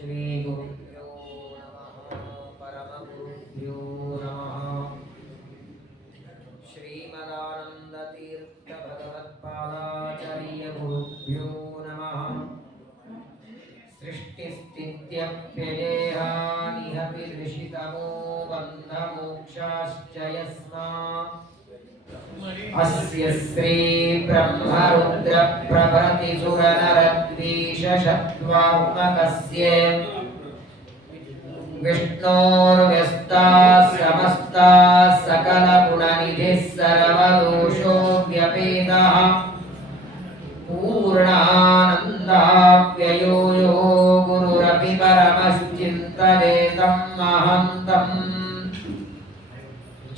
श्रीगुरुभ्यो नमः परमगुरुभ्यो नमः श्रीमदानन्दतीर्थभगवत्पादाचार्यगुरुभ्यो नमः सृष्टिस्थित्यप्ययेहानिहति ऋषितमो बन्धमोक्षाश्च यस्मात् अस्य श्री ब्रह्मरुद्र प्रभृति सुरनरद्वीषशत्वात्मकस्य विष्णोर्व्यस्ताः समस्ताः सकलगुणनिधिः सर्वदोषो व्यपेतः पूर्णानन्दाव्ययो यो गुरुरपि परमश्चिन्तयेतं महन्तम्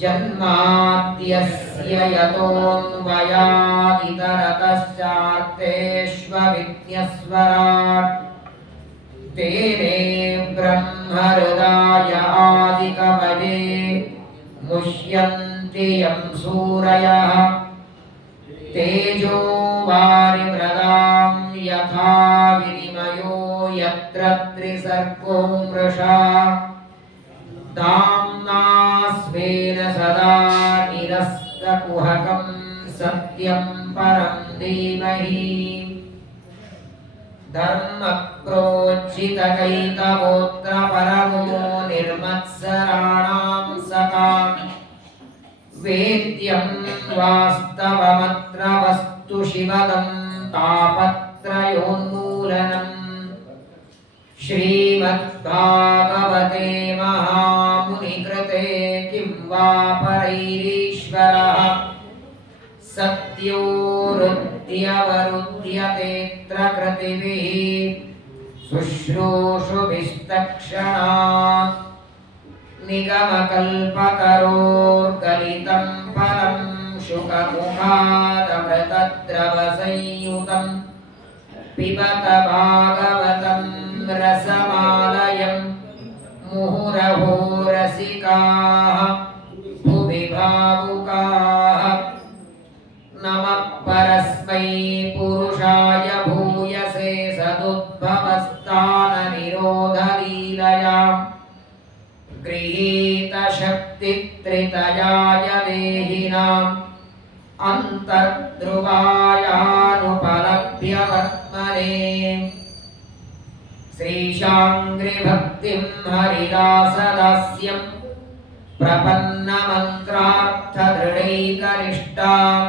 जन्माद्यस्य यतोऽन्वयादितरतश्चार्थेष्वविज्ञस्वराट् तेने ब्रह्महृदाय आदिकवये मुह्यन्ति यं सूरयः तेजो वारिमृदां यथा विनिमयो यत्र त्रिसर्गो मृषा दाम्ना स्वेन सदा निरस्तकुहकं सत्यं परं धीमहि धर्मप्रोज्झितकैतवोऽत्र परमो निर्मत्सराणां सतां वेद्यं वास्तवमत्र वस्तु शिवदं तापत्रयोन्मूलनम् श्रीमद्भागवते महामुनिकृते किं वा परैरीश्वरः सत्यो हृद्यवरुध्यतेऽत्र कृतिभिः शुश्रूषुभिस्तक्षणात् निगमकल्पतरोर्गलितं फलं शुकमुखादमृतद्रवसंयुतं पिबत भागवतं रसमालयं मुहुरहो रसिकाः भुवि भावुकाः नमः परस्मै पुरुषाय भूयसे सदुद्भवस्थाननिरोधलीलया गृहीतशक्तित्रितयाय देहिनाम् अन्तर्ध्रुवायानुपलभ्य वर्त्मने श्रीशाङ्घ्रिभक्तिं हरिदासदास्यं प्रपन्नमन्त्रार्थदृढैकनिष्ठां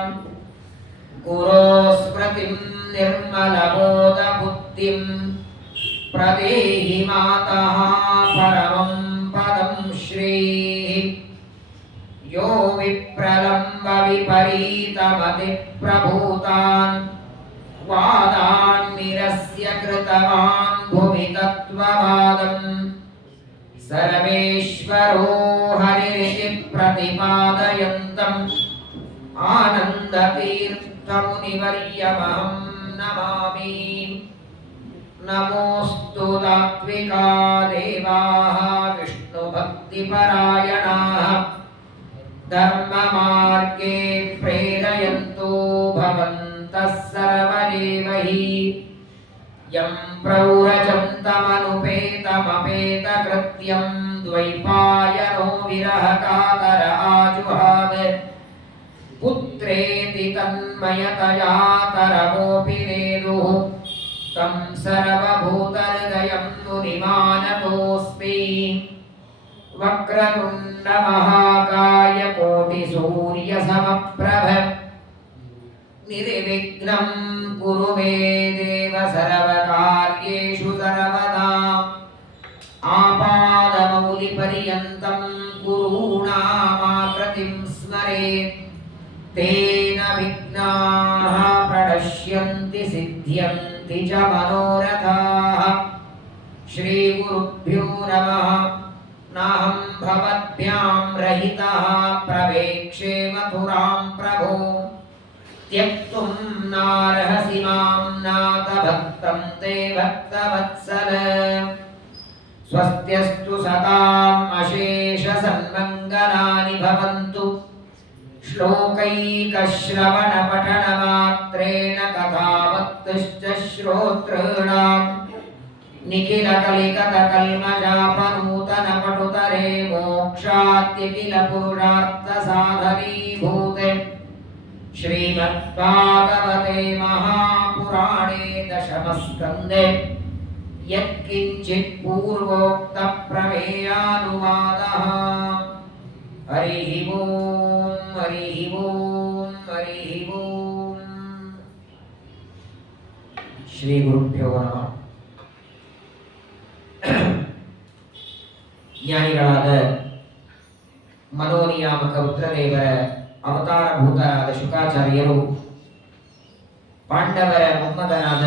गुरोस्मृतिं निर्मलबोधबुद्धिं प्रदेहि मातः परमं पदं श्रीः यो विप्रलम्ब विपरीतमतिप्रभूतान् वादान् निरस्य कृतवान् भुवि तत्त्ववादम् सर्वेश्वरो हरिरिति प्रतिपादयन्तम् आनन्दतीर्थमुनिवर्यमहं नमामि नमोऽस्तु तात्विका देवाः विष्णुभक्तिपरायणाः धर्ममार्गे प्रेरयन्तो भवन्तः सर्वदेव हि यं प्रौरजन्तमनुपेतमपेतकृत्यं द्वैपायनो विरहकातर आजुहाव पुत्रेति तन्मयतया तरवोऽपि नेदुः तं सर्वभूतहृदयं मुनिमानतोऽस्मि वक्रतुण्डमहाकाय कोटिसूर्यसमप्रभ निर्विघ्नं कुरु मे देव सर्वकार्येषु सर्वदा आपादमौलिपर्यन्तं गुरूणामाकृतिं स्मरेत् तेन विघ्नाः प्रणश्यन्ति सिद्ध्यन्ति च मनोरथाः श्रीगुरुभ्यो नमः नाहं भवद्भ्यां रहितः प्रवेक्षे मथुरां प्रभो त्यक्तुं नार्हसि मां नाथ भक्तं ते भक्तवत्सल स्वस्त्यस्तु सताम् अशेषसन्मङ्गलानि भवन्तु श्लोकैकश्रवणपठनमात्रेण कथावक्तुश्च श्रोतॄणां ನಿಖಿಲ ಕಲಿಕತ ಕಲ್ಮಜಾಪನೂತನ ಪಟುತರೆ ಮೋಕ್ಷಾತ್ಯಖಿಲ ಪುರುಷಾರ್ಥ ಸಾಧನೀಭೂತೆ ಶ್ರೀಮದ್ಭಾಗವತೆ ಮಹಾಪುರಾಣೇ ದಶಮಸ್ಕಂದೆ ಯತ್ಕಿಂಚಿತ್ ಪೂರ್ವೋಕ್ತ ಪ್ರಮೇಯಾನುವಾದಃ ಹರಿ ಓಂ ಹರಿ ಓಂ ಹರಿ ಓಂ. ಶ್ರೀ ಗುರುಭ್ಯೋ ನಮಃ. ಜ್ಞಾನಿಗಳಾದ ಮನೋನಿಯಾಮಕ ರುದ್ರದೇವರ ಅವತಾರಭೂತರಾದ ಶುಕಾಚಾರ್ಯರು ಪಾಂಡವರ ಮೊಮ್ಮಗನಾದ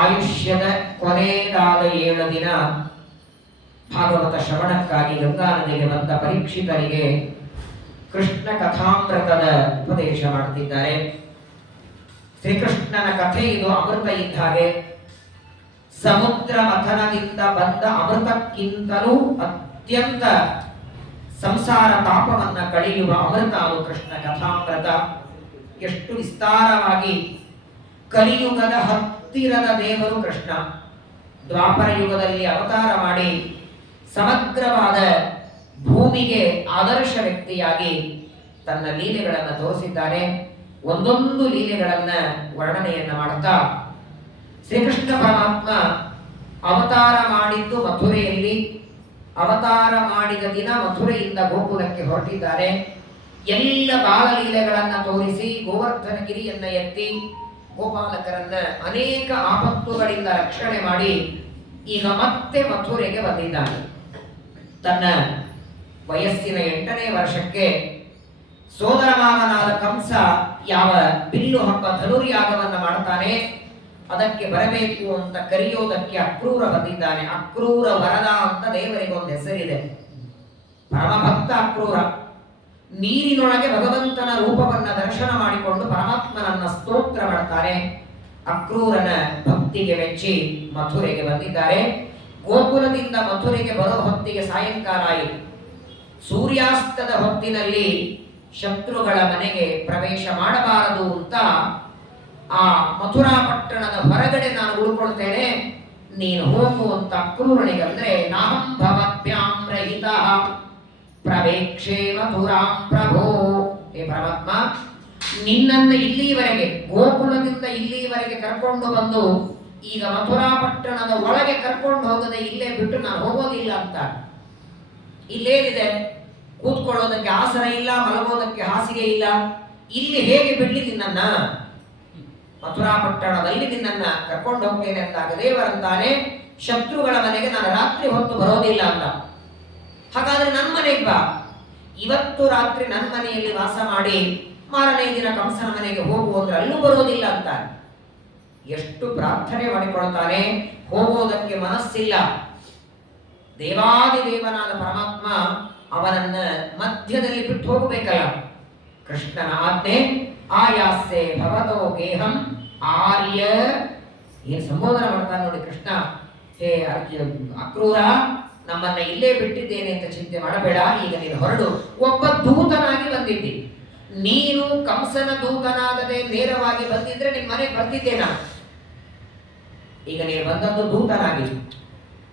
ಆಯುಷ್ಯದ ಕೊನೆಯದಾದ 7 ದಿನ ಭಾಗವತ ಶ್ರವಣಕ್ಕಾಗಿ ಗಂಗಾ ನದಿಗೆ ಬಂದ ಪರೀಕ್ಷಿತರಿಗೆ ಕೃಷ್ಣ ಕಥಾಮೃತದ ಉಪದೇಶ ಮಾಡುತ್ತಿದ್ದಾರೆ. ಶ್ರೀಕೃಷ್ಣನ ಕಥೆ ಇದು ಅಮೃತ ಇದ್ದ ಹಾಗೆ. ಸಮುದ್ರ ಮಥನದಿಂದ ಬಂದ ಅಮೃತಕ್ಕಿಂತಲೂ ಅತ್ಯಂತ ಸಂಸಾರ ತಾಪವನ್ನ ಕಳೆಯುವ ಅಮೃತ ಅದು ಕೃಷ್ಣ ಕಥಾಮೃತ. ಎಷ್ಟು ವಿಸ್ತಾರವಾಗಿ ಕಲಿಯುಗದ ಹತ್ತಿರದ ದೇವರು ಕೃಷ್ಣ ದ್ವಾಪರ ಯುಗದಲ್ಲಿ ಅವತಾರ ಮಾಡಿ ಸಮಗ್ರವಾದ ಭೂಮಿಗೆ ಆದರ್ಶ ವ್ಯಕ್ತಿಯಾಗಿ ತನ್ನ ಲೀಲೆಗಳನ್ನು ತೋರಿಸಿದ್ದಾನೆ. ಒಂದೊಂದು ಲೀಲೆಗಳನ್ನ ವರ್ಣನೆಯನ್ನ ಮಾಡುತ್ತಾ ಶ್ರೀಕೃಷ್ಣ ಪರಮಾತ್ಮ ಅವತಾರ ಮಾಡಿದ್ದು ಮಥುರೆಯಲ್ಲಿ, ಅವತಾರ ಮಾಡಿದ ದಿನ ಮಥುರೆಯಿಂದ ಗೋಕುಲಕ್ಕೆ ಹೊರಟಿದ್ದಾರೆ. ಎಲ್ಲ ಬಾಲಲೀಲೆಗಳನ್ನ ತೋರಿಸಿ ಗೋವರ್ಧನಗಿರಿಯನ್ನ ಎತ್ತಿ ಗೋಪಾಲಕರನ್ನ ಅನೇಕ ಆಪತ್ತುಗಳಿಂದ ರಕ್ಷಣೆ ಮಾಡಿ ಈಗ ಮತ್ತೆ ಮಥುರೆಗೆ ಬಂದಿದ್ದಾನೆ. ತನ್ನ ವಯಸ್ಸಿನ 8ನೇ ವರ್ಷಕ್ಕೆ ಸೋದರ ಮಾವನಾದ ಕಂಸ ಯಾವ ಬಿಲ್ಲು ಹಬ್ಬ ಧನುರ್ಯಾಗವನ್ನ ಮಾಡ್ತಾನೆ, ಅದಕ್ಕೆ ಬರಬೇಕು ಅಂತ ಕರೆಯೋದಕ್ಕೆ ಅಕ್ರೂರ ಬಂದಿದ್ದಾನೆ. ಅಕ್ರೂರ ವರದ ಅಂತ ದೇವರಿಗೆ ಒಂದು ಹೆಸರಿದೆ. ಪರಮಭಕ್ತ ಅಕ್ರೂರ ನೀರಿನೊಳಗೆ ಭಗವಂತನ ರೂಪವನ್ನ ದರ್ಶನ ಮಾಡಿಕೊಂಡು ಪರಮಾತ್ಮನನ್ನ ಸ್ತೋತ್ರ ಮಾಡ್ತಾರೆ. ಅಕ್ರೂರನ ಭಕ್ತಿಗೆ ಮೆಚ್ಚಿ ಮಥುರೆಗೆ ಬಂದಿದ್ದಾರೆ. ಗೋಕುಲದಿಂದ ಮಥುರೆಗೆ ಬರೋ ಹೊತ್ತಿಗೆ ಸಾಯಂಕಾಲ ಆಯಿತು. ಸೂರ್ಯಾಸ್ತದ ಹೊತ್ತಿನಲ್ಲಿ ಶತ್ರುಗಳ ಮನೆಗೆ ಪ್ರವೇಶ ಮಾಡಬಾರದು ಅಂತ ಆ ಮಥುರಾ ಪಟ್ಟಣದ ಹೊರಗಡೆ ನಾನು ಉಳ್ಕೊಳ್ತೇನೆ, ನೀನು ಹೋಗು ಅಂತ ಅಕ್ರೂರನಿಗೆ ಅಂದ್ರೆ ನಾಹಂ ಭವಭ್ಯಾಂ ರಹಿತಃ ಪ್ರವೇಕ್ಷೇ ಮಥುರಾಂ ಪ್ರಭೋ. ಹೇ ಪರಮಾತ್ಮ, ನಿನ್ನನ್ನು ಇಲ್ಲಿವರೆಗೆ ಗೋಕುಲದಿಂದ ಇಲ್ಲಿವರೆಗೆ ಕರ್ಕೊಂಡು ಬಂದು ಈಗ ಮಥುರಾ ಪಟ್ಟಣದ ಒಳಗೆ ಕರ್ಕೊಂಡು ಹೋಗದೆ ಇಲ್ಲೇ ಬಿಟ್ಟು ನಾನು ಹೋಗೋದಿಲ್ಲ ಅಂತ. ಇಲ್ಲೇನಿದೆ, ಕೂತ್ಕೊಳ್ಳೋದಕ್ಕೆ ಆಸನ ಇಲ್ಲ, ಮಲಗೋದಕ್ಕೆ ಹಾಸಿಗೆ ಇಲ್ಲ, ಇಲ್ಲಿ ಹೇಗೆ ಬಿಡ್ಲಿ ನಿನ್ನನ್ನ? ಮಥುರಾ ಪಟ್ಟಣದಲ್ಲಿ ನಿನ್ನನ್ನ ಕರ್ಕೊಂಡು ಹೋಗ್ತೇನೆ ಅಂದಾಗ ದೇವರಂತಾನೆ, ಶತ್ರುಗಳ ಮನೆಗೆ ನಾನು ರಾತ್ರಿ ಹೊತ್ತು ಬರೋದಿಲ್ಲ ಅಂತ. ಹಾಗಾದ್ರೆ ನನ್ನ ಮನೆಗೆ ಬಾ, ಇವತ್ತು ರಾತ್ರಿ ನನ್ನ ಮನೆಯಲ್ಲಿ ವಾಸ ಮಾಡಿ ಮಾರನೇ ದಿನ ಕಂಸನ ಮನೆಗೆ ಹೋಗು ಅಂದ್ರೆ ಅಲ್ಲೂ ಬರೋದಿಲ್ಲ ಅಂತ. ಎಷ್ಟು ಪ್ರಾರ್ಥನೆ ಮಾಡಿಕೊಳ್ತಾನೆ, ಹೋಗೋದಕ್ಕೆ ಮನಸ್ಸಿಲ್ಲ. ದೇವಾದಿದೇವನಾದ ಪರಮಾತ್ಮ ಅವನನ್ನ ಮಧ್ಯದಲ್ಲಿ ಬಿಟ್ಟು ಹೋಗಬೇಕಲ್ಲ. ಕೃಷ್ಣನ ಆಜ್ಞೆ, ಆಯಾಸ್ಸೆ ಭವತೋ ಗೇಹಂ ಆರ್ಯ. ಏನ್ ಸಂಬೋಧನೆ ಮಾಡ್ತಾನೆ ನೋಡಿ ಕೃಷ್ಣ. ಹೇ ಅಕ್ರೂರ, ನಮ್ಮನ್ನ ಇಲ್ಲೇ ಬಿಟ್ಟಿದ್ದೇನೆ ಅಂತ ಚಿಂತೆ ಮಾಡಬೇಡ, ಈಗ ನೀನು ಹೊರಡು. ಒಬ್ಬ ದೂತನಾಗಿ ಬಂದಿದ್ದಿ, ನೀನು ಕಂಸನ ದೂತನಾಗದೆ ನೇರವಾಗಿ ಬಂದಿದ್ರೆ ನಿನ್ ಮನೆಗೆ ಬರ್ತಿದ್ದೆ ನಾನು. ಈಗ ನೀನು ಬಂದದ್ದು ದೂತನಾಗಿ,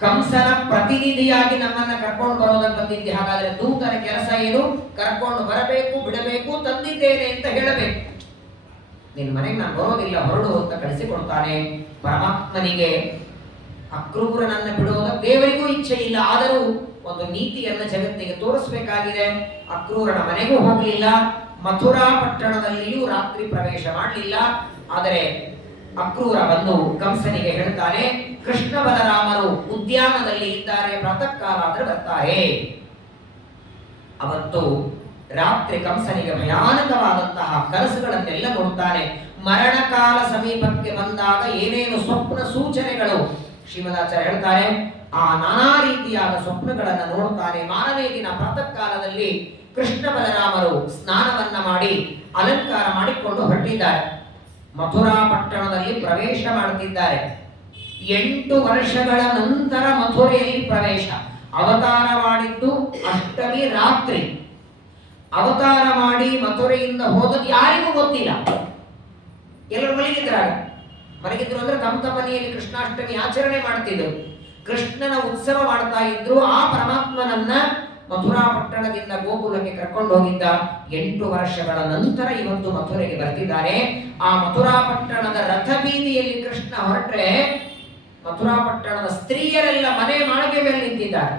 ಕಂಸನ ಪ್ರತಿನಿಧಿಯಾಗಿ ನಮ್ಮನ್ನ ಕರ್ಕೊಂಡು ಬರೋದಕ್ಕೆ ಬಂದಿದ್ದೆ. ಹಾಗಾದ್ರೆ ದೂತನ ಕೆಲಸ ಏನು? ಕರ್ಕೊಂಡು ಬರಬೇಕು, ಬಿಡಬೇಕು, ತಂದಿದ್ದೇನೆ ಅಂತ ಹೇಳಬೇಕು. ನಿನ್ನ ಮನೆಗೆ ನಾನು ಬರೋದಿಲ್ಲ, ಹೊರಡು ಅಂತ ಕಳಿಸಿಕೊಡ್ತಾನೆ. ಪರಮಾತ್ಮನಿಗೆ ಅಕ್ರೂರನನ್ನ ಬಿಡುವುದಕ್ಕೆ ದೇವರಿಗೂ ಇಚ್ಛೆ ಇಲ್ಲ, ಆದರೂ ಒಂದು ನೀತಿಯನ್ನ ಜಗತ್ತಿಗೆ ತೋರಿಸಬೇಕಾಗಿದೆ. ಅಕ್ರೂರನ ಮನೆಗೂ ಹೋಗಲಿಲ್ಲ, ಮಥುರಾ ಪಟ್ಟಣದಲ್ಲಿಯೂ ರಾತ್ರಿ ಪ್ರವೇಶ ಮಾಡಲಿಲ್ಲ. ಆದರೆ ಅಕ್ರೂರ ಬಂದು ಕಂಸನಿಗೆ ಹೇಳ್ತಾನೆ, ಕೃಷ್ಣ ಬಲರಾಮರು ಉದ್ಯಾನದಲ್ಲಿ ಇದ್ದಾರೆ, ಪ್ರಾತಃ ಕಾಲ ಆದ್ರೆ ಬರ್ತಾರೆ. ಅವತ್ತು ರಾತ್ರಿ ಕಂಸನಿಗೆ ಭಯಾನಕವಾದಂತಹ ಕನಸುಗಳನ್ನೆಲ್ಲ ನೋಡ್ತಾನೆ. ಮರಣಕಾಲ ಸಮೀಪಕ್ಕೆ ಬಂದಾಗ ಏನೇನು ಸ್ವಪ್ನ ಸೂಚನೆಗಳು ಶ್ರೀಮದಾಚಾರ್ಯ ಹೇಳ್ತಾರೆ, ಆ ನಾನಾ ರೀತಿಯಾದ ಸ್ವಪ್ನಗಳನ್ನು ನೋಡ್ತಾನೆ. ಮಾರನೇ ದಿನ ಪ್ರಾತಃ ಕಾಲದಲ್ಲಿ ಕೃಷ್ಣ ಬಲರಾಮರು ಸ್ನಾನವನ್ನ ಮಾಡಿ ಅಲಂಕಾರ ಮಾಡಿಕೊಂಡು ಹೊರಟಿದ್ದಾರೆ. ಮಥುರಾ ಪಟ್ಟಣದಲ್ಲಿ ಪ್ರವೇಶ ಮಾಡುತ್ತಿದ್ದಾರೆ. 8 ವರ್ಷಗಳ ನಂತರ ಮಥುರೆಯಲ್ಲಿ ಪ್ರವೇಶ. ಅವತಾರ ಮಾಡಿದ್ದು ಅಷ್ಟಮಿ ರಾತ್ರಿ. ಅವತಾರ ಮಾಡಿ ಮಥುರೆಯಿಂದ ಹೋದದ್ದು ಯಾರಿಗೂ ಗೊತ್ತಿಲ್ಲ, ಎಲ್ಲರೂ ಮಲಗಿದ್ರಾಗ. ಮಲಗಿದ್ರು ಅಂದ್ರೆ ತಮ್ಮ ಮನೆಯಲ್ಲಿ ಕೃಷ್ಣಾಷ್ಟಮಿ ಆಚರಣೆ ಮಾಡ್ತಿದ್ರು, ಕೃಷ್ಣನ ಉತ್ಸವ ಮಾಡ್ತಾ ಇದ್ರು. ಆ ಪರಮಾತ್ಮನನ್ನ ಮಥುರಾ ಪಟ್ಟಣದಿಂದ ಗೋಕುಲಕ್ಕೆ ಕರ್ಕೊಂಡು ಹೋಗಿದ್ದ. 8 ವರ್ಷಗಳ ನಂತರ ಇವತ್ತು ಮಥುರೆಗೆ ಬರ್ತಿದ್ದಾರೆ. ಆ ಮಥುರಾ ಪಟ್ಟಣದ ರಥ ಬೀದಿಯಲ್ಲಿ ಕೃಷ್ಣ ಹೊರಟ್ರೆ ಮಥುರಾ ಪಟ್ಟಣದ ಸ್ತ್ರೀಯರೆಲ್ಲ ಮನೆ ಮಾಳಿಗೆ ಮೇಲೆ ನಿಂತಿದ್ದಾರೆ.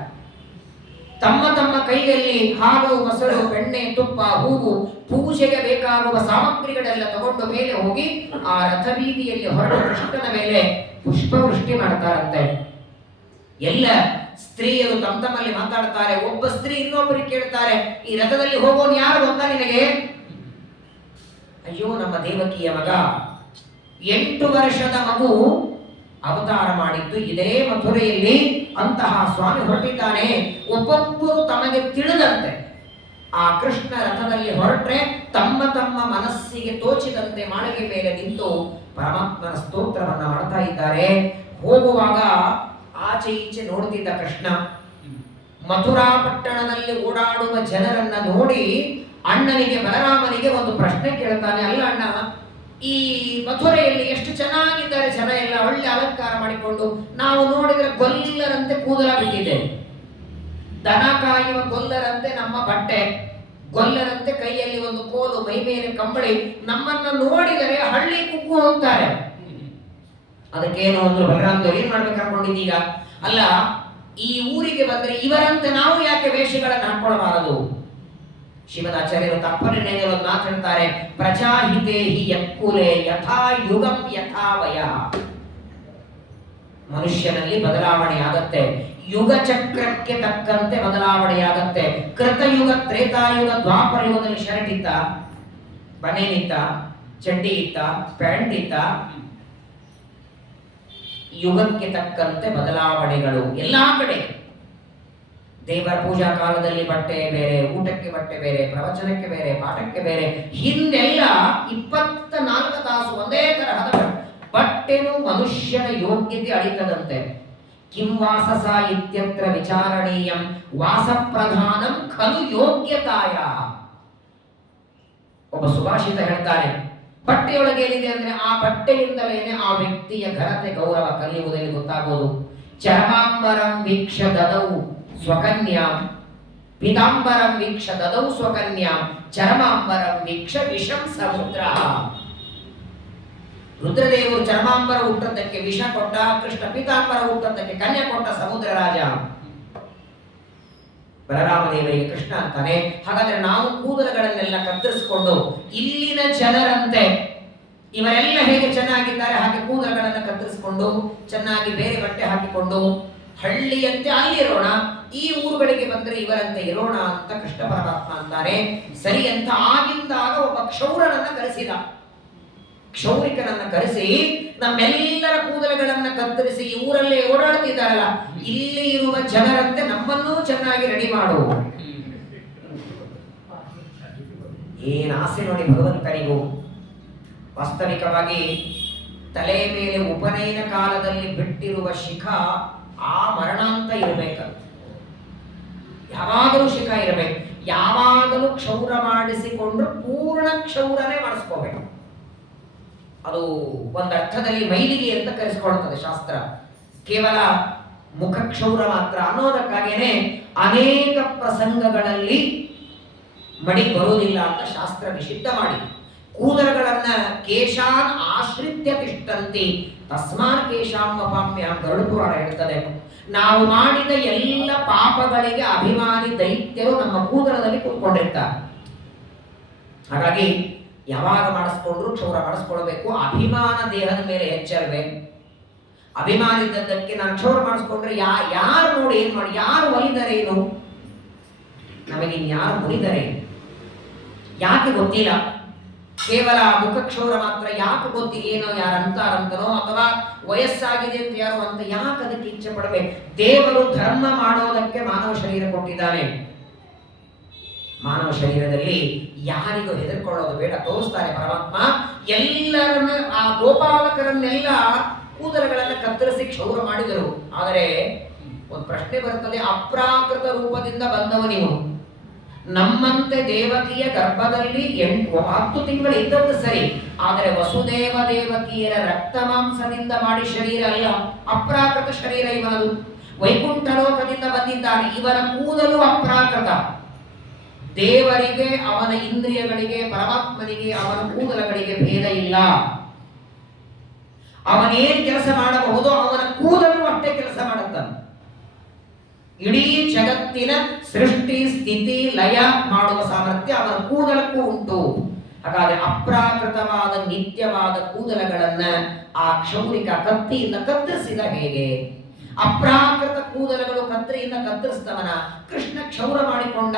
ತಮ್ಮ ತಮ್ಮ ಕೈಯಲ್ಲಿ ಹಾಲು, ಮೊಸರು, ಬೆಣ್ಣೆ, ತುಪ್ಪ, ಹೂವು, ಪೂಜೆಗೆ ಬೇಕಾಗುವ ಸಾಮಗ್ರಿಗಳೆಲ್ಲ ತಗೊಂಡು ಮೇಲೆ ಹೋಗಿ ಆ ರಥ ಬೀದಿಯಲ್ಲಿ ಹೊರಡು ಕೃಷ್ಣನ ಮೇಲೆ ಪುಷ್ಪವೃಷ್ಟಿ ಮಾಡ್ತಾರಂತೆ. ಎಲ್ಲ ಸ್ತ್ರೀಯರು ತಮ್ಮಲ್ಲಿ ಮಾತಾಡ್ತಾರೆ. ಒಬ್ಬ ಸ್ತ್ರೀ ಇನ್ನೊಬ್ಬರಿಗೆ ಕೇಳ್ತಾರೆ, ಈ ರಥದಲ್ಲಿ ಹೋಗೋನು ಯಾರು ಗೊತ್ತಾ ನಿನಗೆ? ಅಯ್ಯೋ, ನಮ್ಮ ದೇವಕಿಯ ಮಗ. 8 ವರ್ಷದ ಮಗು ಅವತಾರ ಮಾಡಿದ್ದು ಇದೇ ಮಥುರೆಯಲ್ಲಿ. ಅಂತಹ ಸ್ವಾಮಿ ಹೊರಟಿದ್ದಾನೆ. ಒಬ್ಬೊಬ್ಬರು ತಮಗೆ ತಿಳಿದಂತೆ ಆ ಕೃಷ್ಣ ರಥದಲ್ಲಿ ಹೊರಟ್ರೆ ತಮ್ಮ ತಮ್ಮ ಮನಸ್ಸಿಗೆ ತೋಚಿದಂತೆ ಮಾಳಿಗೆ ಮೇಲೆ ನಿಂತು ಪರಮಾತ್ಮನ ಸ್ತೋತ್ರವನ್ನ ಮಾಡ್ತಾ ಇದ್ದಾರೆ. ಹೋಗುವಾಗ ಆಚೆ ಈಚೆ ನೋಡ್ತಿದ್ದ ಕೃಷ್ಣ ಮಥುರಾ ಪಟ್ಟಣದಲ್ಲಿ ಓಡಾಡುವ ಜನರನ್ನ ನೋಡಿ ಅಣ್ಣನಿಗೆ ಬಲರಾಮನಿಗೆ ಒಂದು ಪ್ರಶ್ನೆ ಕೇಳ್ತಾನೆ. ಅಲ್ಲ ಅಣ್ಣ, ಈ ಮಥುರೆಯಲ್ಲಿ ಎಷ್ಟು ಚೆನ್ನಾಗಿದ್ದಾರೆ ಜನ, ಎಲ್ಲ ಒಳ್ಳೆ ಅಲಂಕಾರ ಮಾಡಿಕೊಂಡು, ನಾವು ನೋಡಿದ್ರೆ ಗೊಲ್ಲರಂತೆ ಕೂದಲ ಬಿಟ್ಟಿದ್ದೇವೆ, ದನ ಕಾಯುವ ಗೊಲ್ಲರಂತೆ ನಮ್ಮ ಬಟ್ಟೆ, ಗೊಲ್ಲರಂತೆ ಕೈಯಲ್ಲಿ ಒಂದು ಕೋಲು, ಮೈ ಮೇಲೆ ಕಂಬಳಿ, ನಮ್ಮನ್ನ ನೋಡಿದರೆ ಹಳ್ಳಿ ಕುಗ್ಗು ಅಂತಾರೆ. ಅದಕ್ಕೇನು ಒಂದು ಬಲರಾಮದೇವರು ಏನ್ ಮಾಡ್ಬೇಕು ಅನ್ಕೊಂಡಿದ್ದೀಗ? ಅಲ್ಲ, ಈ ಊರಿಗೆ ಬಂದ್ರೆ ಇವರಂತೆ ನಾವು ಯಾಕೆ ವೇಷಗಳನ್ನು ಹಾಕೊಳ್ಳಬಾರದು? ಶ್ರೀಮದಾಚಾರ್ಯರು ತಪ್ಪನಿರ್ಣಯದಲ್ಲಿ ಒಂದು ಮಾತಾಡ್ತಾರೆ, ಪ್ರಜಾಹಿತೆ ಹಿ ಯತ್ಕುಲೆ ಯಥಾ ಯುಗಂ ಯಥಾ ವಯ. ಮನುಷ್ಯನಲ್ಲಿ ಬದಲಾವಣೆ ಆಗತ್ತೆ, ಯುಗ ಚಕ್ರಕ್ಕೆ ತಕ್ಕಂತೆ ಬದಲಾವಣೆಯಾಗತ್ತೆ. ಕೃತಯುಗ, ತ್ರೇತಾಯುಗ, ದ್ವಾಪರ ಯುಗದಲ್ಲಿ ಶರ್ಟ್ ಇತ್ತ, ಬನೇನಿತ್ತ, ಚಡ್ಡಿ ಇತ್ತ, ಪ್ಯಾಂಟ್ ಇತ್ತ. ಯುಗಕ್ಕೆ ತಕ್ಕಂತೆ ಬದಲಾವಣೆಗಳು ಎಲ್ಲಾ ಕಡೆ. ದೇವರ ಪೂಜಾ ಕಾಲದಲ್ಲಿ ಬಟ್ಟೆ ಬೇರೆ, ಊಟಕ್ಕೆ ಬಟ್ಟೆ ಬೇರೆ, ಪ್ರವಚನಕ್ಕೆ ಬೇರೆ, ಪಾಠಕ್ಕೆ ಬೇರೆ. ಹಿಂದೆಲ್ಲ 24 ತಾಸು ಒಂದೇ ತರಹದ ಬಟ್ಟೆನು ಮನುಷ್ಯನ ಯೋಗ್ಯತೆ ಅಳಿತದಂತೆ. ಕಿಂ ವಾಸಸ ಇತ್ಯತ್ರ ವಿಚಾರಣೀಯಂ ವಾಸ ಪ್ರಧಾನಂ ಖಲು ಯೋಗ್ಯತಾಯ. ಒಬ್ಬ ಸುಭಾಷಿತ ಹೇಳ್ತಾನೆ, ಬಟ್ಟೆಯೊಳಗೆ ಏನಿದೆ ಅಂದ್ರೆ ಆ ಬಟ್ಟೆಯಿಂದಲೇನೆ ಆ ವ್ಯಕ್ತಿಯ ಘನತೆ, ಗೌರವ ಕಲಿಯುವುದರಲ್ಲಿ ಗೊತ್ತಾಗೋದು. ಚರ್ಮಾಂಬರಂ ವೀಕ್ಷ ದದೌ ಸ್ವಕನ್ಯಾಂ, ಪೀತಾಂಬರಂ ವೀಕ್ಷ ದದೌ ಸ್ವಕನ್ಯಾಂ, ಚರ್ಮಾಂಬರಂ ವೀಕ್ಷ ವಿಷಂ ಸಮುದ್ರ. ರುದ್ರದೇವರು ಚರ್ಮಾಂಬರ ಹುಟ್ಟದ್ದಕ್ಕೆ ವಿಷ ಕೊಟ್ಟ, ಕೃಷ್ಣ ಪೀತಾಂಬರ ಹುಟ್ಟದ್ದಕ್ಕೆ ಕನ್ಯಾ ಕೊಟ್ಟ ಸಮುದ್ರ ರಾಜ. ಬಲರಾಮದೇವರಿಗೆ ಕೃಷ್ಣ ಅಂತಾನೆ. ಹಾಗಾದ್ರೆ ನಾವು ಕೂದಲುಗಳನ್ನೆಲ್ಲ ಕತ್ತರಿಸಿಕೊಂಡು ಇಲ್ಲಿನ ಜನರಂತೆ ಇವರೆಲ್ಲ ಹೇಗೆ ಚೆನ್ನಾಗಿದ್ದಾರೆ ಹಾಗೆ ಕೂದಲುಗಳನ್ನು ಕತ್ತರಿಸಿಕೊಂಡು ಚೆನ್ನಾಗಿ ಬೇರೆ ಬಟ್ಟೆ ಹಾಕಿಕೊಂಡು ಹಳ್ಳಿಯಂತೆ ಅಲ್ಲಿರೋಣ, ಈ ಊರುಗಳಿಗೆ ಬಂದರೆ ಇವರಂತೆ ಇರೋಣ ಅಂತ ಕೃಷ್ಣ ಪರಮಾತ್ಮ ಅಂತಾರೆ. ಸರಿ ಅಂತ ಆಗಿಂದಾಗ ಒಬ್ಬ ಕ್ಷೌರನನ್ನ ಕರೆಸಿದ. ಕ್ಷೌರಿಕನನ್ನ ಕರೆಸಿ ನಮ್ಮೆಲ್ಲರ ಕೂದಲುಗಳನ್ನ ಕತ್ತರಿಸಿ ಈ ಊರಲ್ಲೇ ಓಡಾಡ್ತಿದ್ದಾರಲ್ಲ, ಇಲ್ಲಿ ಇರುವ ಜನರಂತೆ ನಮ್ಮನ್ನೂ ಚೆನ್ನಾಗಿ ರೆಡಿ ಮಾಡು. ಏನ್ ಆಸೆ ನೋಡಿ ಭಗವಂತನಿಗೂ. ವಾಸ್ತವಿಕವಾಗಿ ತಲೆ ಮೇಲೆ ಉಪನಯನ ಕಾಲದಲ್ಲಿ ಬಿಟ್ಟಿರುವ ಶಿಖ ಆ ಮರಣಾಂತ ಇರಬೇಕಂತ. ಯಾವಾಗಲೂ ಶಿಖ ಇರಬೇಕು. ಯಾವಾಗಲೂ ಕ್ಷೌರ ಮಾಡಿಸಿಕೊಂಡ್ರು ಪೂರ್ಣ ಕ್ಷೌರನೇ ಮಾಡಿಸ್ಕೋಬೇಕು. ಅದು ಒಂದು ಅರ್ಥದಲ್ಲಿ ಮೈಲಿಗೆ ಅಂತ ಕರೆಸಿಕೊಳ್ಳುತ್ತದೆ ಶಾಸ್ತ್ರ. ಕೇವಲ ಮುಖಕ್ಷೌರ ಮಾತ್ರ ಅನ್ನೋದಕ್ಕಾಗೇನೆ ಅನೇಕ ಪ್ರಸಂಗಗಳಲ್ಲಿ ಮಡಿ ಬರುವುದಿಲ್ಲ ಅಂತ ಶಾಸ್ತ್ರ ನಿಷಿದ್ಧ ಮಾಡಿ. ಕೂದಲುಗಳನ್ನ ಕೇಶಾನ್ ಆಶ್ರಿತ್ಯ ತಿಷ್ಟಂತಿ ತಸ್ಮಾನ್ ಕೇಶಾಂ ವಪಾಮ್ಯಾಂ ಗರುಡ ಪುರಾಣ ಹೇಳ್ತದೆ. ನಾವು ಮಾಡಿದ ಎಲ್ಲ ಪಾಪಗಳಿಗೆ ಅಭಿಮಾನಿ ದೈತ್ಯರು ನಮ್ಮ ಕೂದಲದಲ್ಲಿ ಕೂತ್ಕೊಂಡಿರ್ತಾರೆ. ಹಾಗಾಗಿ ಯಾವಾಗ ಮಾಡಿಸ್ಕೊಂಡ್ರು ಕ್ಷೌರ ಮಾಡಿಸ್ಕೊಳ್ಬೇಕು. ಅಭಿಮಾನ ದೇಹದ ಮೇಲೆ ಹೆಚ್ಚಿರಬೇಕು. ಅಭಿಮಾನ ಇದ್ದದ್ದಕ್ಕೆ ನಾನು ಕ್ಷೌರ ಮಾಡಿಸ್ಕೊಂಡ್ರೆ ಯಾರು ನೋಡಿ ಏನ್ ಮಾಡಿ, ಯಾರು ಒಲಿದರೆ ಏನು, ನಮಗೆ ಇನ್ಯಾರು ಮುರಿದರೆ ಯಾಕೆ ಗೊತ್ತಿಲ್ಲ. ಕೇವಲ ಮುಖಕ್ಷೌರ ಮಾತ್ರ ಯಾಕೆ ಗೊತ್ತಿ, ಏನೋ ಯಾರು ಅಂತಾರಂತನೋ ಅಥವಾ ವಯಸ್ಸಾಗಿದೆ ಅಂತ ಯಾರು ಅಂತ ಯಾಕೆ ಅದಕ್ಕೆ ಇಚ್ಛೆ ಪಡಬೇಕು. ದೇವರು ಧರ್ಮ ಮಾಡೋದಕ್ಕೆ ಮಾನವ ಶರೀರ ಕೊಟ್ಟಿದ್ದಾನೆ. ಮಾನವ ಶರೀರದಲ್ಲಿ ಯಾರಿಗೂ ಹೆದರ್ಕೊಳ್ಳೋದು ಬೇಡ, ತೋರಿಸ್ತಾರೆ ಪರಮಾತ್ಮ. ಎಲ್ಲರನ್ನ ಆ ಗೋಪಾಲಕರನ್ನೆಲ್ಲ ಕೂದಲುಗಳನ್ನ ಕತ್ತರಿಸಿ ಕ್ಷೌರ ಮಾಡಿದರು. ಆದರೆ ಒಂದು ಪ್ರಶ್ನೆ ಬರುತ್ತದೆ, ಅಪ್ರಾಕೃತ ರೂಪದಿಂದ ಬಂದವ ನೀವು, ನಮ್ಮಂತೆ ದೇವಕಿಯ ಗರ್ಭದಲ್ಲಿ 10 ತಿಂಗಳು ಇದ್ದದ್ದು ಸರಿ, ಆದರೆ ವಸುದೇವ ದೇವಕಿಯರ ರಕ್ತ ಮಾಂಸದಿಂದ ಮಾಡಿ ಶರೀರ ಅಲ್ಲ, ಅಪ್ರಾಕೃತ ಶರೀರ ಇವನದು. ವೈಕುಂಠ ಲೋಕದಿಂದ ಬಂದಿದ್ದಾನೆ, ಇವನ ಕೂದಲು ಅಪ್ರಾಕೃತ. ದೇವರಿಗೆ, ಅವನ ಇಂದ್ರಿಯಗಳಿಗೆ, ಪರಮಾತ್ಮನಿಗೆ, ಅವನ ಕೂದಲಗಳಿಗೆ ಭೇದ ಇಲ್ಲ. ಅವನೇನು ಕೆಲಸ ಮಾಡಬಹುದೋ ಅವನ ಕೂದಲು ಅಷ್ಟೇ ಕೆಲಸ ಮಾಡುತ್ತಾನೆ. ಇಡೀ ಜಗತ್ತಿನ ಸೃಷ್ಟಿ ಸ್ಥಿತಿ ಲಯ ಮಾಡುವ ಸಾಮರ್ಥ್ಯ ಅವನ ಕೂದಲಕ್ಕೂ ಉಂಟು. ಹಾಗಾದ್ರೆ ಅಪ್ರಾಕೃತವಾದ ನಿತ್ಯವಾದ ಕೂದಲಗಳನ್ನ ಆ ಕ್ಷೌರಿಕ ಕತ್ತಿಯಿಂದ ಕತ್ತರಿಸಿದ ಹೇಗೆ? ಅಪ್ರಾಕೃತ ಕೂದಲಗಳು ಕತ್ತರಿಯಿಂದ ಕತ್ತರಿಸಿದವನ ಕೃಷ್ಣ ಕ್ಷೌರ ಮಾಡಿಕೊಂಡ,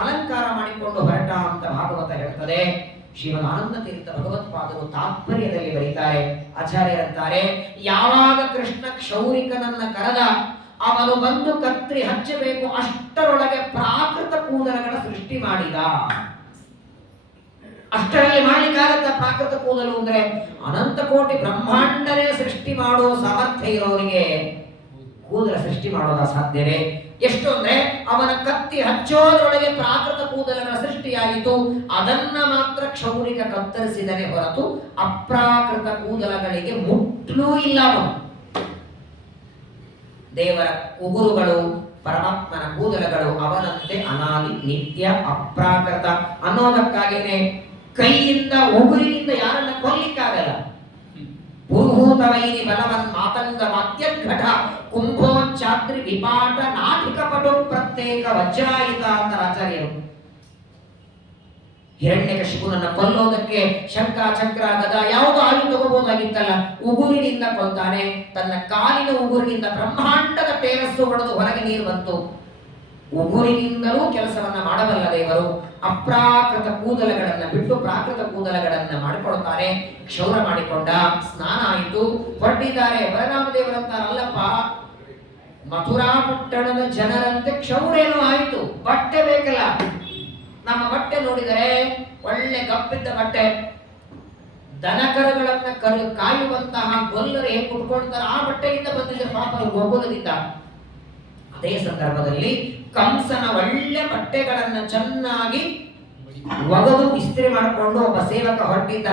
ಅಲಂಕಾರ ಮಾಡಿಕೊಂಡು ಹೊರಟ ಅಂತ ಭಾಗವತ ಹೇಳ್ತದೆ. ಶ್ರೀಮದ್ ಆನಂದ ತೀರ್ಥ ಭಗವತ್ಪಾದರು ತಾತ್ಪರ್ಯದಲ್ಲಿ ಬರೀತಾರೆ, ಆಚಾರ್ಯರಂತಾರೆ, ಯಾವಾಗ ಕೃಷ್ಣ ಕ್ಷೌರಿಕನನ್ನ ಕರೆದ, ಅವನು ಬಂದು ಕತ್ರಿ ಹಚ್ಚಬೇಕು, ಅಷ್ಟರೊಳಗೆ ಪ್ರಾಕೃತ ಕೂದಲಗಳ ಸೃಷ್ಟಿ ಮಾಡಿದ. ಅಷ್ಟರಲ್ಲಿ ಮಾಡ್ಲಿಕ್ಕಾಗತ್ತ ಪ್ರಾಕೃತ ಕೂದಲು ಅಂದ್ರೆ? ಅನಂತ ಕೋಟಿ ಬ್ರಹ್ಮಾಂಡನೇ ಸೃಷ್ಟಿ ಮಾಡುವ ಸಾಮರ್ಥ್ಯ ಇರೋರಿಗೆ ಕೂದಲ ಸೃಷ್ಟಿ ಮಾಡೋದ ಸಾಧ್ಯವೇ? ಎಷ್ಟು ಅಂದ್ರೆ ಅವನ ಕತ್ತಿ ಹಚ್ಚೋದ್ರೊಳಗೆ ಪ್ರಾಕೃತ ಕೂದಲಗಳ ಸೃಷ್ಟಿಯಾಯಿತು. ಅದನ್ನ ಮಾತ್ರ ಕ್ಷೌರಿಕ ಕತ್ತರಿಸಿದನೆ ಹೊರತು ಅಪ್ರಾಕೃತ ಕೂದಲಗಳಿಗೆ ಮುಟ್ಲೂ ಇಲ್ಲ. ಅವನು ದೇವರ ಉಗುರುಗಳು, ಪರಮಾತ್ಮನ ಕೂದಲಗಳು ಅವನಂತೆ ಅನಾದಿ ನಿತ್ಯ ಅಪ್ರಾಕೃತ ಅನ್ನೋದಕ್ಕಾಗೇನೆ ಕೈಯಿಂದ ಉಗುರಿನಿಂದ ಯಾರನ್ನ ಕೊಲ್ಲಿಕ್ಕಾಗಲ್ಲ. ಪುರುಹೂತವೈರಿ ಬಲವನ್ ಮಾತಂಗ ವಾಕ್ಯಘಟ ಕುಂಭೋಚ್ಚಾದ್ರಿ ವಿಪಾಟ ನಾಟಿಕ ಪಟು ಪ್ರತ್ಯೇಕ ವಜ್ರಾಯಿತ ಅಂತ ಆಚಾರ್ಯರು. ಹಿರಣ್ಯಕಶಿಪುನನ್ನ ಕೊಲ್ಲೋದಕ್ಕೆ ಶಂಕ ಚಕ್ರ ಗದ ಯಾವುದು ಆಯು ತಗೋಬಹುದಾಗಿತ್ತಲ್ಲ, ಉಗುರಿನಿಂದ ಕೊಲ್ತಾನೆ. ತನ್ನ ಕಾಲಿನ ಉಗುರಿನಿಂದ ಬ್ರಹ್ಮಾಂಡದ ಟೇರಸ್ಸು ಹೊಡೆದು ಹೊರಗೆ ನೀರು ಬಂತು. ಉಗುರಿನಿಂದಲೂ ಕೆಲಸವನ್ನ ಮಾಡಬಲ್ಲ ದೇವರು. ಅಪ್ರಾಕೃತ ಕೂದಲಗಳನ್ನ ಬಿಟ್ಟು ಪ್ರಾಕೃತ ಕೂದಲಗಳನ್ನ ಮಾಡಿಕೊಳ್ತಾನೆ. ಕ್ಷೌರ ಮಾಡಿಕೊಂಡ, ಸ್ನಾನ ಆಯಿತು, ಹೊರಟಿದ್ದಾರೆ. ಬಲರಾಮ ದೇವರಂತಾರಲ್ಲಪ್ಪ, ಮಥುರಾ ಪಟ್ಟಣದ ಜನರಂತೆ ಕ್ಷೌರೇನೋ ಆಯಿತು, ಬಟ್ಟೆ ಬೇಕಲ್ಲ. ನಮ್ಮ ಬಟ್ಟೆ ನೋಡಿದರೆ ಒಳ್ಳೆ ಗಪ್ಪಿದ್ದ ಬಟ್ಟೆ, ದನಕರುಗಳನ್ನ ಕಾಯುವಂತಹ ಗೊಲ್ಲರು ಹೇಗೆ ಕುಟ್ಕೊಳ್ತಾರೆ ಆ ಬಟ್ಟೆಯಿಂದ ಬಂದಿದ್ದ ಪಾಪ ಗೋಕುಲದಿಂದ. ಅದೇ ಸಂದರ್ಭದಲ್ಲಿ ಕಂಸನ ಒಳ್ಳೆ ಬಟ್ಟೆಗಳನ್ನ ಚೆನ್ನಾಗಿ ಒಗೆದು ಇಸ್ತ್ರಿ ಮಾಡಿಕೊಂಡು ಒಬ್ಬ ಸೇವಕ ಹೊರಟಿದ್ದ.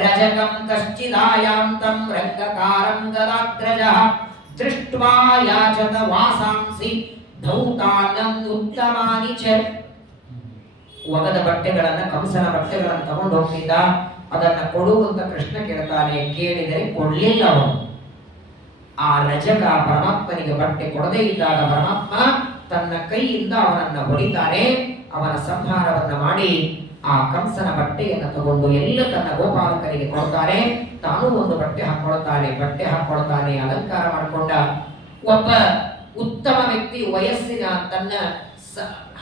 ರಜಕಂ ಕಶ್ಚಿದಾಯಾಂತಂ ರಂಗಕಾರಂ ಗದಾಗ್ರಜಃ ದೃಷ್ಟ್ವಾ ಯಾಚತ ವಾಸಾಂಸಿ ಧೌತಾನಂ ಉತ್ತಮಾನಿ ಚ. ಒಗದ ಬಟ್ಟೆಗಳನ್ನ, ಕಂಸನ ಬಟ್ಟೆಗಳನ್ನು ತಗೊಂಡು ಹೋಗ್ತಿದ್ದ. ಅದನ್ನ ಕೊಡುವಂತ ಕೃಷ್ಣ ಕೇಳ್ತಾನೆ. ಕೇಳಿದರೆ ಕೊಡ್ಲಿಲ್ಲ ಅವನು. ಆ ರಜಕ ಪರಮಾತ್ಮನಿಗೆ ಬಟ್ಟೆ ಕೊಡದೇ ಇದ್ದಾಗ ಪರಮಾತ್ಮ ತನ್ನ ಕೈಯಿಂದ ಅವನನ್ನ ಹೊಡಿತಾನೆ. ಅವನ ಸಂಹಾರವನ್ನ ಮಾಡಿ ಆ ಕಂಸನ ಬಟ್ಟೆಯನ್ನು ತಗೊಂಡು ಎಲ್ಲ ತನ್ನ ಗೋಪಾಲಕರಿಗೆ ಕೊಡ್ತಾನೆ. ತಾನು ಒಂದು ಬಟ್ಟೆ ಹಾಕೊಳ್ತಾನೆ. ಅಲಂಕಾರ ಮಾಡಿಕೊಂಡ ಒಬ್ಬ ಉತ್ತಮ ವ್ಯಕ್ತಿ, ವಯಸ್ಸಿನ ತನ್ನ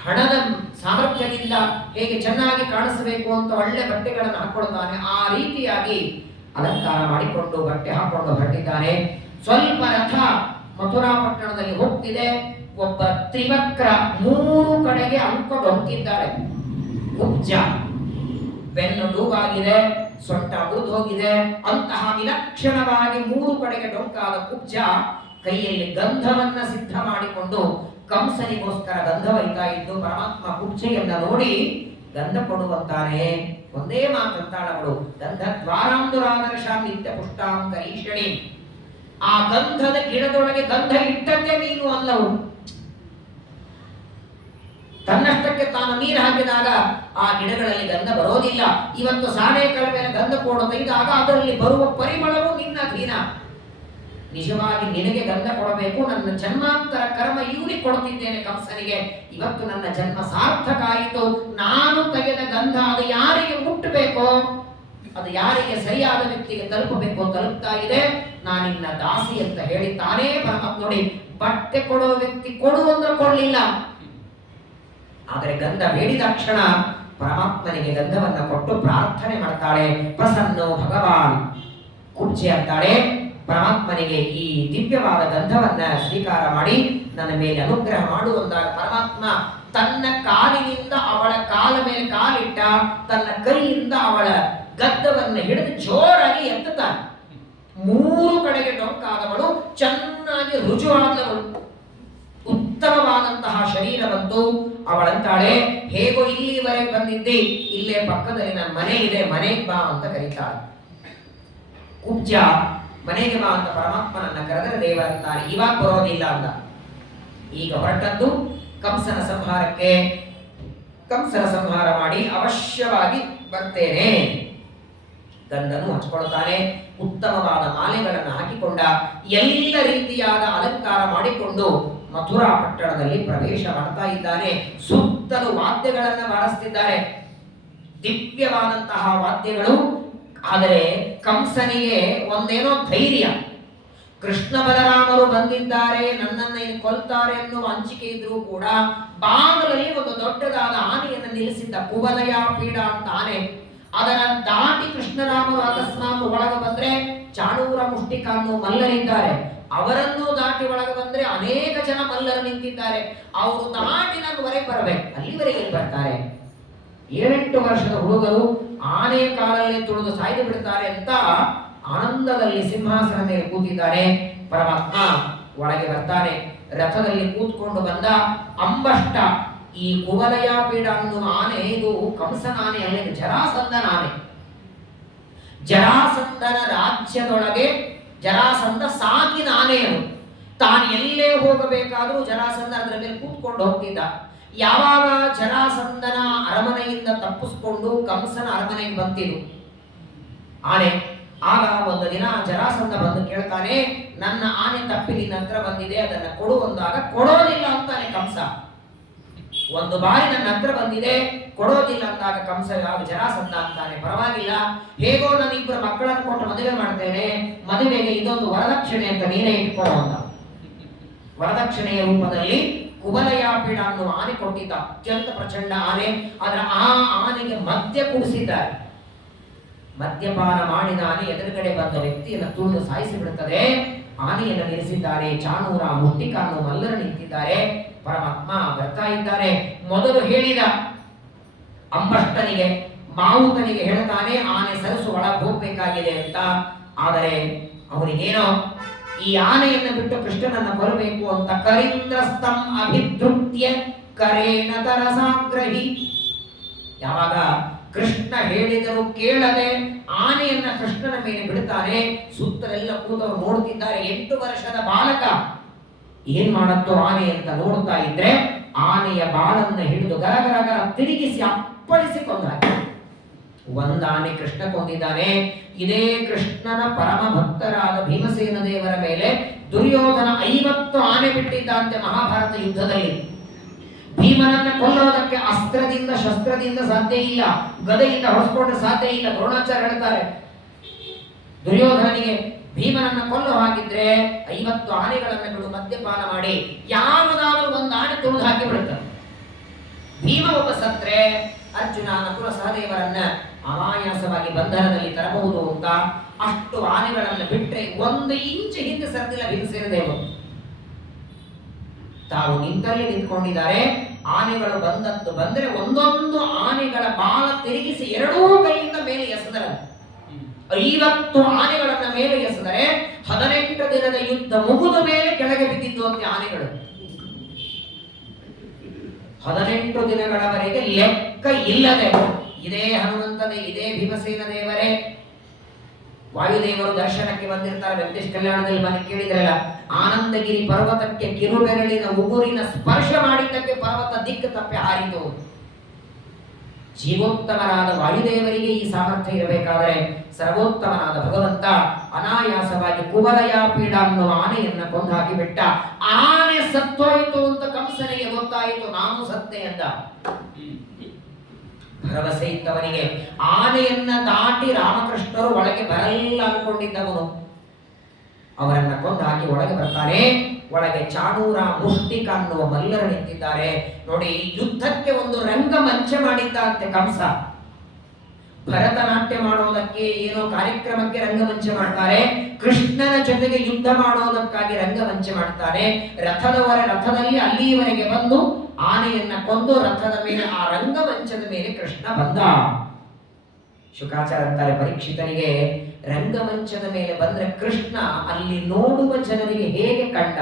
ಹಣದ ಸಾಮರ್ಥ್ಯದಿಂದ ಹೇಗೆ ಚೆನ್ನಾಗಿ ಕಾಣಿಸಬೇಕು ಅಂತ ಒಳ್ಳೆ ಬಟ್ಟೆಗಳನ್ನು ಹಾಕೊಳ್ತಾನೆ. ಆ ರೀತಿಯಾಗಿ ಅಲಂಕಾರ ಮಾಡಿಕೊಂಡು ಬಟ್ಟೆ ಹಾಕೊಂಡು ಹೊರಟಿದ್ದಾನೆ. ಸ್ವಲ್ಪ ರಥ ಮಥುರಾ ಪಟ್ಟಣದಲ್ಲಿ ಹೋಗ್ತಿದೆ. ಒಬ್ಬ ತ್ರಿವಕ್ರ 3 ಕಡೆಗೆ ಅಂಕೊಂಡು ಹೋಗ್ತಿದ್ದಾಳೆ. ಕುಬ್ಜ, ಬೆನ್ನು ಡೂಬಾಗಿದೆ, ಸೊಂಟ ಮುರಿದು ಹೋಗಿದೆ. ಅಂತಹ ವಿಲಕ್ಷಣವಾಗಿ 3 ಕಡೆಗೆ ಡೊಂಕಾದ ಕುಬ್ಜ ಕೈಯಲ್ಲಿ ಗಂಧವನ್ನ ಸಿದ್ಧ ಮಾಡಿಕೊಂಡು ಕಂಸನಿಗೋಸ್ಕರ ಗಂಧ ಒಯ್ತಾ ಇದ್ದು, ಪರಮಾತ್ಮ ಕುಬ್ಜೆಯನ್ನ ನೋಡಿ ಗಂಧ ಕೊಡುವಂತಾನೆ. ಒಂದೇ ಮಾತಂತಾಳವಳು, ಗಂಧ ದ್ವಾರಾಂದುರಾದರ್ಶಾಂ ನಿತ್ಯ ಪುಷ್ಟಾಂ ಕರೀಷಣಿ. ಆ ಗಂಧದ ಗಿಡದೊಳಗೆ ಗಂಧ ಇಟ್ಟದ್ದೇ ನೀನು ಅಲ್ಲವು. ತನ್ನಷ್ಟಕ್ಕೆ ತಾನು ನೀರು ಹಾಕಿದಾಗ ಆ ಗಿಡಗಳಲ್ಲಿ ಗಂಧ ಬರೋದಿಲ್ಲ. ಇವತ್ತು ಸಾಣೇಕಳ ಮೇಲೆ ಗಂಧ ಕೊಡ ತೆಗೆದಾಗ ಅದರಲ್ಲಿ ಬರುವ ಪರಿಮಳವು ನಿನ್ನ ಅಧೀನ. ನಿಜವಾಗಿ ನಿನಗೆ ಗಂಧ ಕೊಡಬೇಕು. ನನ್ನ ಜನ್ಮಾಂತರ ಕರ್ಮ ಇವನಿಗೆ ಕೊಡ್ತಿದ್ದೇನೆ ಕಂಸನಿಗೆ. ಇವತ್ತು ನನ್ನ ಜನ್ಮ ಸಾರ್ಥಕ ಆಯಿತು. ನಾನು ತೆಗೆದ ಗಂಧ ಅದು ಯಾರಿಗೆ ಮುಟ್ಟಬೇಕೋ, ಅದು ಯಾರಿಗೆ ಸರಿಯಾದ ವ್ಯಕ್ತಿಗೆ ತಲುಪಬೇಕು ತಲುಪ್ತಾ ಇದೆ. ನಾನಿನ್ನ ದಾಸಿ ಅಂತ ಹೇಳಿ ತಾನೇ ಪರಮಾತ್ಮ ನೋಡಿ, ಬಟ್ಟೆ ಕೊಡುವ ವ್ಯಕ್ತಿ ಕೊಡು ಅಂದ್ರೆ ಕೊಡಲಿಲ್ಲ, ಆದರೆ ಗಂಧ ಬೇಡಿದ ಕ್ಷಣ ಪರಮಾತ್ಮನಿಗೆ ಗಂಧವನ್ನ ಕೊಟ್ಟು ಪ್ರಾರ್ಥನೆ ಮಾಡ್ತಾಳೆ. ಪ್ರಸನ್ನೋ ಭಗವಾನ್. ಕುಬ್ಜೆ ಅಂತಾಳೆ, ಪರಮಾತ್ಮನಿಗೆ ಈ ದಿವ್ಯವಾದ ಗಂಧವನ್ನ ಸ್ವೀಕಾರ ಮಾಡಿ ನನ್ನ ಮೇಲೆ ಅನುಗ್ರಹ ಮಾಡುವಂದಾಗ ಪರಮಾತ್ಮ ತನ್ನ ಕಾಲಿನಿಂದ ಅವಳ ಕಾಲ ಮೇಲೆ ಕಾಲಿಟ್ಟ, ತನ್ನ ಕೈಯಿಂದ ಅವಳ ಗದ್ದವನ್ನು ಹಿಡಿದು ಜೋರಾಗಿ ಎತ್ತುತ್ತಾನೆ. 3 ಕಡೆಗೆ ಡೊಂಕಾದವಳು ಚೆನ್ನಾಗಿ ರುಜುವಾದವಳು, ಉತ್ತಮವಾದಂತಹ ಶರೀರ ಬಂತು. ಅವಳಂತಾಳೆ, ಹೇಗೋ ಇಲ್ಲಿವರೆಗೆ ಬಂದಿದ್ದಿ, ಇಲ್ಲೇ ಪಕ್ಕದಲ್ಲಿ ನನ್ನ ಮನೆ ಇದೆ, ಮನೆಗೆ ಬಾ ಅಂತ ಕರೀತಾಳೆ. ಕುಬ್ಜ ಮನೆಗೆ ಬಾ ಅಂತ ಪರಮಾತ್ಮನನ್ನ ಕರೆದರೆ ದೇವರಂತಾನೆ ಇವಾಗ ಬರೋದಿಲ್ಲ ಅಂದ. ಈಗ ಹೊರಟದ್ದು ಕಂಸನ ಸಂಹಾರಕ್ಕೆ. ಕಂಸನ ಸಂಹಾರ ಮಾಡಿ ಅವಶ್ಯವಾಗಿ ಬರ್ತೇನೆ. ಗಂಧನು ಹಚ್ಕೊಳ್ತಾನೆ, ಉತ್ತಮವಾದ ಮಾಲೆಗಳನ್ನು ಹಾಕಿಕೊಂಡ, ಎಲ್ಲ ರೀತಿಯಾದ ಅಲಂಕಾರ ಮಾಡಿಕೊಂಡು ಮಥುರಾ ಪಟ್ಟಣದಲ್ಲಿ ಪ್ರವೇಶ ಮಾಡ್ತಾ ಇದ್ದಾನೆ. ಸುತ್ತಲೂ ವಾದ್ಯಗಳನ್ನು ಬಾರಿಸ್ತಿದ್ದಾರೆ, ದಿವ್ಯವಾದಂತಹ ವಾದ್ಯಗಳು. ಆದರೆ ಕಂಸನಿಗೆ ಒಂದೇನೋ ಧೈರ್ಯ, ಕೃಷ್ಣ ಬಲರಾಮರು ಬಂದಿದ್ದಾರೆ, ನನ್ನನ್ನು ಇನ್ನು ಕೊಲ್ತಾರೆ ಎನ್ನುವ ಅಂಜಿಕೆ ಇದ್ರೂ ಕೂಡ ಬಾಗಲಲ್ಲಿ ಒಂದು ದೊಡ್ಡದಾದ ಆನೆಯನ್ನು ನಿಲ್ಲಿಸಿದ್ದ, ಕುವಲಯ ಪೀಡ ಅಂತ ಆನೆ. ಅದರ ದಾಟಿ ಕೃಷ್ಣರಾಮರು ಅಕಸ್ಮಾತ್ ಒಳಗೆ ಬಂದ್ರೆ ಚಾಣೂರ ಮುಷ್ಟಿಕ ಅನ್ನೋ ಮಲ್ಲರಿದ್ದಾರೆ, ಅವರನ್ನು ದಾಟಿ ಒಳಗೆ ಬಂದ್ರೆ ಅನೇಕ ಜನ ಮಲ್ಲರು ನಿಂತಿದ್ದಾರೆ, ಅವರು ದಾಟಿ ನನ್ನವರೆಗೆ ಬರಬೇಕು. ಅಲ್ಲಿವರೆಗೆ ಬರ್ತಾರೆ? 7-8 ವರ್ಷದ ಹುಡುಗರು ಆನೆ ಕಾಲಲ್ಲಿ ತುಳಿದು ಸಾಯ್ದು ಬಿಡ್ತಾರೆ ಅಂತ ಆನಂದದಲ್ಲಿ ಸಿಂಹಾಸನ ಮೇಲೆ ಕೂತಿದ್ದಾರೆ. ಪರಮಾತ್ಮ ಒಳಗೆ ಬರ್ತಾನೆ. ರಥದಲ್ಲಿ ಕೂತ್ಕೊಂಡು ಬಂದ ಅಂಬಷ್ಟ, ಈ ಕುವಲಯ ಪೀಡ ಅನ್ನುವ ಆನೆ ಇದು ಕಂಸನ ಆನೆ ಅಲ್ಲ, ಜರಾಸಂಧನ ಆನೆ. ಜರಾಸಂಧನ ರಾಜ್ಯದೊಳಗೆ ಜರಾಸಂಧ ಸಾಕಿನ ಆನೆಯನು. ತಾನು ಎಲ್ಲೇ ಹೋಗಬೇಕಾದ್ರೂ ಜರಾಸಂಧ ಅದರ ಮೇಲೆ ಕೂತ್ಕೊಂಡು ಹೋಗ್ತಿದ್ದ. ಯಾವಾಗ ಜರಾಸಂಧನ ಅರಮನೆಯಿಂದ ತಪ್ಪಿಸ್ಕೊಂಡು ಕಂಸನ ಅರಮನೆಗೆ ಬಂತಿದ್ದು ಆನೆ, ಆಗ ಒಂದು ದಿನ ಜರಾಸಂಧ ಬಂದು ಕೇಳ್ತಾನೆ, ನನ್ನ ಆನೆ ತಪ್ಪಿ ನಿನ್ನ ಹತ್ರ ಬಂದಿದೆ, ಅದನ್ನ ಕೊಡು ಅಂದಾಗ ಕೊಡೋದಿಲ್ಲ ಅಂತಾನೆ ಕಂಸ. ಒಂದು ಬಾರಿ ನನ್ನ ಹತ್ರ ಬಂದಿದೆ, ಕೊಡೋದಿಲ್ಲ ಅಂದಾಗ ಕಂಸ ಜರಾಸಂಧ ಅಂತಾನೆ, ಪರವಾಗಿಲ್ಲ, ಹೇಗೋ ನಾನು 2 ಮಕ್ಕಳನ್ನು ಕೊಟ್ಟು ಮದುವೆ ಮಾಡ್ತೇನೆ, ಮದುವೆಗೆ ಇದೊಂದು ವರದಕ್ಷಿಣೆ ಅಂತ ನೀನೇ ಇಟ್ಕೋ ಅಂತ. ವರದಕ್ಷಿಣೆಯ ರೂಪದಲ್ಲಿ ಕುವಲಯ ಪೀಡ ಅನ್ನುವ ಆನೆ ಕೊಟ್ಟಿದ್ದ, ಅತ್ಯಂತ ಪ್ರಚಂಡ ಆನೆ. ಅದರ ಆ ಆನೆಗೆ ಮದ್ಯ ಕುಡಿಸಿದ್ದಾರೆ. ಮದ್ಯಪಾನ ಮಾಡಿದ ಆನೆ ಎದುರುಗಡೆ ಬಂದ ವ್ಯಕ್ತಿಯನ್ನು ತುಳಿದು ಸಾಯಿಸಿ ಬಿಡುತ್ತದೆ. ಆನೆಯನ್ನು ನಿಲ್ಲಿಸಿದ್ದಾರೆ. ಚಾಣೂರ ಮುಷ್ಟಿಕ ಅನ್ನುವ ಮಲ್ಲರು ನಿಂತಿದ್ದಾರೆ. ಪರಮಾತ್ಮ ಬರ್ತಾ ಇದ್ದಾರೆ. ಮೊದಲು ಹೇಳಿದ ಅಂಬಷ್ಟನಿಗೆ, ಮಾವುತನಿಗೆ ಹೇಳ್ತಾನೆ, ಆನೆ ಸರಸು ಒಳಗೆ ಹೋಗ್ಬೇಕಾಗಿದೆ ಅಂತ. ಆದರೆ ಅವನಿಗೇನೋ ಈ ಆನೆಯನ್ನು ಬಿಟ್ಟು ಕೃಷ್ಣನನ್ನು ಕೊಲ್ಲಬೇಕು ಅಂತ ಕರೀಂದ್ರಸ್ತಂ ಅಭಿದೃತ್ಯ ಕರೇಣ ತರಸಾಗ್ರಹಿ. ಯಾವಾಗ ಕೃಷ್ಣ ಹೇಳಿದರು ಕೇಳದೆ ಆನೆಯನ್ನ ಕೃಷ್ಣನ ಮೇಲೆ ಬಿಡುತ್ತಾನೆ. ಸುತ್ತಲೆಲ್ಲ ಕೂತವರು ನೋಡ್ತಿದ್ದಾರೆ. 8 ವರ್ಷದ ಬಾಲಕ ಏನ್ ಮಾಡತ್ತೋ ಆನೆ ಅಂತ ನೋಡ್ತಾ ಇದ್ರೆ ಆನೆಯ ಬಾಲನ್ನ ಹಿಡಿದು ಗರಗರ ತಿರುಗಿಸಿ ಅಪ್ಪಳಿಸಿ ಕೊಂದಾನೆ. ಒಂದು ಆನೆ ಕೃಷ್ಣ ಕೊಂದಿದ್ದಾನೆ. ಇದೇ ಕೃಷ್ಣನ ಪರಮ ಭಕ್ತರಾದ ಭೀಮಸೇನ ದೇವರ ಮೇಲೆ ದುರ್ಯೋಧನ 50 ಆನೆ ಬಿಟ್ಟಿದ್ದಂತೆ ಮಹಾಭಾರತ ಯುದ್ಧದಲ್ಲಿ. ಭೀಮನನ್ನ ಕೊಲ್ಲೋದಕ್ಕೆ ಅಸ್ತ್ರದಿಂದ ಶಸ್ತ್ರದಿಂದ ಸಾಧ್ಯ ಇಲ್ಲ, ಗದೆಯಿಂದ ಹೊಡೆಸ್ಕೊಂಡ್ರೆ ಸಾಧ್ಯ ಇಲ್ಲ. ದ್ರೋಣಾಚಾರ್ಯ ಹೇಳ್ತಾರೆ, ದುರ್ಯೋಧನನಿಗೆ ಭೀಮನನ್ನ ಕೊಲ್ಲೋ ಹಾಗಿದ್ರೆ 50 ಆನೆಗಳನ್ನು ಬಿಡು, ಮದ್ಯಪಾನ ಮಾಡಿ ಯಾವುದಾದ್ರೂ ಒಂದು ಆನೆ ತುಳಿದು ಹಾಕಿ ಬಿಡುತ್ತಾರೆ. ಭೀಮ ಒಬ್ಬ ಸತ್ರೆ ಅರ್ಜುನ ನಕುಲ ಸಹದೇವರನ್ನ ಅನಾಯಾಸವಾಗಿ ಬಂಧನದಲ್ಲಿ ತರಬಹುದು ಅಂತ ಅಷ್ಟು ಆನೆಗಳನ್ನು ಬಿಟ್ಟರೆ 1 ಇಂಚು ಹಿಂದೆ ಸರಿದಿಲ್ಲ ಭೀಮಸೇನ ದೇವರು. ತಾವು ನಿಂತಲ್ಲಿ ನಿಂತ್ಕೊಂಡಿದ್ದಾರೆ. ಆನೆಗಳು ಬಂದದ್ದು ಬಂದರೆ ಒಂದೊಂದು ಆನೆಗಳ ಬಾಲ ತಿರುಗಿಸಿ 2 ಕೈಯಿಂದ ಮೇಲೆ ಎಸೆದರೆ 50 ಆನೆಗಳನ್ನ ಮೇಲೆ ಎಸೆದರೆ 18 ದಿನದ ಯುದ್ಧ ಮುಗಿದ ಮೇಲೆ ಕೆಳಗೆ ಬಿದ್ದಿದ್ದು ಅಂತೆ ಆನೆಗಳು. 18 ದಿನಗಳವರೆಗೆ ಲೆಕ್ಕ ಇಲ್ಲದೆ ಇದೇ ಹನುಮಂತನೇ, ಇದೇ ಭೀಮಸೇನ ದೇವರೇ, ವಾಯುದೇವರು ದರ್ಶನಕ್ಕೆ ಬಂದಿರ್ತಾರೆ. ವೆಂಕಟೇಶ್ ಕಲ್ಯಾಣದಲ್ಲಿ ಮನೆ ಕೇಳಿದ್ರಲ್ಲ, ಆನಂದಗಿರಿ ಪರ್ವತಕ್ಕೆ ಕಿರುಬೆರಳಿನ ಉಗುರಿನ ಸ್ಪರ್ಶ ಮಾಡಿದ್ದಕ್ಕೆ ಪರ್ವತ ದಿಕ್ಕು ತಪ್ಪಿ ಹಾರಿತು. ಜೀವೋತ್ತಮರಾದ ವಾಯುದೇವರಿಗೆ ಈ ಸಾಮರ್ಥ್ಯ ಇರಬೇಕಾದರೆ ಸರ್ವೋತ್ತಮನಾದ ಭಗವಂತ ಅನಾಯಾಸವಾಗಿ ಕುವಲಯ ಪೀಡ ಅನ್ನುವ ಆನೆಯನ್ನ ಕೊಂದು ಹಾಕಿಬಿಟ್ಟ. ಆನೆ ಸತ್ತೋಯಿತು ಅಂತ ಕಂಸನಿಗೆ ಗೊತ್ತಾಯಿತು, ನಾನು ಸತ್ತೆ ಎಂದ. ಭರವಸೆ ಇದ್ದವನಿಗೆ ಆನೆಯನ್ನ ದಾಟಿ ರಾಮಕೃಷ್ಣರು ಒಳಗೆ ಬರಲ್ಲ ಅನ್ಕೊಂಡಿದ್ದವನು ಅವರನ್ನ ಕೊಂದು ಹಾಕಿ ಒಳಗೆ ಬರ್ತಾನೆ. ಒಳಗೆ ಚಾಣೂರ ಮುಷ್ಟಿಕ ಅನ್ನುವ ಮಲ್ಲರು ನಿಂತಿದ್ದಾರೆ. ನೋಡಿ, ಯುದ್ಧಕ್ಕೆ ಒಂದು ರಂಗಮಂಚ ಮಾಡಿದ್ದಂತೆ ಕಂಸ. ಭರತನಾಟ್ಯ ಮಾಡೋದಕ್ಕೆ ಏನೋ ಕಾರ್ಯಕ್ರಮಕ್ಕೆ ರಂಗಮಂಚ ಮಾಡ್ತಾರೆ, ಕೃಷ್ಣನ ಜೊತೆಗೆ ಯುದ್ಧ ಮಾಡೋದಕ್ಕಾಗಿ ರಂಗಮಂಚ ಮಾಡ್ತಾರೆ. ರಥದಲ್ಲಿ ಅಲ್ಲಿಯವರೆಗೆ ಬಂದು ಆನೆಯನ್ನ ಕೊಂದು ರಥದ ಮೇಲೆ ಆ ರಂಗಮಂಚದ ಮೇಲೆ ಕೃಷ್ಣ ಬಂದ. ಶುಕಾಚಾರ್ಯ ಅಂತಾರೆ, ಪರೀಕ್ಷಿತನಿಗೆ ರಂಗಮಂಚದ ಮೇಲೆ ಬಂದ್ರೆ ಕೃಷ್ಣ ಅಲ್ಲಿ ನೋಡುವ ಜನರಿಗೆ ಹೇಗೆ ಕಂಡ,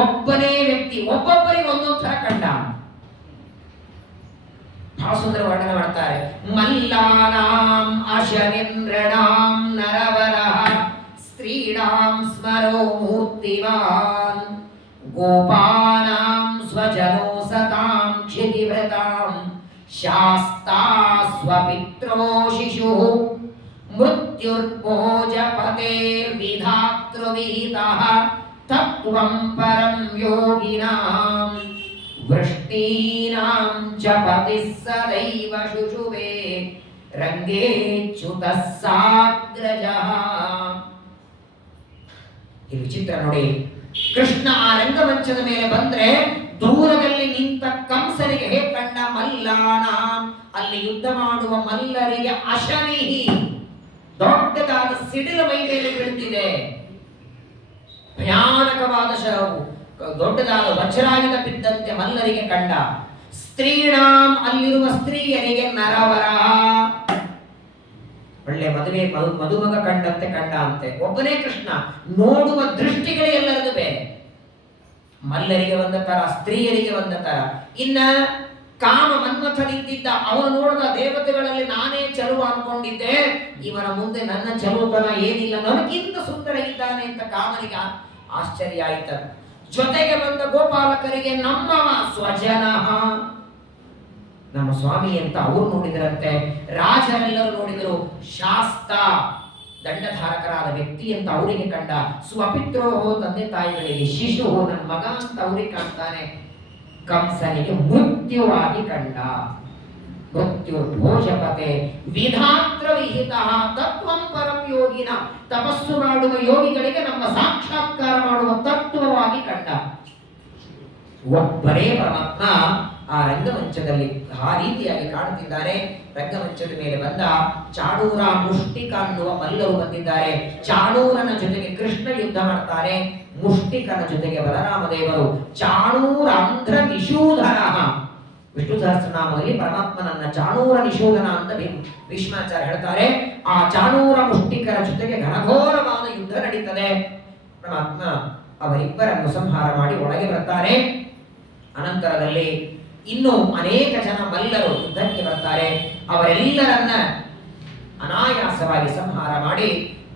ಒಬ್ಬನೇ ವ್ಯಕ್ತಿ ಒಬ್ಬೊಬ್ಬರಿಗೆ ಒಂದೊಂದು ತರ ಕಂಡ. ಬಹಳ ಸುಂದರ ವರ್ಣನೆ ಮಾಡ್ತಾರೆ. ಮಲ್ಲಾನಾಂ ಅಶನಿಂದ್ರಣಾಂ ನರವರಃ ಸ್ತ್ರೀಣಾಂ ಸ್ಮರೋ ಮೂರ್ತಿವಾನ್ ಗೋಪಾನಾಂ ಸ್ವಜನೋ ಸತಾಂ ಕ್ಷಿತಿವ್ರತಾಂ ಶಾಸ್ತಾ ಸ್ವಪಿತ್ರೋ ಶಿಶುಃ ಮೃತ್ಯುರ್ಭೋಜಪತೇರ್ವಿಧಾತೃವಿಹಿತಃ ತತ್ವಂ ಪರಂ ಯೋಗಿನಾಂ ವೃಷ್ಟೀನಾಂ ಚ ಪತಿಃ ಸದೈವ ಶುಶುಭೆ ರಂಗೇಚ್ಯುತಃ ಸಾಗ್ರಜಃ. ಈ ವಿಚಿತ್ರ ನೋಡಿ, ಕೃಷ್ಣ ಆ ರಂಗಮಂಚದ ಮೇಲೆ ಬಂದ್ರೆ ದೂರದಲ್ಲಿ ನಿಂತ ಕಂಸನಿಗೆ ಹೇಗೆ ಕಂಡ? ಮಲ್ಲಾನಾಂ, ಅಲ್ಲಿ ಯುದ್ಧ ಮಾಡುವ ಮಲ್ಲರಿಗೆ ಅಶನಿಹಿ, ದೊಡ್ಡದಾದ ಸಿಡಿಲು ಮೈ ಮೇಲೆ ಬೀಳುತ್ತಿದೆ, ಭಯಾನಕವಾದ ಶರವು, ದೊಡ್ಡದಾದ ವಜ್ರಾಯುಧ ಬಿದ್ದಂತೆ ಮಲ್ಲರಿಗೆ ಕಂಡ. ಸ್ತ್ರೀಣಾಂ, ಅಲ್ಲಿರುವ ಸ್ತ್ರೀಯರಿಗೆ ನರವರ, ಒಳ್ಳೆ ಮದುವೆ ಮದುಮಗ ಕಂಡಂತೆ ಕಂಡ ಅಂತೆ. ಒಬ್ಬನೇ ಕೃಷ್ಣ, ನೋಡುವ ದೃಷ್ಟಿಗಳೇ ಎಲ್ಲರದು ಬೇರೆ. ಮಲ್ಲರಿಗೆ ಒಂದ ತರ, ಸ್ತ್ರೀಯರಿಗೆ ಒಂದ ತರ. ಇನ್ನ ಕಾಮ ಮನ್ಮಥ ನಿಂತಿದ್ದ, ಅವನು ನೋಡಿದ ದೇವತೆಗಳಲ್ಲಿ ನಾನೇ ಚಲುವ ಅನ್ಕೊಂಡಿದ್ದೆ, ಇವನ ಮುಂದೆ ನನ್ನ ಚಲುವತನ ಏನಿಲ್ಲ, ನನಗಿಂತ ಸುಂದರ ಇದ್ದಾನೆ ಅಂತ ಕಾಮನಿಗೆ ಆಶ್ಚರ್ಯ ಆಯ್ತ. ಜೊತೆಗೆ ಬಂದ ಗೋಪಾಲಕರಿಗೆ ನಮ್ಮವ ಸ್ವಜನ, ನಮ್ಮ ಸ್ವಾಮಿ ಅಂತ ಅವರು ನೋಡಿದರಂತೆ. ರಾಜರೆಲ್ಲರೂ ನೋಡಿದರು. ಶಾಸ್ತ, ದಂಡಧಾರಕರಾದ ವ್ಯಕ್ತಿ ಅಂತ ಅವರಿಗೆ ಕಂಡ. ಸ್ವಪಿತ್ರೋ, ತಂದೆ ತಾಯಿಗಳಿಗೆ. ಶಿಶು, ನನ್ನ ಮಗ ಅಂತ ಅವರಿಗೆ ಕಾಣ್ತಾನೆ. ಕಂಸನಿಗೆ ಮೃತ್ಯುವಾಗಿ ಕಂಡ. ಮೃತ್ಯು ಭೋಜಪತೆ ವಿಧಾತ್ರ ವಿಹಿತ ತತ್ವಂ ಪರಂ ಯೋಗಿನ, ತಪಸ್ಸು ಮಾಡುವ ಯೋಗಿಗಳಿಗೆ ನಮ್ಮ ಸಾಕ್ಷಾತ್ಕಾರ ಮಾಡುವ ತತ್ವವಾಗಿ ಕಂಡ. ಒಬ್ಬರೇ ಪರಮಾತ್ಮ ಆ ರಂಗಮಂಚದಲ್ಲಿ ಆ ರೀತಿಯಾಗಿ ಕಾಣುತ್ತಿದ್ದಾರೆ. ರಂಗಮಂಚದ ಮೇಲೆ ಬಂದ ಚಾಣೂರ, ಮುಷ್ಟಿಕ ಅನ್ನುವ ಮಲ್ಲರು ಬಂದಿದ್ದಾರೆ. ಚಾಣೂರನ ಜೊತೆಗೆ ಕೃಷ್ಣ ಯುದ್ಧ ಮಾಡ್ತಾರೆ, ಮುಷ್ಟಿಕನ ಜೊತೆಗೆ ಬಲರಾಮದೇವರು. ಚಾಣೂರ ಅಂಧ್ರ ನಿಶೂಧನ, ವಿಷ್ಣು ಸಹಸ್ರನಾಮದಲ್ಲಿ ಪರಮಾತ್ಮನನ್ನ ಚಾಣೂರ ನಿಶೋಧನ ಅಂತ ಭೀಷ್ಮಾಚಾರ್ಯ ಹೇಳ್ತಾರೆ. ಆ ಚಾಣೂರ ಮುಷ್ಟಿಕರ ಜೊತೆಗೆ ಘನಘೋರವಾದ ಯುದ್ಧ ನಡೀತದೆ. ಪರಮಾತ್ಮ ಅವರಿಬ್ಬರನ್ನು ಸಂಹಾರ ಮಾಡಿ ಒಳಗೆ ಬರ್ತಾರೆ. ಅನಂತರದಲ್ಲಿ ಇನ್ನು ಅನೇಕ ಜನ ಮಲ್ಲರು ಯುದ್ಧಕ್ಕೆ ಬರ್ತಾರೆ. ಅವರೆಲ್ಲರನ್ನ ಅನಾಯಾಸವಾಗಿ ಸಂಹಾರ ಮಾಡಿ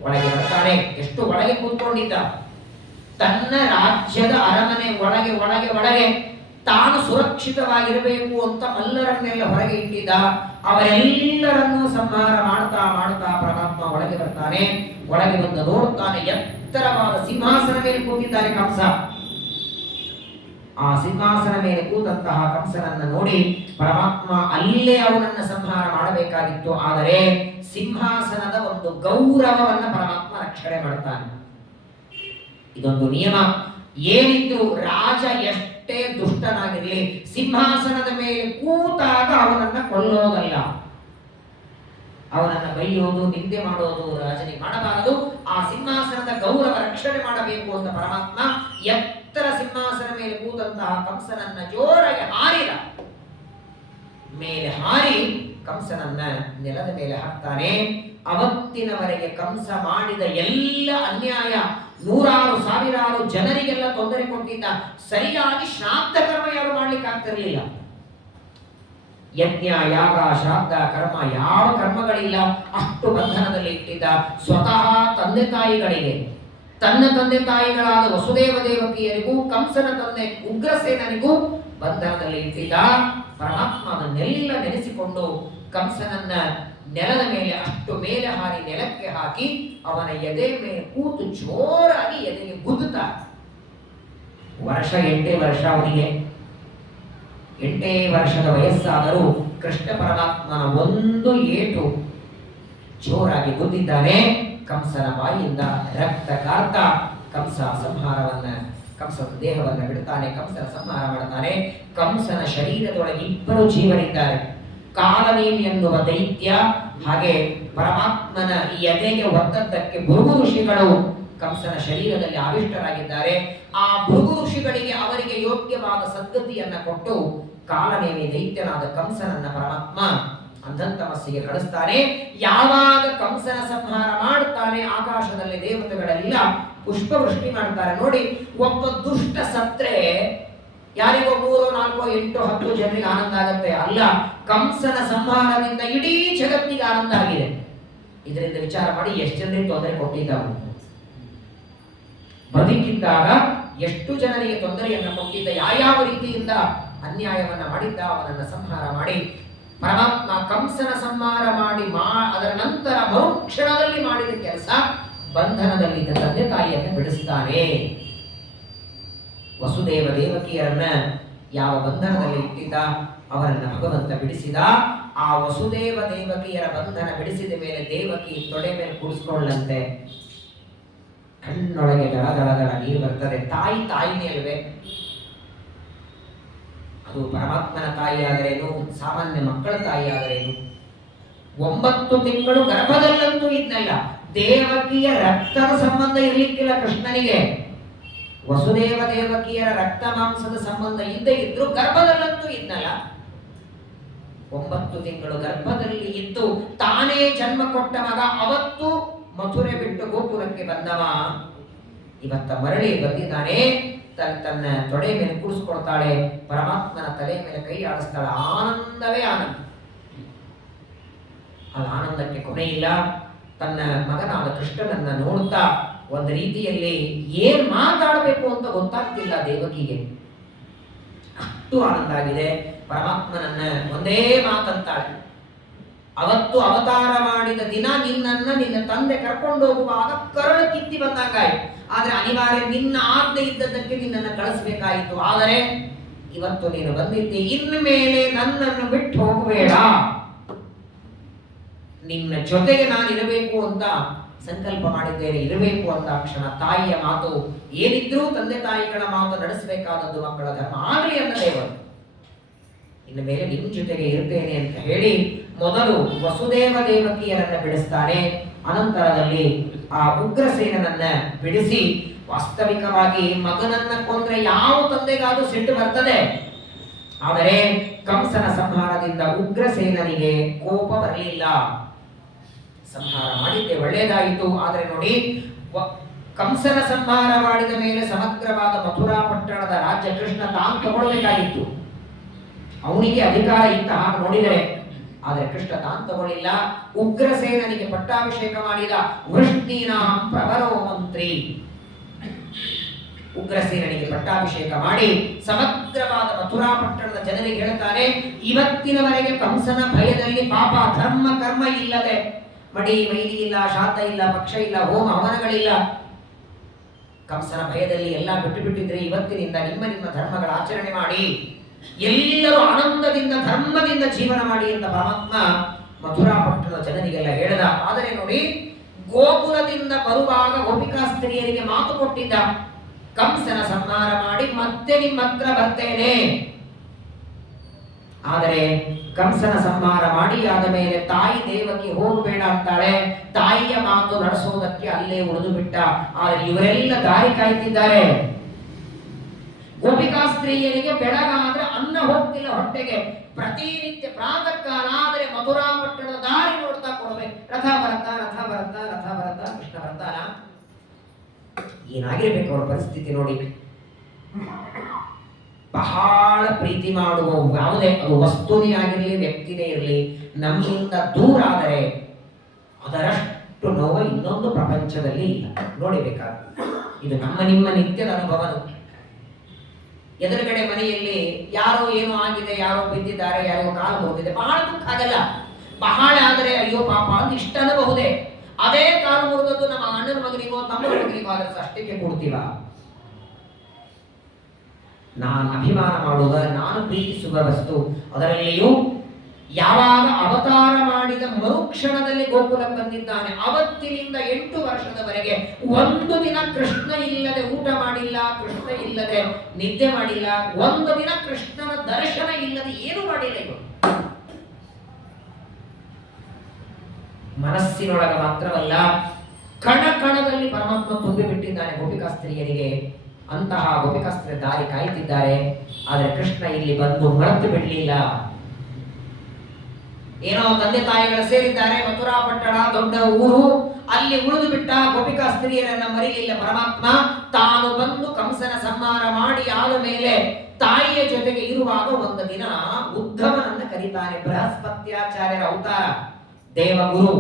ಒಳಗೆ ಬರ್ತಾನೆ. ಎಷ್ಟು ಒಳಗೆ ಕೂತ್ಕೊಂಡಿದ್ದ, ತನ್ನ ರಾಜ್ಯದ ಅರಮನೆ ಒಳಗೆ ಒಳಗೆ ಒಳಗೆ ತಾನು ಸುರಕ್ಷಿತವಾಗಿರಬೇಕು ಅಂತ ಮಲ್ಲರನ್ನೆಲ್ಲ ಹೊರಗೆ ಇಟ್ಟಿದ್ದ. ಅವರೆಲ್ಲರನ್ನೂ ಸಂಹಾರ ಮಾಡ್ತಾ ಮಾಡ್ತಾ ಪರಮಾತ್ಮ ಒಳಗೆ ಬರ್ತಾನೆ. ಒಳಗೆ ಬಂದು ನೋಡುತ್ತಾನೆ, ಎತ್ತರವಾದ ಸಿಂಹಾಸನ ಮೇಲೆ ಕೂತಿದ್ದಾನೆ ಕಂಸ. ಆ ಸಿಂಹಾಸನ ಮೇಲೆ ಕೂತಂತಹ ಕಂಸನನ್ನ ನೋಡಿ ಪರಮಾತ್ಮ ಅಲ್ಲೇ ಅವನನ್ನ ಸಂಹಾರ ಮಾಡಬೇಕಾಗಿತ್ತು. ಆದರೆ ಸಿಂಹಾಸನದ ಒಂದು ಗೌರವವನ್ನ ಪರಮಾತ್ಮ ರಕ್ಷಣೆ ಮಾಡ್ತಾನೆ. ಇದೊಂದು ನಿಯಮ. ಏನಿದ್ರು ರಾಜ ಎಷ್ಟೇ ದುಷ್ಟನಾಗಿರಲಿ, ಸಿಂಹಾಸನದ ಮೇಲೆ ಕೂತಾಗ ಅವನನ್ನ ಕೊಲ್ಲೋದಲ್ಲ, ಅವನನ್ನ ಬೈಯೋದು, ನಿಂದೆ ಮಾಡೋದು ರಾಜನಿಗೆ ಮಾಡಬಾರದು. ಆ ಸಿಂಹಾಸನದ ಗೌರವ ರಕ್ಷಣೆ ಮಾಡಬೇಕು ಅಂತ ಪರಮಾತ್ಮ ಎತ್ತರ ಸಿಂಹಾಸನ ಮೇಲೆ ಕೂತಂತಹ ಕಂಸನನ್ನ ಜೋರಾಗಿ ಹಾರಿದ. ಮೇಲೆ ಹಾರಿ ಕಂಸನನ್ನ ನೆಲದ ಮೇಲೆ ಹಾಕ್ತಾನೆ. ಅವತ್ತಿನವರೆಗೆ ಕಂಸ ಮಾಡಿದ ಎಲ್ಲ ಅನ್ಯಾಯ, ನೂರಾರು ಸಾವಿರಾರು ಜನರಿಗೆಲ್ಲ ತೊಂದರೆ ಕೊಟ್ಟಿದ್ದ, ಸರಿಯಾಗಿ ಶ್ರಾದ್ದ ಕರ್ಮ ಯಾರು ಮಾಡ್ಲಿಕ್ಕೆ ಆಗ್ತಿರ್ಲಿಲ್ಲ. ಯಜ್ಞ, ಯಾಗ, ಶ್ರಾದ್ದ, ಕರ್ಮ ಯಾವ ಕರ್ಮಗಳಿಲ್ಲ. ಅಷ್ಟು ಬಂಧನದಲ್ಲಿ ಇಟ್ಟಿದ್ದ. ಸ್ವತಃ ತಂದೆ ತಾಯಿಗಳಿಗೆ, ತನ್ನ ತಂದೆ ತಾಯಿಗಳಾದ ವಸುದೇವ ದೇವಕಿಯರಿಗೂ ಕಂಸನ ತಂದೆ ಉಗ್ರಸೇನನಿಗೂ ಬಂಧನದಲ್ಲಿ ಇಟ್ಟಿದ್ದ. ಪರಮಾತ್ಮ ಅದನ್ನೆಲ್ಲ ನೆನೆಸಿಕೊಂಡು ಕಂಸನನ್ನ ನೆಲದ ಮೇಲೆ ಅಷ್ಟು ಮೇಲೆ ಹಾರಿ ನೆಲಕ್ಕೆ ಹಾಕಿ ಅವನ ಎದೆ ಮೇಲೆ ಕೂತು ಜೋರಾಗಿ ಎದೆಗೆ ಗುದ್ದುತ್ತಾ. ವರ್ಷ 8 ವರ್ಷ ಅವನಿಗೆ. 8 ವರ್ಷದ ವಯಸ್ಸಾದರೂ ಕೃಷ್ಣ ಪರಮಾತ್ಮನ ಒಂದು ಏಟು ಜೋರಾಗಿ ಗುದ್ದಿದ್ದಾನೆ. ಕಂಸನ ಬಾಯಿಯಿಂದ ರಕ್ತ ಕಾರ್ತಾ ಕಂಸ ಕಂಸನ ದೇಹವನ್ನು ಬಿಡುತ್ತಾನೆ. ಕಂಸನ ಸಂಹಾರ ಮಾಡುತ್ತಾನೆ. ಕಂಸನ ಶರೀರದೊಳಗೆ 2 ಜೀವರಿದ್ದಾರೆ. ಕಾಲನೇಮಿ ಎನ್ನುವ ದೈತ್ಯ, ಹಾಗೆ ಪರಮಾತ್ಮನ ಈ ಎದೆಗೆ ಒತ್ತದ್ದಕ್ಕೆ ಭೃಗು ಋಷಿಗಳು ಕಂಸನ ಶರೀರದಲ್ಲಿ ಆವಿಷ್ಟರಾಗಿದ್ದಾರೆ. ಆ ಭೃಗು ಋಷಿಗಳಿಗೆ ಅವರಿಗೆ ಯೋಗ್ಯವಾದ ಸದ್ಗತಿಯನ್ನ ಕೊಟ್ಟು ಕಾಲನೇಮಿ ದೈತ್ಯನಾದ ಕಂಸನನ್ನ ಪರಮಾತ್ಮ ಅಂಧಂತಮಸ್ಸಿಗೆ ಕಳಿಸ್ತಾನೆ. ಯಾವಾಗ ಕಂಸನ ಸಂಹಾರ ಮಾಡುತ್ತಾನೆ, ಆಕಾಶದಲ್ಲಿ ದೇವತೆಗಳೆಲ್ಲ ಪುಷ್ಪವೃಷ್ಟಿ ಮಾಡ್ತಾರೆ. ನೋಡಿ, ಒಬ್ಬ ದುಷ್ಟ ಸತ್ರೆ ಯಾರಿಗೋ 3, 4, 8, 10 ಜನರಿಗೆ ಆನಂದ ಆಗುತ್ತೆ. ಅಲ್ಲ, ಕಂಸನ ಸಂಹಾರದಿಂದ ಇಡೀ ಜಗತ್ತಿಗೆ ಆನಂದ ಆಗಿದೆ. ಇದರಿಂದ ವಿಚಾರ ಮಾಡಿ ಎಷ್ಟು ಜನರಿಗೆ ತೊಂದರೆ ಕೊಟ್ಟಿದ್ದಾವೆ. ಬದುಕಿದ್ದಾಗ ಎಷ್ಟು ಜನರಿಗೆ ತೊಂದರೆಯನ್ನು ಕೊಟ್ಟಿದ್ದ, ಯಾವ ರೀತಿಯಿಂದ ಅನ್ಯಾಯವನ್ನ ಮಾಡಿದ್ದ, ಅವನನ್ನ ಸಂಹಾರ ಮಾಡಿ ಪರಮಾತ್ಮ ಕಂಸನ ಸಂಹಾರ ಮಾಡಿ ಅದರ ನಂತರ ಮರುಕ್ಷಣದಲ್ಲಿ ಮಾಡಿದ ಕೆಲಸ, ಬಂಧನದಲ್ಲಿದ್ದ ತಂದೆ ತಾಯಿಯನ್ನು ಬಿಡಿಸ್ತಾನೆ. ವಸುದೇವ ದೇವಕಿಯರನ್ನ ಯಾವ ಬಂಧನದಲ್ಲಿ ಇಟ್ಟಿದ್ದ ಅವರನ್ನ ಭಗವಂತ ಬಿಡಿಸಿದ. ಆ ವಸುದೇವ ದೇವಕಿಯರ ಬಂಧನ ಬಿಡಿಸಿದ ಮೇಲೆ ದೇವಕಿ ತೊಡೆ ಮೇಲೆ ಕೂಡಿಸ್ಕೊಳ್ಳಂತೆ. ಕಣ್ಣೊಳಗೆ ದಳ ದಳ ದಳ ನೀರು ಬರ್ತದೆ. ತಾಯಿನೇ ಅಲ್ವೇ? ಅದು ಪರಮಾತ್ಮನ ತಾಯಿ ಆದರೇನು, ಸಾಮಾನ್ಯ ಮಕ್ಕಳ ತಾಯಿ ಆದರೇನು? 9 ತಿಂಗಳು ಗರ್ಭದಲ್ಲಂತೂ ಇದ್ನಲ್ಲ. ದೇವಕಿಯ ರಕ್ತದ ಸಂಬಂಧ ಇರಲಿಕ್ಕಿಲ್ಲ ಕೃಷ್ಣನಿಗೆ. ವಸುದೇವ ದೇವಕಿಯರ ರಕ್ತ ಮಾಂಸದ ಸಂಬಂಧ ಇದ್ದೇ ಇದ್ರು ಗರ್ಭದಲ್ಲಂತೂ ಇದ್ನಲ್ಲ. 9 ತಿಂಗಳು ಗರ್ಭದಲ್ಲಿ ಇದ್ದು ತಾನೇ ಜನ್ಮ ಕೊಟ್ಟ ಮಗ ಅವತ್ತು ಮಥುರೆ ಬಿಟ್ಟು ಗೋಪುರಕ್ಕೆ ಬಂದವ ಇವತ್ತ ಮರಳಿ ಬಂದಿದ್ದಾನೆ. ತನ್ನ ತೊಡೆ ಮೇಲೆ ಕೂಡಿಸ್ಕೊಳ್ತಾಳೆ, ಪರಮಾತ್ಮನ ತಲೆ ಮೇಲೆ ಕೈ ಆಡಿಸ್ತಾಳೆ. ಆನಂದವೇ ಆನಂದ. ಆ ಆನಂದಕ್ಕೆ ಕೊನೆ ಇಲ್ಲ. ತನ್ನ ಮಗನಾದ ಕೃಷ್ಣನನ್ನ ನೋಡುತ್ತಾ ಒಂದು ರೀತಿಯಲ್ಲಿ ಏನ್ ಮಾತಾಡಬೇಕು ಅಂತ ಗೊತ್ತಾಗ್ತಿಲ್ಲ ದೇವಕಿಗೆ. ಅಷ್ಟು ಆನಂದ ಆಗಿದೆ. ಪರಮಾತ್ಮನನ್ನ ಒಂದೇ ಮಾತಂತಾಳೆ, ಅವತ್ತು ಅವತಾರ ಮಾಡಿದ ದಿನ ನಿನ್ನ ತಂದೆ ಕರ್ಕೊಂಡು ಹೋಗುವಾಗ ಕರಳು ಕಿತ್ತಿ ಬಂದಂಗಾಯ್ತು. ಆದ್ರೆ ಅನಿವಾರ್ಯ, ನಿನ್ನ ಆಜ್ಞೆ ಇದ್ದದ್ದಕ್ಕೆ ನಿನ್ನನ್ನು ಕಳಿಸ್ಬೇಕಾಯಿತು. ಆದರೆ ಇವತ್ತು ನೀನು ಬಂದಿದ್ದೆ, ಇನ್ನು ಮೇಲೆ ನನ್ನನ್ನು ಬಿಟ್ಟು ಹೋಗಬೇಡ, ನಿನ್ನ ಜೊತೆಗೆ ನಾನು ಇರಬೇಕು ಅಂತ ಸಂಕಲ್ಪ ಮಾಡಿದ್ದೇನೆ. ಇರಬೇಕು ಅಂತ ಕ್ಷಣ ತಾಯಿಯ ಮಾತು ಏನಿದ್ರೂ ತಂದೆ ತಾಯಿಗಳ ಮಾತು ನಡೆಸಬೇಕಾದದ್ದು ಮಕ್ಕಳ ಧರ್ಮ. ಆಗಲಿ ಅನ್ನ ದೇವರು, ಇನ್ನು ಮೇಲೆ ನಿನ್ನ ಜೊತೆಗೆ ಇರ್ತೇನೆ ಅಂತ ಹೇಳಿ ಮೊದಲು ವಸುದೇವ ದೇವಕಿಯರನ್ನ ಬಿಡಿಸ್ತಾನೆ. ಅನಂತರದಲ್ಲಿ ಆ ಉಗ್ರಸೇನನ್ನ ಬಿಡಿಸಿ, ವಾಸ್ತವಿಕವಾಗಿ ಮಗನನ್ನ ಕೊಂದ್ರೆ ಯಾವ ತಂದೆಗಾದ್ರೂ ಸಿಟ್ಟು ಬರ್ತದೆ. ಆದರೆ ಕಂಸನ ಸಂಹಾರದಿಂದ ಉಗ್ರಸೇನನಿಗೆ ಕೋಪ ಬರಲಿಲ್ಲ. ಸಂಹಾರ ಮಾಡಿದ್ದೆ ಒಳ್ಳೆಯದಾಯಿತು. ಆದರೆ ನೋಡಿ, ಕಂಸನ ಸಂಹಾರ ಮಾಡಿದ ಮೇಲೆ ಸಮಗ್ರವಾದ ಮಥುರಾ ಪಟ್ಟಣದ ರಾಜ್ಯ ಕೃಷ್ಣ ತಾನು ತಗೊಳ್ಬೇಕಾಗಿತ್ತು. ಅವನಿಗೆ ಅಧಿಕಾರ ಇತ್ತ ಹಾಗೆ ನೋಡಿದರೆ, ಆದರೆ ಕೃಷ್ಣ ತಾನು ತಗೊಳ್ಳಿಲ್ಲ. ಉಗ್ರಸೇನನಿಗೆ ಪಟ್ಟಾಭಿಷೇಕ ಮಾಡಿದ. ವೃಷ್ಣೀನಾಂ ಪ್ರವರೋ ಮಂತ್ರಿ, ಉಗ್ರಸೇನನಿಗೆ ಪಟ್ಟಾಭಿಷೇಕ ಮಾಡಿ ಸಮಗ್ರವಾದ ಮಥುರಾ ಪಟ್ಟಣದ ಜನರಿಗೆ ಹೇಳ್ತಾರೆ, ಇವತ್ತಿನವರೆಗೆ ಕಂಸನ ಭಯದಲ್ಲಿ ಪಾಪ ಧರ್ಮ ಕರ್ಮ ಇಲ್ಲದೆ, ಮಡಿ ಮೈಲಿ ಇಲ್ಲ, ಶಾಂತ ಇಲ್ಲ, ಪಕ್ಷ ಇಲ್ಲ, ಹೋಮ ಹವನಗಳಿಲ್ಲ, ಕಂಸನ ಭಯದಲ್ಲಿ ಎಲ್ಲ ಬಿಟ್ಟು ಬಿಟ್ಟಿದ್ರೆ ಇವತ್ತಿನಿಂದ ನಿಮ್ಮ ಧರ್ಮಗಳ ಆಚರಣೆ ಮಾಡಿ ಎಲ್ಲರೂ ಆನಂದದಿಂದ ಧರ್ಮದಿಂದ ಜೀವನ ಮಾಡಿ ಅಂತ ಪರಮಾತ್ಮ ಮಥುರಾ ಪಟ್ಟಣದ ಜನರಿಗೆಲ್ಲ ಹೇಳಿದ. ಆದರೆ ನೋಡಿ, ಗೋಕುಲದಿಂದ ಬರುವಾಗ ಗೋಪಿಕಾ ಸ್ತ್ರೀಯರಿಗೆ ಮಾತು ಕೊಟ್ಟಿದ್ದ, ಕಂಸನ ಸಂಹಾರ ಮಾಡಿ ಮತ್ತೆ ನಿಮ್ಮ ಹತ್ರ ಬರ್ತೇನೆ. ಆದರೆ ಕಂಸನ ಸಂಹಾರ ಮಾಡಿ ಆದ ಮೇಲೆ ತಾಯಿ ದೇವಕಿ ಹೋಗಬೇಡ ಅಂತಾಳೆ. ತಾಯಿಯ ಮಾತು ನಡೆಸೋದಕ್ಕೆ ಅಲ್ಲೇ ಉಳಿದು ಬಿಟ್ಟ. ಆದರೆ ಇವರೆಲ್ಲ ದಾರಿ ಕಾಯ್ತಿದ್ದಾರೆ. ಗೋಪಿಕಾ ಸ್ತ್ರೀಯರಿಗೆ ಬೆಳಗಾದ್ರೆ ಅನ್ನ ಹೋಗ್ತಿಲ್ಲ ಹೊಟ್ಟೆಗೆ. ಪ್ರತಿನಿತ್ಯ ಪ್ರಾತಃ ಕಾಲ ಆದರೆ ಮಥುರಾ ಪಟ್ಟಣದ ದಾರಿ ನೋಡ್ತಾ ಕೊಡ್ಬೇಕು. ರಥ ಬರತ್ತಾ ಕೃಷ್ಣ ಬರ್ತಾನ. ಏನಾಗಿರ್ಬೇಕು ಅವರ ಪರಿಸ್ಥಿತಿ ನೋಡಿ. ಬಹಳ ಪ್ರೀತಿ ಮಾಡುವ ಯಾವುದೇ ಅದು ವಸ್ತುನೇ ಆಗಿರಲಿ, ವ್ಯಕ್ತಿನೇ ಇರಲಿ, ನಮ್ಮಿಂದ ದೂರ ಆದರೆ ಅದರಷ್ಟು ನೋವು ಇನ್ನೊಂದು ಪ್ರಪಂಚದಲ್ಲಿ ಇಲ್ಲ. ನೋಡಿಬೇಕಾದ್ರೆ ಇದು ನಿಮ್ಮ ನಿತ್ಯದ ಅನುಭವ. ಎದುರುಗಡೆ ಮನೆಯಲ್ಲಿ ಯಾರೋ ಏನೋ ಆಗಿದೆ, ಯಾರೋ ಬಿದ್ದಿದ್ದಾರೆ, ಯಾರೋ ಕಾಲು ಹೋಗಿದೆ, ಬಹಳ ದುಃಖ ಆಗಲ್ಲ. ಬಹಳ ಆದರೆ ಅಯ್ಯೋ ಪಾಪ ಅಂತ ಇಷ್ಟ ಅನ್ನಬಹುದೇ. ಅದೇ ಕಾಲು ಮುರಿದದ್ದು ನಮ್ಮ ಅಣ್ಣನ ಮಗನಿಗೋ ತಮ್ಮನ ಮಗನಿಗೋ ಆದ್ರೆ ಅಷ್ಟಕ್ಕೆ ಕೊಡ್ತೀವ. ನಾನು ಅಭಿಮಾನ ಮಾಡುವ, ನಾನು ಪ್ರೀತಿಸುವ ವಸ್ತು, ಅದರಲ್ಲಿಯೂ ಯಾವಾಗ ಅವತಾರ ಮಾಡಿದ ಮರುಕ್ಷಣದಲ್ಲಿ ಗೋಕುಲಕ್ಕೆ ಬಂದಿದ್ದಾನೆ, ಅವತ್ತಿನಿಂದ 8 ವರ್ಷದವರೆಗೆ ಒಂದು ದಿನ ಕೃಷ್ಣ ಇಲ್ಲದೆ ಊಟ ಮಾಡಿಲ್ಲ, ಕೃಷ್ಣ ಇಲ್ಲದೆ ನಿದ್ದೆ ಮಾಡಿಲ್ಲ, ಒಂದು ದಿನ ಕೃಷ್ಣನ ದರ್ಶನ ಇಲ್ಲದೆ ಏನು ಮಾಡಿಲ್ಲ. ಇವರು ಮನಸ್ಸಿನೊಳಗೆ ಮಾತ್ರವಲ್ಲ, ಕಣ ಕಣದಲ್ಲಿ ಪರಮಾತ್ಮ ತುಂಬಿ ಬಿಟ್ಟಿದ್ದಾನೆ ಗೋಪಿಕಾ ಸ್ತ್ರೀಯರಿಗೆ. ಅಂತಹ ಗೋಪಿಕಾ ಸ್ತ್ರೀ ದಾರಿ ಕಾಯ್ತಿದ್ದಾರೆ. ಆದರೆ ಕೃಷ್ಣ ಇಲ್ಲಿ ಬಂದು ಮರೆತು ಬಿಡಲಿಲ್ಲ. ಏನೋ ತಂದೆ ತಾಯಿಗಳು ಸೇರಿದ್ದಾರೆ, ಮಥುರಾ ಪಟ್ಟಣ ದೊಡ್ಡ ಊರು, ಅಲ್ಲಿ ಉಳಿದು ಬಿಟ್ಟ ಗೋಪಿಕಾ ಸ್ತ್ರೀಯರನ್ನ ಮರಿಲಿಲ್ಲ ಪರಮಾತ್ಮ. ತಾನು ಬಂದು ಕಂಸನ ಸಂಹಾರ ಮಾಡಿ ಆದ ಮೇಲೆ ತಾಯಿಯ ಜೊತೆಗೆ ಇರುವಾಗ ಒಂದು ದಿನ ಉದ್ಧವನನ್ನ ಕರೀತಾನೆ. ಬೃಹಸ್ಪತ್ಯಾಚಾರ್ಯರ ಅವತಾರ, ದೇವಗುರು,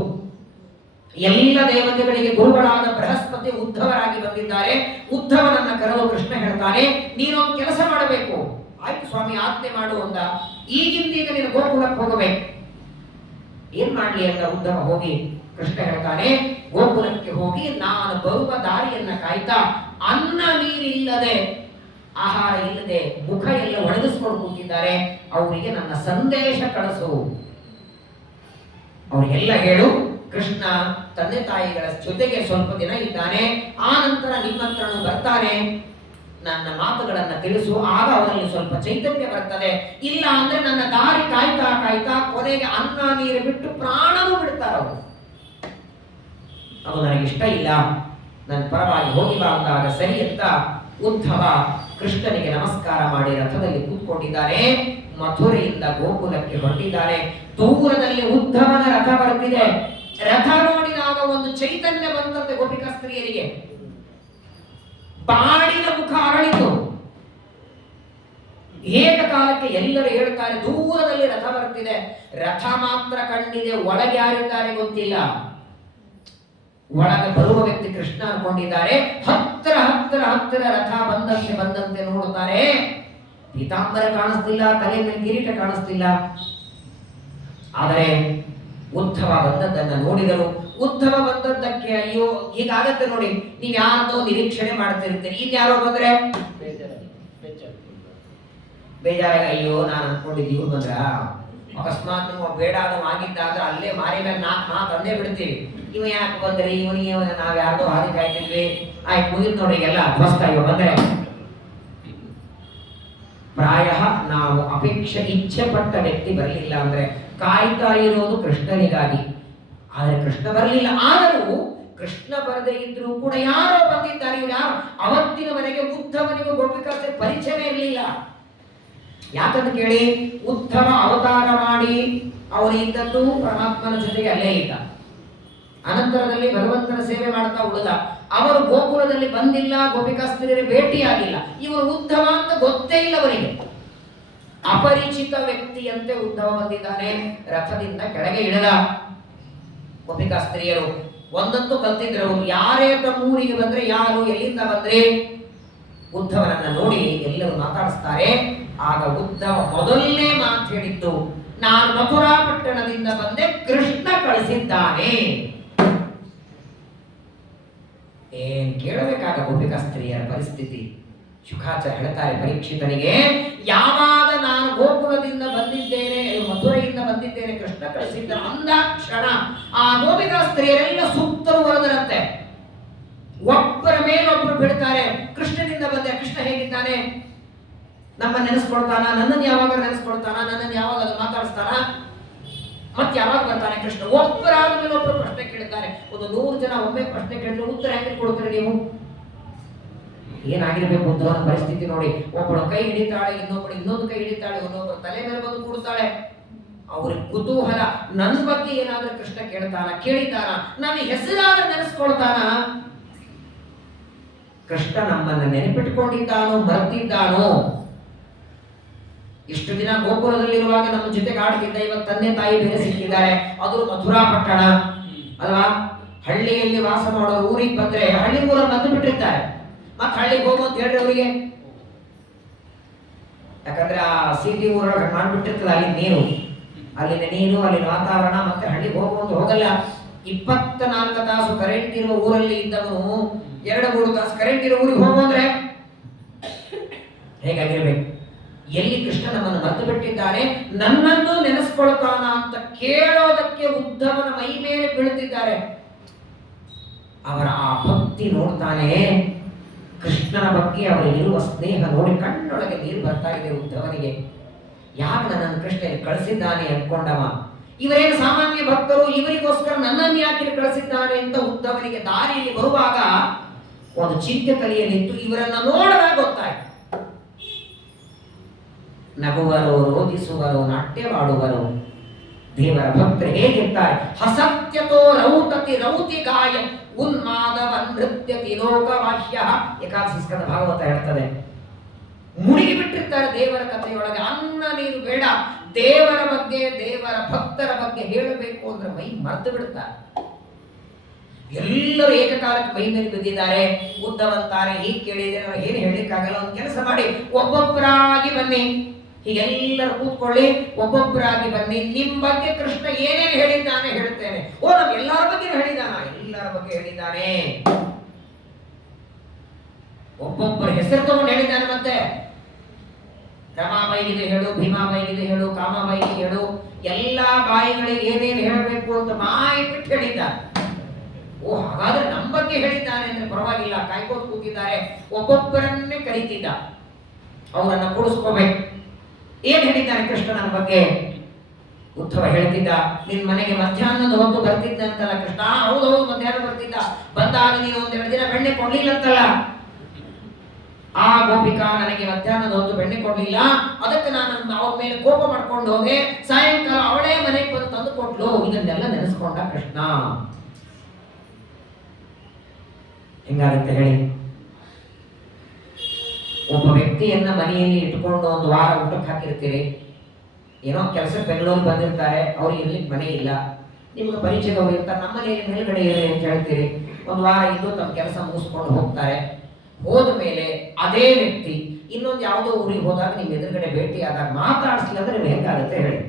ಎಲ್ಲ ದೇವತೆಗಳಿಗೆ ಗುರುಗಳಾದ ಬೃಹಸ್ಪತಿ ಉದ್ಧವರಾಗಿ ಬಂದಿದ್ದಾರೆ. ಉದ್ಧವನನ್ನ ಕರೆದು ಕೃಷ್ಣ ಹೇಳ್ತಾನೆ, ನೀನೊಂದು ಕೆಲಸ ಮಾಡಬೇಕು. ಆಯ್ತು ಸ್ವಾಮಿ, ಆಜ್ಞೆ ಮಾಡು ಅಂದ. ಈಗಿಂದೀಗ ನೀನು ಗೋಕುಲಕ್ಕೆ ಹೋಗಬೇಕು. ಏನ್ ಮಾಡ್ಲಿ ಅಂತ ಉದ್ಧವ ಹೋಗಿ ಕೃಷ್ಣ ಹೇಳ್ತಾನೆ, ಗೋಕುಲಕ್ಕೆ ಹೋಗಿ ನಾನು ಬರುವ ದಾರಿಯನ್ನ ಕಾಯ್ತಾ ಅನ್ನ ನೀರಿಲ್ಲದೆ, ಆಹಾರ ಇಲ್ಲದೆ ಮುಖ ಎಲ್ಲ ಒಣಗಿಸ್ಕೊಂಡು ಕೂತಿದ್ದಾರೆ, ಅವರಿಗೆ ನನ್ನ ಸಂದೇಶ ಕಳಿಸು. ಅವರಿಗೆಲ್ಲ ಹೇಳು, ಕೃಷ್ಣ ತಂದೆ ತಾಯಿಗಳ ಜೊತೆಗೆ ಸ್ವಲ್ಪ ದಿನ ಇದ್ದಾನೆ, ಆ ನಂತರ ನಿಮ್ಮ ಹತ್ರನು ಬರ್ತಾನೆ, ನನ್ನ ಮಾತುಗಳನ್ನ ತಿಳಿಸು. ಆಗ ಅವರಲ್ಲಿ ಸ್ವಲ್ಪ ಚೈತನ್ಯ ಬರ್ತದೆ. ಇಲ್ಲ ಅಂದ್ರೆ ನನ್ನ ದಾರಿ ಕಾಯ್ತಾ ಕಾಯ್ತಾ ಕೊನೆಗೆ ಅನ್ನ ನೀರು ಬಿಟ್ಟು ಪ್ರಾಣವೂ ಬಿಡ್ತಾರ ಅವರು. ಅದು ನನಗಿಷ್ಟ ಇಲ್ಲ, ನನ್ನ ಪರವಾಗಿ ಹೋಗಿ ಬಾ ಅಂದಾಗ ಸರಿ ಅಂತ ಉದ್ಧವ ಕೃಷ್ಣನಿಗೆ ನಮಸ್ಕಾರ ಮಾಡಿ ರಥದಲ್ಲಿ ಕೂತ್ಕೊಂಡಿದ್ದಾರೆ. ಮಥುರೆಯಿಂದ ಗೋಕುಲಕ್ಕೆ ಹೊರಟಿದ್ದಾರೆ. ದೂರದಲ್ಲಿ ಉದ್ಧವನ ರಥ ಬರ್ತಿದೆ. ರಥ ನೋಡಿದಾಗ ಒಂದು ಚೈತನ್ಯ ಬಂದಂತೆ ಗೋಪಿಕಾ ಸ್ತ್ರೀಯರಿಗೆ. ಬಾಡಿನ ಮುಖ ಅರಳಿತು. ಏಕಕಾಲಕ್ಕೆ ಎಲ್ಲರೂ ಹೇಳ್ತಾರೆ, ದೂರದಲ್ಲಿ ರಥ ಬರ್ತಿದೆ. ರಥ ಮಾತ್ರ ಕಂಡಿದೆ, ಒಳಗೆ ಯಾರಿದ್ದಾರೆ ಗೊತ್ತಿಲ್ಲ. ಒಳಗೆ ಬರುವ ವ್ಯಕ್ತಿ ಕೃಷ್ಣ ಅನ್ಕೊಂಡಿದ್ದಾರೆ. ಹತ್ತಿರ ಹತ್ತಿರ ಹತ್ತಿರ ರಥ ಬಂದಂತೆ ನೋಡುತ್ತಾರೆ. ಪೀತಾಂಬರ ಕಾಣಿಸ್ತಿಲ್ಲ, ತಲೆ ಮೇಲೆ ಕಿರೀಟ ಕಾಣಿಸ್ತಿಲ್ಲ. ಆದರೆ ಉದ್ಧವ ಬಂದದ್ದನ್ನ ನೋಡಿದರು. ಉದ್ಧವ ಬಂದದ್ದಕ್ಕೆ ಅಯ್ಯೋ ಹೀಗಾಗತ್ತೆ ನೋಡಿ, ನೀವ್ ಯಾರದೋ ನಿರೀಕ್ಷಣೆ ಮಾಡ್ತಿರ್ತೀರಿ, ಇನ್ಯಾರೋ ಬಂದ್ರೆ ಬೇಜಾರಾಗ ಅಯ್ಯೋ ನಾನು ಅನ್ಕೊಂಡಿದ್ದು ಇವ್ರು ಬಂದ್ರ, ಅಕಸ್ಮಾತ್ ನೀವು ಬೇಡಾದವ ಆಗಿದ್ದಾದ್ರೆ ಅಲ್ಲೇ ಮಾರಿ ಮೇಲೆ ನಾಲ್ಕು ತಂದೆ ಬಿಡ್ತೀವಿ. ಇವ ಯಾಕೆ ಬಂದ್ರಿ, ಇವನಿಗೆ ನಾವ್ ಯಾರ್ದೋ ಹಾದಿ ಕಾಯ್ತಿದ್ವಿ, ಆಯ್ತು ಮುಗಿದ್ ನೋಡ್ರಿ ಎಲ್ಲ ಧ್ವಸ್ತ. ಇವ ಬಂದ್ರೆ ಪ್ರಾಯ ನಾವು ಇಚ್ಛೆ ಪಟ್ಟ ವ್ಯಕ್ತಿ ಬರಲಿಲ್ಲ ಅಂದ್ರೆ ಕಾಯ್ತಾ ಇರೋದು ಕೃಷ್ಣನಿಗಾಗಿ. ಆದರೆ ಕೃಷ್ಣ ಬರಲಿಲ್ಲ. ಆದರೂ ಕೃಷ್ಣ ಬರದೇ ಇದ್ರೂ ಕೂಡ ಯಾರೋ ಬಂದಿದ್ದಾರೆ. ಇವ್ರು ಯಾರು? ಅವತ್ತಿನವರೆಗೆ ಉದ್ಧವನಿಗೂ ಗೋಪಿಕಾಸ್ತ್ರೀ ಪರಿಚಯ ಇರಲಿಲ್ಲ. ಯಾಕಂತ ಕೇಳಿ, ಉದ್ಧವ ಅವತಾರ ಮಾಡಿ ಅವನು ಇದ್ದದ್ದು ಪರಮಾತ್ಮನ ಜೊತೆಗೆ ಅಲ್ಲೇ ಇದ್ದ. ಅನಂತರದಲ್ಲಿ ಭಗವಂತನ ಸೇವೆ ಮಾಡ್ತಾ ಉಳಿದ. ಅವರು ಗೋಕುಲದಲ್ಲಿ ಬಂದಿಲ್ಲ, ಗೋಪಿಕಾಸ್ತ್ರೀಯರ ಭೇಟಿಯಾಗಿಲ್ಲ. ಇವರು ಉದ್ಧವ ಅಂತ ಗೊತ್ತೇ ಇಲ್ಲ ಅವರಿಗೆ. ಅಪರಿಚಿತ ವ್ಯಕ್ತಿಯಂತೆ ಉದ್ಧವ ಬಂದಿದ್ದಾನೆ. ರಥದಿಂದ ಕೆಳಗೆ ಇಳಿದ. ಗೋಪಿಕಾಸ್ತ್ರೀಯರು ಒಂದಂತೂ ಕಲ್ತಿದ್ರು, ಅವರು ಯಾರೇ ತಮ್ಮೂರಿಗೆ ಬಂದ್ರೆ ಯಾರು, ಎಲ್ಲಿಂದ ಬಂದ್ರೆ, ಉದ್ಧವನನ್ನ ನೋಡಿ ಎಲ್ಲರೂ ಮಾತಾಡಿಸ್ತಾರೆ. ಆಗ ಉದ್ಧವ ಮೊದಲನೇ ಮಾತು ಹೇಳಿದ್ದು, ನಾನು ಮಥುರಾ ಪಟ್ಟಣದಿಂದ ಬಂದೆ, ಕೃಷ್ಣ ಕಳಿಸಿದ್ದಾನೆ. ಏನ್ ಕೇಳಬೇಕಾಗ ಗೋಪಿಕಾಸ್ತ್ರೀಯರ ಪರಿಸ್ಥಿತಿ. ಶುಕಾಚಾರ್ಯ ಹೇಳ್ತಾರೆ ಪರೀಕ್ಷಿತನಿಗೆ, ಯಾವಾಗ ನಾನು ಗೋಕುಲದಿಂದ ಬಂದಿದ್ದೇನೆ, ಮಥುರೆಯಿಂದ ಬಂದಿದ್ದೇನೆ, ಕೃಷ್ಣ ಕಳಿಸಿದ್ದ ಅಂದಾಕ್ಷಣ ಆ ಗೋಪಿಕಾಸ್ತ್ರೀಯರೆಲ್ಲ ಸುತ್ತಲೂ ಹೊರದರಂತೆ. ಒಬ್ಬರ ಮೇಲೊಬ್ಬರು ಬಿಡ್ತಾರೆ. ಕೃಷ್ಣನಿಂದ ಬಂದೆ, ಕೃಷ್ಣ ಹೇಗಿದ್ದಾನೆ, ನಮ್ಮ ನೆನೆಸ್ಕೊಳ್ತಾನ, ನನ್ನನ್ನು ಯಾವಾಗ ನೆನೆಸ್ಕೊಳ್ತಾನ, ನನ್ನನ್ನು ಯಾವಾಗ ಅದು ಮಾತಾಡಿಸ್ತಾನ, ಮತ್ತೆ ಯಾವಾಗ ಬರ್ತಾನೆ ಕೃಷ್ಣ. ಒಬ್ಬರಾದ ಮೇಲೆ ಒಬ್ಬರು ಪ್ರಶ್ನೆ ಕೇಳಿದ್ದಾರೆ. ಒಂದು 100 ಜನ ಒಮ್ಮೆ ಪ್ರಶ್ನೆ ಕೇಳಿದ್ರೆ ಉತ್ತರ ಹೆಂಗೆ ಕೊಡ್ತಾರೆ ನೀವು? ಏನಾಗಿರ್ಬೇಕು ಉದ್ಧವನ ಪರಿಸ್ಥಿತಿ ನೋಡಿ. ಒಬ್ಬಳು ಕೈ ಹಿಡಿತಾಳೆ, ಇನ್ನೊಬ್ಬಳು ಇನ್ನೊಂದು ಕೈ ಹಿಡಿತಾಳೆ, ಇನ್ನೊಬ್ಬರು ತಲೆ ಮೇಲೆ ಬಂದು ಕೂಡ್ತಾಳೆ. ಅವ್ರಿಗೆ ಕುತೂಹಲ, ನನ್ನ ಬಗ್ಗೆ ಏನಾದ್ರೂ ಕೃಷ್ಣ ಕೇಳಿದಾನ, ನನ್ನ ಹೆಸರಾದ್ರೂ ನೆನೆಸ್ಕೊಳ್ತಾನ, ಕೃಷ್ಣ ನಮ್ಮನ್ನ ನೆನಪಿಟ್ಟುಕೊಂಡಿದ್ದಾನೋ ಮರೆತಿದ್ದಾನೋ. ಇಷ್ಟು ದಿನ ಗೋಕುಲದಲ್ಲಿರುವಾಗ ನಮ್ಮ ಜೊತೆಗೆ ಆಡ್ತಿದ್ದ, ಇವತ್ತು ತಂದೆ ತಾಯಿ ಬೇರೆ ಸಿಕ್ಕಿದ್ದಾರೆ. ಅದು ಮಥುರಾ ಪಟ್ಟಣ ಅಲ್ವಾ? ಹಳ್ಳಿಯಲ್ಲಿ ವಾಸ ಮಾಡೋರು ಊರಿಗೆ ಬಂದ್ರೆ ಹಳ್ಳಿ ಊರ ಬಂದು ಬಿಟ್ಟಿರ್ತಾರೆ. ಮತ್ತೆ ಹಳ್ಳಿಗೆ ಹೋಗು ಅಂತ ಹೇಳ್ರಿ ಅವರಿಗೆ. ಯಾಕಂದ್ರೆ ಆ ಸಿಟಿ ಊರೊಳಗೆ ಮಾಡ್ಬಿಟ್ಟಿರ್ತದೆ ಅಲ್ಲಿನ ನೀರು ಅಲ್ಲಿನ ವಾತಾವರಣ. ಮತ್ತೆ ಹಳ್ಳಿಗೆ ಹೋಗುವಂತ ಹೋಗಲ್ಲ. 24 ತಾಸು ಕರೆಂಟ್ ಇರುವ ಊರಲ್ಲಿ ಇದ್ದವನು 2-3 ತಾಸು ಕರೆಂಟ್ ಇರೋ ಊರಿಗೆ ಹೋಗುವಂದ್ರೆ ಹೇಗಾಗಿರ್ಬೇಕು? ಎಲ್ಲಿ ಕೃಷ್ಣ ನಮ್ಮನ್ನು ಮರೆತು ಬಿಟ್ಟಿದ್ದಾನೆ, ನನ್ನನ್ನು ನೆನೆಸ್ಕೊಳ್ತಾನ ಅಂತ ಕೇಳೋದಕ್ಕೆ ಉದ್ಧವನ ಮೈ ಮೇಲೆ ಬೀಳುತ್ತಿದ್ದಾರೆ. ಅವರ ಆ ಭಕ್ತಿ ನೋಡ್ತಾನೆ, ಕೃಷ್ಣನ ಬಗ್ಗೆ ಅವರಿಗಿರುವ ಸ್ನೇಹ ನೋಡಿ ಕಣ್ಣೊಳಗೆ ನೀರು ಬರ್ತಾ ಇದೆ ಉದ್ಧವನಿಗೆ. ಯಾಕೆ ನನ್ನನ್ನು ಕೃಷ್ಣ ಕಳಿಸಿದ್ದಾನೆ ಅನ್ಕೊಂಡವ. ಇವರೇನು ಸಾಮಾನ್ಯ ಭಕ್ತರು, ಇವರಿಗೋಸ್ಕರ ನನ್ನನ್ನು ಯಾಕೆ ಕಳಿಸಿದ್ದಾನೆ ಅಂತ ಉದ್ಧವನಿಗೆ ದಾರಿಯಲ್ಲಿ ಬರುವಾಗ ಒಂದು ಚಿಂತೆ ತಲೆಯಲ್ಲಿತ್ತು. ಇವರನ್ನ ನೋಡಿದಾಗ ಗೊತ್ತಾಯ್ತು. ನಗುವರು, ರೋಧಿಸುವರು, ನಾಟ್ಯವಾಡುವರು, ದೇವರ ಭಕ್ತರು ಹೇಗಿರ್ತಾರೆ? ಹಸತ್ಯತೋ ರೌತತಿ ರೌತಿ ಗಾಯ ಉನ್ಮಾದವ ನೃತ್ಯತಿ ಲೋಕವಾಹ್ಯ. ಏಕಾದಶಿ ಸ್ಕಂದ ಭಾಗವತ ಹೇಳ್ತದೆ. ಮುಳುಗಿ ಬಿಟ್ಟಿರ್ತಾರೆ ದೇವರ ಕಥೆಯೊಳಗೆ. ಅನ್ನ ನೀರು ಬೇಡ, ದೇವರ ಬಗ್ಗೆ, ದೇವರ ಭಕ್ತರ ಬಗ್ಗೆ ಹೇಳಬೇಕು ಅಂದ್ರೆ ಮೈ ಮರೆತು ಬಿಡುತ್ತಾರೆ. ಎಲ್ಲರೂ ಏಕಕಾಲಕ್ಕೆ ಮೈ ಮೇಲೆ ಬಿದ್ದಿದ್ದಾರೆ. ಉದ್ದವಂತಾರೆ ಹೀಗೆ ಕೇಳಿದ್ರೆ ನಾವು ಏನು ಹೇಳಲಿಕ್ಕಾಗಲ್ಲ, ಒಂದು ಕೆಲಸ ಮಾಡಿ, ಒಬ್ಬೊಬ್ಬರಾಗಿ ಬನ್ನಿ, ಹೀಗೆಲ್ಲರೂ ಕೂತ್ಕೊಳ್ಳಿ, ಒಬ್ಬೊಬ್ಬರಾಗಿ ಬನ್ನಿ, ನಿಮ್ ಬಗ್ಗೆ ಕೃಷ್ಣ ಏನೇನು ಹೇಳಿದ್ದಾನೆ ಹೇಳ್ತೇನೆ. ಓ, ನಮ್ ಎಲ್ಲರ ಬಗ್ಗೆ ಹೇಳಿದಾನ? ಎಲ್ಲರ ಬಗ್ಗೆ ಹೇಳಿದ್ದಾನೆ. ಒಬ್ಬೊಬ್ಬರ ಹೆಸರು ತಗೊಂಡು ಹೇಳಿದ್ದಾನೆ. ಮತ್ತೆ ರಮಾಬಾಯಿಗಿದೆ ಹೇಳು, ಭೀಮಾಬಾಯಿಗಿದೆ ಹೇಳು, ಕಾಮಾಬಾಯಿಗೆ ಹೇಳು, ಎಲ್ಲಾ ಬಾಯಿಗಳಿಗೆ ಏನೇನು ಹೇಳಬೇಕು ಅಂತ ಬಾಯಿ ಬಿಟ್ಟು ಹೇಳಿದ್ದಾನೆ. ಓ, ಹಾಗಾದ್ರೆ ನಮ್ಮ ಬಗ್ಗೆ ಹೇಳಿದ್ದಾನೆ ಅಂದ್ರೆ ಪರವಾಗಿಲ್ಲ, ಕಾಯ್ಕೋತ್ ಕೂತಿದ್ದಾರೆ. ಒಬ್ಬೊಬ್ಬರನ್ನೇ ಕರೀತಿದ್ದ, ಅವರನ್ನ ಕೂಡಿಸ್ಕೋಬೇಕು. ಏನ್ ಹೇಳಿದ್ದಾನೆ ಕೃಷ್ಣ ನನ್ನ ಬಗ್ಗೆ? ಉದ್ಧವ ಹೇಳ್ತಿದ್ದ, ನಿನ್ ಮನೆಗೆ ಮಧ್ಯಾಹ್ನದ ಹೊತ್ತು ಬರ್ತಿದ್ದ ಅಂತಲ್ಲ ಕೃಷ್ಣ. ಹೌದೌದು, ಮಧ್ಯಾಹ್ನ ಬರ್ತಿದ್ದ. ಬಂದಾಗ ನೀನು ಒಂದೆರಡು ದಿನ ಬೆಣ್ಣೆ ಕೊಡ್ಲಿಲ್ಲ ಅಂತಲ್ಲ. ಆ ಗೋಪಿಕಾ ನನಗೆ ಮಧ್ಯಾಹ್ನದ ಹೊತ್ತು ಬೆಣ್ಣೆ ಕೊಡ್ಲಿಲ್ಲ, ಅದಕ್ಕೆ ನಾನು ಅವಳ ಮೇಲೆ ಕೋಪ ಮಾಡ್ಕೊಂಡು ಹೋದೆ. ಸಾಯಂಕಾಲ ಅವಳೇ ಮನೆಗೆ ಬಂದು ತಂದು ಕೊಟ್ಲು. ಇದನ್ನೆಲ್ಲ ನೆನೆಸ್ಕೊಂಡ ಕೃಷ್ಣ. ಹೆಂಗಾಗುತ್ತೆ ಹೇಳಿ? ಒಬ್ಬ ವ್ಯಕ್ತಿಯನ್ನ ಮನೆಯಲ್ಲಿ ಇಟ್ಕೊಂಡು ಒಂದು ವಾರ ಊಟಕ್ಕೆ ಹಾಕಿರ್ತೀರಿ. ಏನೋ ಕೆಲಸಕ್ಕೆ ಬೆಂಗಳೂರು ಬಂದಿರ್ತಾರೆ, ಅವ್ರಿಗೆ ಇರ್ಲಿಕ್ಕೆ ಮನೆ ಇಲ್ಲ, ನಿಮ್ಗೆ ಪರಿಚಯದವ್ರು ಇರ್ತಾರೆ, ನಮ್ಮ ಮನೆಯಲ್ಲಿ ಮೇಲ್ಗಡೆ ಇರಿ ಅಂತ ಹೇಳ್ತೀರಿ. ಒಂದು ವಾರ ಇದ್ದು ತಮ್ಮ ಕೆಲಸ ಮುಗಿಸ್ಕೊಂಡು ಹೋಗ್ತಾರೆ. ಹೋದ ಮೇಲೆ ಅದೇ ವ್ಯಕ್ತಿ ಇನ್ನೊಂದು ಯಾವುದೋ ಊರಿಗೆ ಹೋದಾಗ ನಿಮ್ ಎದುರುಗಡೆ ಭೇಟಿ ಆದಾಗ ಮಾತಾಡಿಸ್ಲಿಲ್ಲ ಅಂದ್ರೆ ನೀವು ಹೆಂಗಾಗುತ್ತೆ ಹೇಳಿ?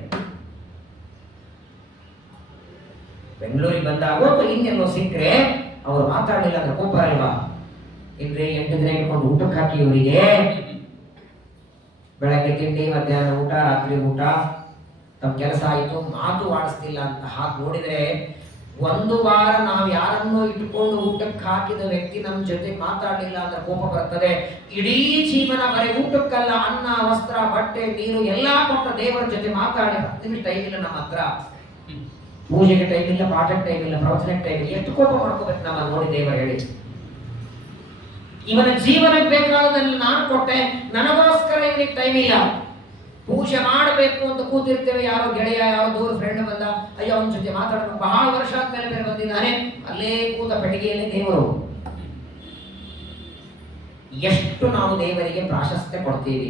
ಬೆಂಗಳೂರಿಗೆ ಬಂದಾಗ ಅಥವಾ ಇನ್ನೆಲ್ಲೋ ಸಿಕ್ಕರೆ ಅವ್ರು ಮಾತಾಡಲಿಲ್ಲ ಅಂದ್ರೆ ಕೋಪ ಅಲ್ವಾ? ಇಲ್ರಿ 8 ದಿನ ಇಟ್ಕೊಂಡು ಊಟಕ್ಕೆ ಹಾಕಿ ಇವರಿಗೆ ಬೆಳಗ್ಗೆ ತಿಂಡಿ, ಮಧ್ಯಾಹ್ನ ಊಟ, ರಾತ್ರಿ ಊಟ, ತಮ್ಮ ಕೆಲಸ ಆಯಿತು, ಮಾತು ಆಡಿಸ್ತಿಲ್ಲ ಅಂತ ಹಾಕಿ ನೋಡಿದ್ರೆ, ಒಂದು ವಾರ ನಾವು ಯಾರನ್ನೋ ಇಟ್ಕೊಂಡು ಊಟಕ್ಕೆ ಹಾಕಿದ ವ್ಯಕ್ತಿ ನಮ್ಮ ಜೊತೆ ಮಾತಾಡಲಿಲ್ಲ ಅಂದ್ರೆ ಕೋಪ ಬರ್ತದೆ. ಇಡೀ ಜೀವನ ಬರೀ ಊಟಕ್ಕಲ್ಲ, ಅನ್ನ, ವಸ್ತ್ರ, ಬಟ್ಟೆ, ನೀರು ಎಲ್ಲಾ ಕೊಟ್ಟ ದೇವರ ಜೊತೆ ಮಾತಾಡಿ 10 ನಿಮಿಷ ಟೈಮ್ ಇಲ್ಲ ನಮ್ಮ ಹತ್ರ. ಪೂಜೆಗೆ ಟೈಮ್ ಇಲ್ಲ, ಪಾಠಕ್ಕೆ ಟೈಮ್ ಇಲ್ಲ, ಪ್ರವಚನಕ್ಕೆ ಟೈಮ್ ಇಲ್ಲ. ಎಷ್ಟು ಕೋಪ ಮಾಡ್ಕೋಬೇಕು ನಮ್ಮ ನೋಡಿ ದೇವ ಹೇಳಿ. ಇವನ ಜೀವನಕ್ಕೆ ಬೇಕಾದದನ್ನು ನಾನು ಕೊಟ್ಟೆ, ನನಗೋಸ್ಕರ ಇವನಿಗೆ ಟೈಮ್ ಇಲ್ಲ. ಪೂಜೆ ಮಾಡಬೇಕು ಅಂತ ಕೂತಿರ್ತೇವೆ, ಯಾರೋ ಗೆಳೆಯ, ಯಾರೋ ದೂರ ಫ್ರೆಂಡ್ ಬಂದ, ಅಯ್ಯೋ ಅವನ ಜೊತೆ ಮಾತಾಡಬೇಕು, ಬಹಳ ವರ್ಷ ಆದ್ಮೇಲೆ ಬೇರೆ ಬಂದಿದ್ದಾನೆ, ಅಲ್ಲೇ ಕೂತ ಪೆಟ್ಟಿಗೆಯಲ್ಲಿ ದೇವರು. ಎಷ್ಟು ನಾವು ದೇವರಿಗೆ ಪ್ರಾಶಸ್ತ್ಯ ಕೊಡ್ತೀವಿ.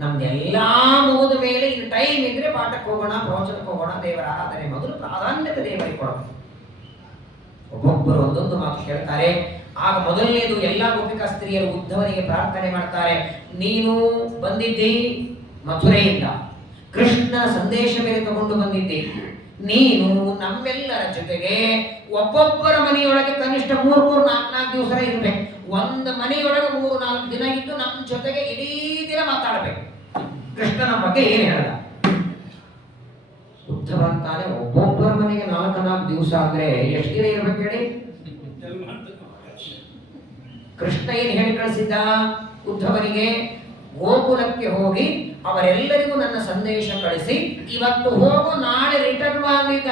ನಮ್ದೆಲ್ಲಾ ಮುಗಿದ ಮೇಲೆ ಇನ್ನು ಟೈಮ್ ಇದ್ರೆ ಪಾಠಕ್ಕೆ ಹೋಗೋಣ, ಪ್ರವಚನಕ್ಕೆ ಹೋಗೋಣ, ದೇವರ ಆರಾಧನೆ ಮೊದಲು ಪ್ರಾಧಾನ್ಯತೆ ದೇವರಿಗೆ ಕೊಡೋಣ. ಒಬ್ಬೊಬ್ಬರು ಒಂದೊಂದು ಮಾತು ಹೇಳ್ತಾರೆ. ಆಗ ಮೊದಲನೇದು ಎಲ್ಲಾ ಗೋಪಿಕಾ ಸ್ತ್ರೀಯರು ಉದ್ಧವನಿಗೆ ಪ್ರಾರ್ಥನೆ ಮಾಡ್ತಾರೆ. ನೀನು ಬಂದಿದ್ದಿ ಮಥುರೆಯಿಂದ, ಕೃಷ್ಣನ ಸಂದೇಶ ಮೇಲೆ ತಗೊಂಡು ಬಂದಿದ್ದಿ. ನೀನು ನಮ್ಮೆಲ್ಲರ ಜೊತೆಗೆ ಒಬ್ಬೊಬ್ಬರ ಮನೆಯೊಳಗೆ ಕನಿಷ್ಠ 3-4 ದಿವಸ ಇರ್ಬೇಕು. ಒಂದು ಮನೆಯೊಳಗೆ 3-4 ದಿನ ಇದ್ದು ನಮ್ಮ ಜೊತೆಗೆ ಇಡೀ ದಿನ ಮಾತಾಡಬೇಕು. ಕೃಷ್ಣನ ಬಗ್ಗೆ ಏನ್ ಹೇಳ್ದ? ಉದ್ಧವ ಅಂತಾನೆ, ಒಬ್ಬೊಬ್ಬರ ಮನೆಗೆ 4-4 ದಿವಸ ಅಂದ್ರೆ ಎಷ್ಟು ದಿನ ಇರ್ಬೇಕು ಹೇಳಿ? ಕೃಷ್ಣ ಏನ್ ಹೇಳಿ ಕಳಿಸಿದ್ದ ಉದ್ಧವನಿಗೆ? ಗೋಕುಲಕ್ಕೆ ಹೋಗಿ ಅವರೆಲ್ಲರಿಗೂ ನನ್ನ ಸಂದೇಶ ಕಳಿಸಿ ಇವತ್ತು ಹೋಗು, ನಾಳೆ ರಿಟರ್ನ್ ಬಾ ಅಂದಿದ್ದ.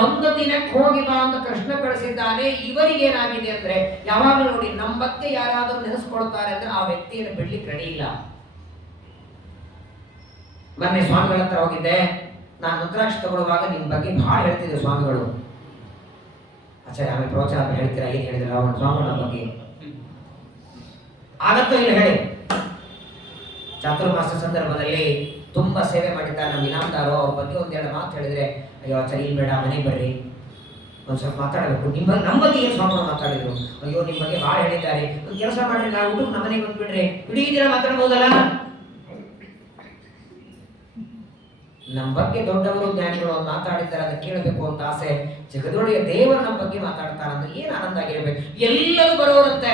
ಒಂದು ದಿನಕ್ಕೆ ಹೋಗಿ ಬಾ ಅಂತ ಕೃಷ್ಣ ಕಳಿಸಿದ್ದಾನೆ. ಇವರಿಗೇನಾಗಿದೆ ಅಂದ್ರೆ, ಯಾವಾಗಲೂ ನೋಡಿ ನಮ್ಮ ಬಗ್ಗೆ ಯಾರಾದರೂ ನೆನೆಸ್ಕೊಳ್ತಾರೆ ಅಂದ್ರೆ ಆ ವ್ಯಕ್ತಿಯನ್ನು ಬಿಡ್ಲಿಕ್ಕೆ ರೆಡಿ ಇಲ್ಲ. ಮೊನ್ನೆ ಸ್ವಾಮಿಗಳ ಹತ್ರ ಹೋಗಿದ್ದೆ, ನಾನು ರುದ್ರಾಕ್ಷ ತಗೊಳ್ಳುವಾಗ ನಿಮ್ ಬಗ್ಗೆ ಬಹಳ ಹೇಳ್ತಿದ್ದೆ ಸ್ವಾಮಿಗಳು. ಆಚಾರ್ಯ ಆಮೇಲೆ ಪ್ರವಚನ ಹೇಳ್ತೀರಾ, ಏನ್ ಹೇಳಿದ್ರ ಅವನ ಸ್ವಾಮಿಗಳ ಬಗ್ಗೆ? ಆಗತ್ತೋ ಇಲ್ಲ ಹೇಳಿ? ಚಾತುರ್ಮಾಸ ಸಂದರ್ಭದಲ್ಲಿ ತುಂಬಾ ಸೇವೆ ಮಾಡಿದ್ದಾರೆ ನಮ್ಮ ಇನಾಮದಾರು. ಅವ್ರ ಬಗ್ಗೆ ಒಂದೆರಡು ಮಾತು ಹೇಳಿದ್ರೆ, ಅಯ್ಯೋ ಆಚಾರ್ಯ ಇಲ್ಲಿ ಬೇಡ, ಮನೆಗೆ ಬರ್ರಿ, ಒಂದ್ ಸ್ವಲ್ಪ ಮಾತಾಡಬೇಕು. ನಮ್ಮ ಬಗ್ಗೆ ಏನು ಸ್ವಾಮಿಗಳು ಮಾತಾಡಿದ್ರು? ಅಯ್ಯೋ ನಿಮ್ಮ ಬಗ್ಗೆ ಭಾಳ ಹೇಳಿದ್ದಾರೆ, ಒಂದು ಕೆಲಸ ಮಾಡ್ರಿ, ನಾವು ಊಟಕ್ಕೆ ನಮ್ಮ ಮನೆಗೆ ಬಂದ್ಬಿಡ್ರಿ, ಇಡೀ ದಿನ ಮಾತಾಡ್ಬೋದಲ್ಲ. ನಮ್ಮ ಬಗ್ಗೆ ದೊಡ್ಡವರು ಜ್ಞಾನಿಗಳು ಮಾತಾಡಿದ್ದಾರೆ, ಅದನ್ನ ಕೇಳಬೇಕು ಅಂತ ಆಸೆ. ಜಗದೊಳಗೆ ದೇವರು ನಮ್ಮ ಬಗ್ಗೆ ಮಾತಾಡ್ತಾರ ಅಂದ್ರೆ ಏನ್ ಆನಂದ ಆಗಿರ್ಬೇಕು. ಎಲ್ಲರೂ ಬರೋರಂತೆ.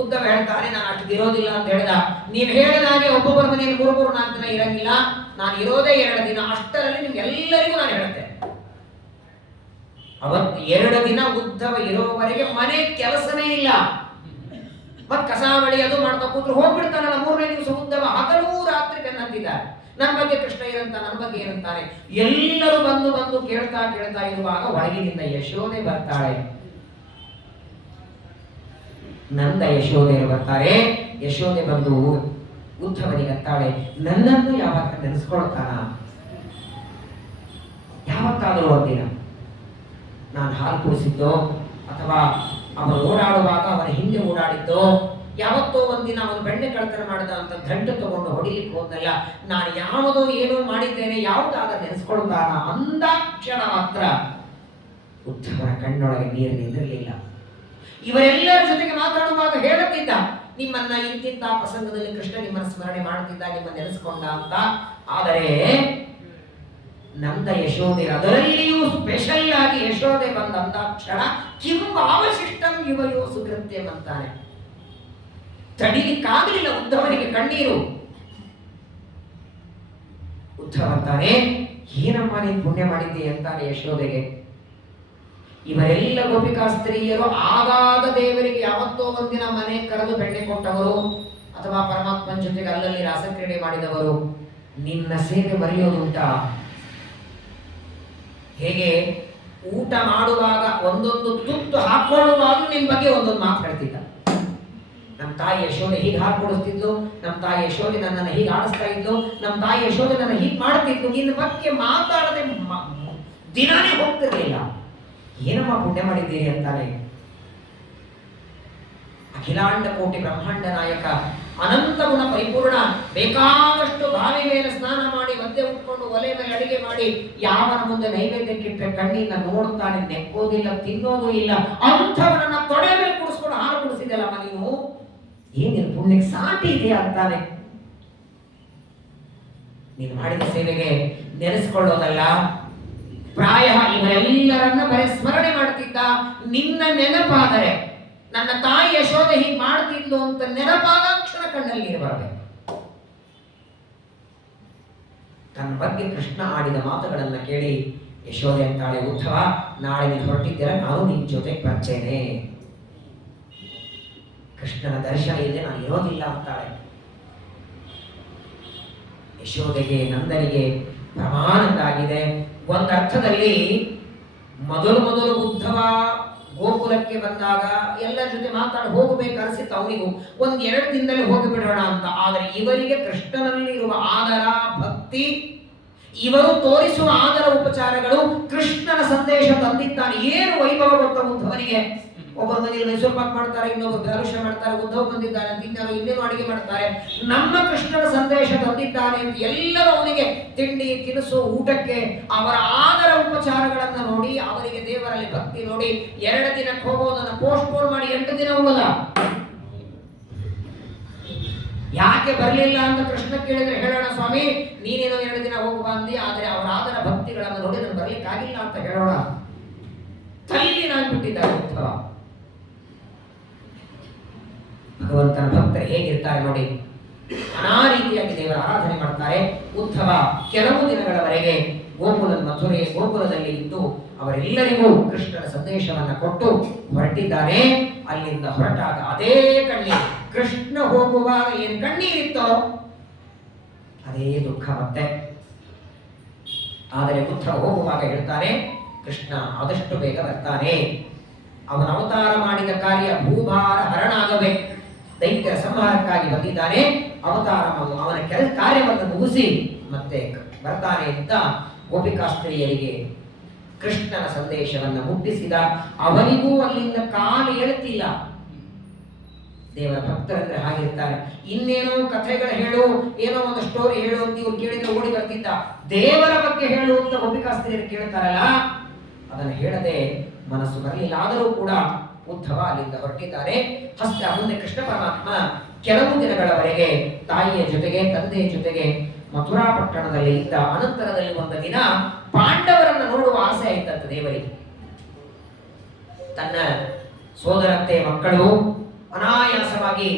ಉದ್ಧವ ಹೇಳ್ತಾನೆ, ನಾನು ಅಷ್ಟು ಇರೋದಿಲ್ಲ ಅಂತ ಹೇಳ್ದ. ನೀವ್ ಹೇಳಿದಾಗೆ ಒಬ್ಬೊಬ್ಬರ ಮನೆಯಲ್ಲಿ 3-4 ದಿನ ಇರಂಗಿಲ್ಲ, ನಾನು ಇರೋದೇ 2 ದಿನ. ಅಷ್ಟರಲ್ಲಿ ನಿಮ್ಗೆಲ್ಲರಿಗೂ ನಾನು ಹೇಳ್ತೇನೆ. ಅವತ್ತು 2 ದಿನ ಉದ್ಧವ ಇರೋವರೆಗೆ ಮನೆ ಕೆಲಸನೇ ಇಲ್ಲ. ಮತ್ ಕಸಾವಳಿ ಅದು ಮಾಡ್ತಾ ಕೂತ್ರು ಹೋಗ್ಬಿಡ್ತಾನಲ್ಲ. 3ನೇ ದಿವಸ ಉದ್ಧವ ಹಗಲು ರಾತ್ರಿ ಬೆನ್ನಂತಿದ್ದಾರೆ. ನನ್ನ ಬಗ್ಗೆ ಕೃಷ್ಣ ಏನಂತ, ನನ್ನ ಬಗ್ಗೆ ಏನಂತಾನೆ. ಎಲ್ಲರೂ ಬಂದು ಬಂದು ಕೇಳ್ತಾ ಕೇಳ್ತಾ ಇರುವಾಗ ಒಳಗಿನಿಂದ ಯಶೋದೆ ಬರ್ತಾಳೆ. ನಂದ ಯಶೋಧೆಯರು ಬರ್ತಾರೆ. ಯಶೋದೆ ಬಂದು ಉದ್ಧವನಿಗೆ ಅಂತಾಳೆ, ನನ್ನನ್ನು ಯಾವಾಗ ನೆನೆಸ್ಕೊಳ್ತಾನ? ಯಾವತ್ತಾದರೂ ಒಂದಿನ ನಾನು ಹಾಲು ಕುಡಿಸಿದ್ದೋ ಅಥವಾ ಅವನು ಓಡಾಡುವಾಗ ಅವನ ಹಿಂದೆ ಓಡಾಡಿದ್ದೋ, ಯಾವತ್ತೋ ಒಂದಿನ ಅವನು ಬೆಣ್ಣೆ ಕಳ್ತನ ಮಾಡಿದ ಅಂತ ದಂಡ ತಗೊಂಡು ಹೊಡಿಲಿಕ್ಕೆ ಹೋದಲ್ಲ, ನಾನು ಯಾವುದೋ ಏನೋ ಮಾಡಿದ್ದೇನೆ ಯಾವುದಾದ ನೆನೆಸ್ಕೊಳ್ತಾನ ಅಂದಾಕ್ಷಣ ಮಾತ್ರ ಉದ್ಧವರ ಕಣ್ಣೊಳಗೆ ನೀರು ನಿಂದಿರಲಿಲ್ಲ. ಇವರೆಲ್ಲರ ಜೊತೆಗೆ ಮಾತಾಡುವಾಗ ಹೇಳುತ್ತಿದ್ದ, ನಿಮ್ಮನ್ನ ಇಂತಿಂತ ಪ್ರಸಂಗದಲ್ಲಿ ಕೃಷ್ಣ ನಿಮ್ಮನ್ನ ಸ್ಮರಣೆ ಮಾಡುತ್ತಿದ್ದ, ನಿಮ್ಮ ನೆನೆಸ್ಕೊಂಡ ಅಂತ. ಆದರೆ ನಂದ ಯಶೋದೆ, ಅದರಲ್ಲಿಯೂ ಸ್ಪೆಷಲ್ ಆಗಿ ಯಶೋದೆ ಬಂದ ಅಂದಾಕ್ಷಣ ಕಿಂಬಾವಶಿಷ್ಟಂ ಯುವಯೋ ಸುಕೃತ್ಯಂ ಅಂತಾನೆ. ತಡಿಲಿಕ್ಕಾಗಲಿಲ್ಲ ಉದ್ಧವನಿಗೆ ಕಣ್ಣೀರು. ಉದ್ಧವ ಅಂತಾನೆ, ಏನಮ್ಮ ನೀನು ಪುಣ್ಯ ಮಾಡಿದ್ದಿ ಅಂತಾನೆ ಯಶೋದೆಗೆ. ಇವರೆಲ್ಲ ಗೋಪಿಕಾ ಸ್ತ್ರೀಯರು ಆಗಾಗ ದೇವರಿಗೆ ಯಾವತ್ತೋ ಒಂದಿನ ಮನೆ ಕರೆದು ಬೆಣ್ಣೆ ಕೊಟ್ಟವರು ಅಥವಾ ಪರಮಾತ್ಮನ ಜೊತೆಗೆ ಅಲ್ಲಲ್ಲಿ ರಾಸಕ್ರೀಡೆ ಮಾಡಿದವರು. ನಿನ್ನ ಸೇವೆ ಮರೆಯೋದುಂಟ? ಹೇಗೆ ಊಟ ಮಾಡುವಾಗ ಒಂದೊಂದು ತುತ್ತು ಹಾಕೊಳ್ಳುವಾಗ ನಿನ್ ಬಗ್ಗೆ ಒಂದೊಂದು ಮಾತು ಹೇಳ್ತಿದ್ದ. ನಮ್ಮ ತಾಯಿ ಯಶೋದೆ ಹೀಗೆ ಹಾಕೊಡಿಸ್ತಿದ್ಲು, ನಮ್ಮ ತಾಯಿ ಯಶೋದೆ ನನ್ನನ್ನು ಹೀಗೆ ಆಡಿಸ್ತಾ ಇದ್ಲು, ನಮ್ಮ ತಾಯಿ ಯಶೋದೆ ನನ್ನ ಹೀಗೆ ಮಾಡ್ತಿದ್ಲು. ನಿನ್ನ ಬಗ್ಗೆ ಮಾತಾಡದೆ ದಿನಾನೇ ಹೋಗ್ತಿರ್ಲಿಲ್ಲ. ಏನಮ್ಮ ಪುಣ್ಯ ಮಾಡಿದ್ದೀರಿ ಅಂತಾನೆ. ಅಖಿಲಾಂಡ ಕೋಟಿ ಬ್ರಹ್ಮಾಂಡ ನಾಯಕ, ಅನಂತ ಗುಣ ಪರಿಪೂರ್ಣ, ಬೇಕಾದಷ್ಟು ಬಾವಿ ಮೇಲೆ ಸ್ನಾನ ಮಾಡಿ ಮಧ್ಯೆ ಉಟ್ಕೊಂಡು ಒಲೆ ಮೇಲೆ ಅಡಿಗೆ ಮಾಡಿ ಯಾವನ ಮುಂದೆ ನೈವೇದ್ಯಕ್ಕಿಟ್ಟರೆ ಕಣ್ಣಿಂದ ನೋಡ್ತಾನೆ, ನೆಕ್ಕೋದಿಲ್ಲ, ತಿನ್ನೋದು ಇಲ್ಲ. ಅಂಥವನನ್ನ ತೊಡೆ ಮೇಲೆ ಕುಡಿಸ್ಕೊಂಡು ಹಾಲು ಕುಡಿಸಿದೆಲ್ಲಮ್ಮ ನೀನು, ಏನಿಲ್ಲ ಪುಣ್ಯಕ್ಕೆ ಸಾಟಿ ಇದೆಯಾ ಅಂತಾನೆ. ನೀನು ಮಾಡಿದ ಸೇವೆಗೆ ನೆನೆಸ್ಕೊಳ್ಳೋದಲ್ಲ, ಪ್ರಾಯ ಇವರೆಲ್ಲರನ್ನ ಬರೀ ಸ್ಮರಣೆ ಮಾಡ್ತಿದ್ದ. ನಿನ್ನ ನೆನಪಾದರೆ, ನನ್ನ ತಾಯಿ ಯಶೋದೆ ಹೀಗೆ ಮಾಡ್ತಿದ್ಲು ಅಂತ ನೆನಪಾದಾಕ್ಷಣ ಕಣ್ಣಲ್ಲಿ ನೀರು ಬರಬೇಕು. ತನ್ನ ಬಗ್ಗೆ ಕೃಷ್ಣ ಆಡಿದ ಮಾತುಗಳನ್ನ ಕೇಳಿ ಯಶೋದೆ ಅಂತಾಳೆ, ಉದ್ಧವ ನಾಳೆ ನೀನು ಹೊರಟಿದ್ದೀರ, ನಾನು ನಿನ್ನ ಜೊತೆಗೆ ಬರ್ತೇನೆ. ಕೃಷ್ಣನ ದರ್ಶನ ಇಲ್ಲದೆ ನಾನು ಇರೋದಿಲ್ಲ ಅಂತಾಳೆ. ಯಶೋದೆಗೆ ನಂದನಿಗೆ ಪ್ರಮಾಣಂದ ಆಗಿದೆ. ಒಂದರ್ಥದಲ್ಲಿ ಮೊದಲು ಉದ್ಧವ ಗೋಕುಲಕ್ಕೆ ಬಂದಾಗ ಎಲ್ಲರ ಜೊತೆ ಮಾತಾಡಿ ಹೋಗಬೇಕು ಅನಿಸಿತ್ತು ಅವನಿಗೂ, 1-2 ದಿನದಲ್ಲಿ ಹೋಗಿಬಿಡೋಣ ಅಂತ. ಆದರೆ ಇವರಿಗೆ ಕೃಷ್ಣನಲ್ಲಿ ಇರುವ ಆದರ ಭಕ್ತಿ, ಇವರು ತೋರಿಸುವ ಆದರ ಉಪಚಾರಗಳು ಕೃಷ್ಣನ ಸಂದೇಶ ತಂದಿದ್ದಾನೆ. ಏನು ವೈಭವ ಗೊತ್ತ ಉದ್ಧವನಿಗೆ. ಒಬ್ಬರು ಮನೆಯಲ್ಲಿ ಮೈಸೂರು ಪಾಕ್ ಮಾಡ್ತಾರೆ, ಇನ್ನೊಬ್ಬರು ಗಾರುಷ್ಯ ಮಾಡ್ತಾರೆ, ಉದ್ಧವ ಬಂದಿದ್ದಾನೆ ಅಂತ ಇನ್ನಾರು ಇನ್ನೇನು ಅಡಿಗೆ ಮಾಡ್ತಾರೆ. ನಮ್ಮ ಕೃಷ್ಣನ ಸಂದೇಶ ತಂದಿದ್ದಾನೆ ಅಂತ ಎಲ್ಲರೂ ಅವನಿಗೆ ತಿಂಡಿ ತಿನಿಸು ಊಟಕ್ಕೆ ಅವರ ಆದರ ಉಪಚಾರಗಳನ್ನ ನೋಡಿ, ಅವರಿಗೆ ದೇವರಲ್ಲಿ ಭಕ್ತಿ ನೋಡಿ 2 ದಿನಕ್ಕೆ ಹೋಗೋದನ್ನ ಪೋಸ್ಟ್ಪೋನ್ ಮಾಡಿ 8 ದಿನ ಹೋಗದ. ಯಾಕೆ ಬರಲಿಲ್ಲ ಅಂತ ಕೃಷ್ಣ ಕೇಳಿದ್ರೆ ಹೇಳೋಣ, ಸ್ವಾಮಿ ನೀನೇನೋ 2 ದಿನ ಹೋಗಿ ಬಂದಿ, ಆದರೆ ಅವರ ಆದರ ಭಕ್ತಿಗಳನ್ನು ನೋಡಿ ನಾನು ಬರ್ಲಿಕ್ಕಾಗಿಲ್ಲ ಅಂತ ಹೇಳೋಣ. ತಲ್ಲಿನಾಗ್ಬಿಟ್ಟಿದ್ದಾರೆ ಉದ್ಧವ. ಭಗವಂತನ ಭಕ್ತರು ಹೇಗಿರ್ತಾರೆ ನೋಡಿ, ನಾನಾ ರೀತಿಯಾಗಿ ದೇವರ ಆರಾಧನೆ ಮಾಡ್ತಾರೆ. ಉದ್ಧವ ಕೆಲವು ದಿನಗಳವರೆಗೆ ಗೋಕುಲದಲ್ಲಿ ಇದ್ದು ಅವರೆಲ್ಲರಿಗೂ ಕೃಷ್ಣನ ಸಂದೇಶವನ್ನ ಕೊಟ್ಟು ಹೊರಟಿದ್ದಾನೆ. ಅಲ್ಲಿಂದ ಹೊರಟಾಗ ಅದೇ ಕಣ್ಣೀರು, ಕೃಷ್ಣ ಹೋಗುವಾಗ ಏನ್ ಕಣ್ಣೀರಿತ್ತೋ ಅದೇ ದುಃಖ ಮತ್ತೆ. ಆದರೆ ಉದ್ಧವ ಹೋಗುವಾಗ ಹೇಳ್ತಾನೆ, ಕೃಷ್ಣ ಆದಷ್ಟು ಬೇಗ ಬರ್ತಾನೆ. ಅವನ ಅವತಾರ ಮಾಡಿದ ಕಾರ್ಯ ಭೂಭಾರ ಹರಣ ಆಗಬೇಕು, ದೈತ್ಯರ ಸಂಹಾರಕ್ಕಾಗಿ ಬಂದಿದ್ದಾನೆ. ಅವತಾರ ಅವನ ಕಾರ್ಯವನ್ನು ಮುಗಿಸಿ ಮತ್ತೆ ಬರ್ತಾನೆ ಅಂತ ಗೋಪಿಕಾಸ್ತ್ರೀಯರಿಗೆ ಕೃಷ್ಣನ ಸಂದೇಶವನ್ನು ಮುಟ್ಟಿಸಿದ. ಅವನಿಗೂ ಅಲ್ಲಿಂದ ಕಾಲು ಏಳುತ್ತಿಲ್ಲ. ದೇವರ ಭಕ್ತರಂದ್ರೆ ಹಾಗಿರ್ತಾರೆ. ಇನ್ನೇನೋ ಕಥೆಗಳು ಹೇಳು, ಏನೋ ಒಂದು ಸ್ಟೋರಿ ಹೇಳು ಅಂತ ಇವ್ರು ಕೇಳಿದ್ರೆ ಓಡಿ ಬರ್ತಿದ್ದ. ದೇವರ ಬಗ್ಗೆ ಹೇಳು ಅಂತ ಗೋಪಿಕಾಸ್ತ್ರೀಯರು ಕೇಳ್ತಾರಲ್ಲ, ಅದನ್ನು ಹೇಳದೆ ಮನಸ್ಸು ಬರಲಿಲ್ಲ. ಆದರೂ ಕೂಡ ಉದ್ಧವ ಅಲ್ಲಿಂದ ಹೊರಟಿದ್ದಾರೆ. ಮುಂದೆ ಕೃಷ್ಣ ಪರಮಾತ್ಮ ಕೆಲವು ದಿನಗಳವರೆಗೆ ತಾಯಿಯ ಜೊತೆಗೆ ತಂದೆಯ ಜೊತೆಗೆ ಮಥುರಾ ಪಟ್ಟಣದಲ್ಲಿ ಇದ್ದ. ಅನಂತರದಲ್ಲಿ ಒಂದು ದಿನ ಪಾಂಡವರನ್ನು ನೋಡುವ ಆಸೆ ಆಯ್ತಂತ ದೇವರಿಗೆ. ತನ್ನ ಸೋದರತ್ತೆ ಮಕ್ಕಳು ಅನಾಯಾಸವಾಗಿ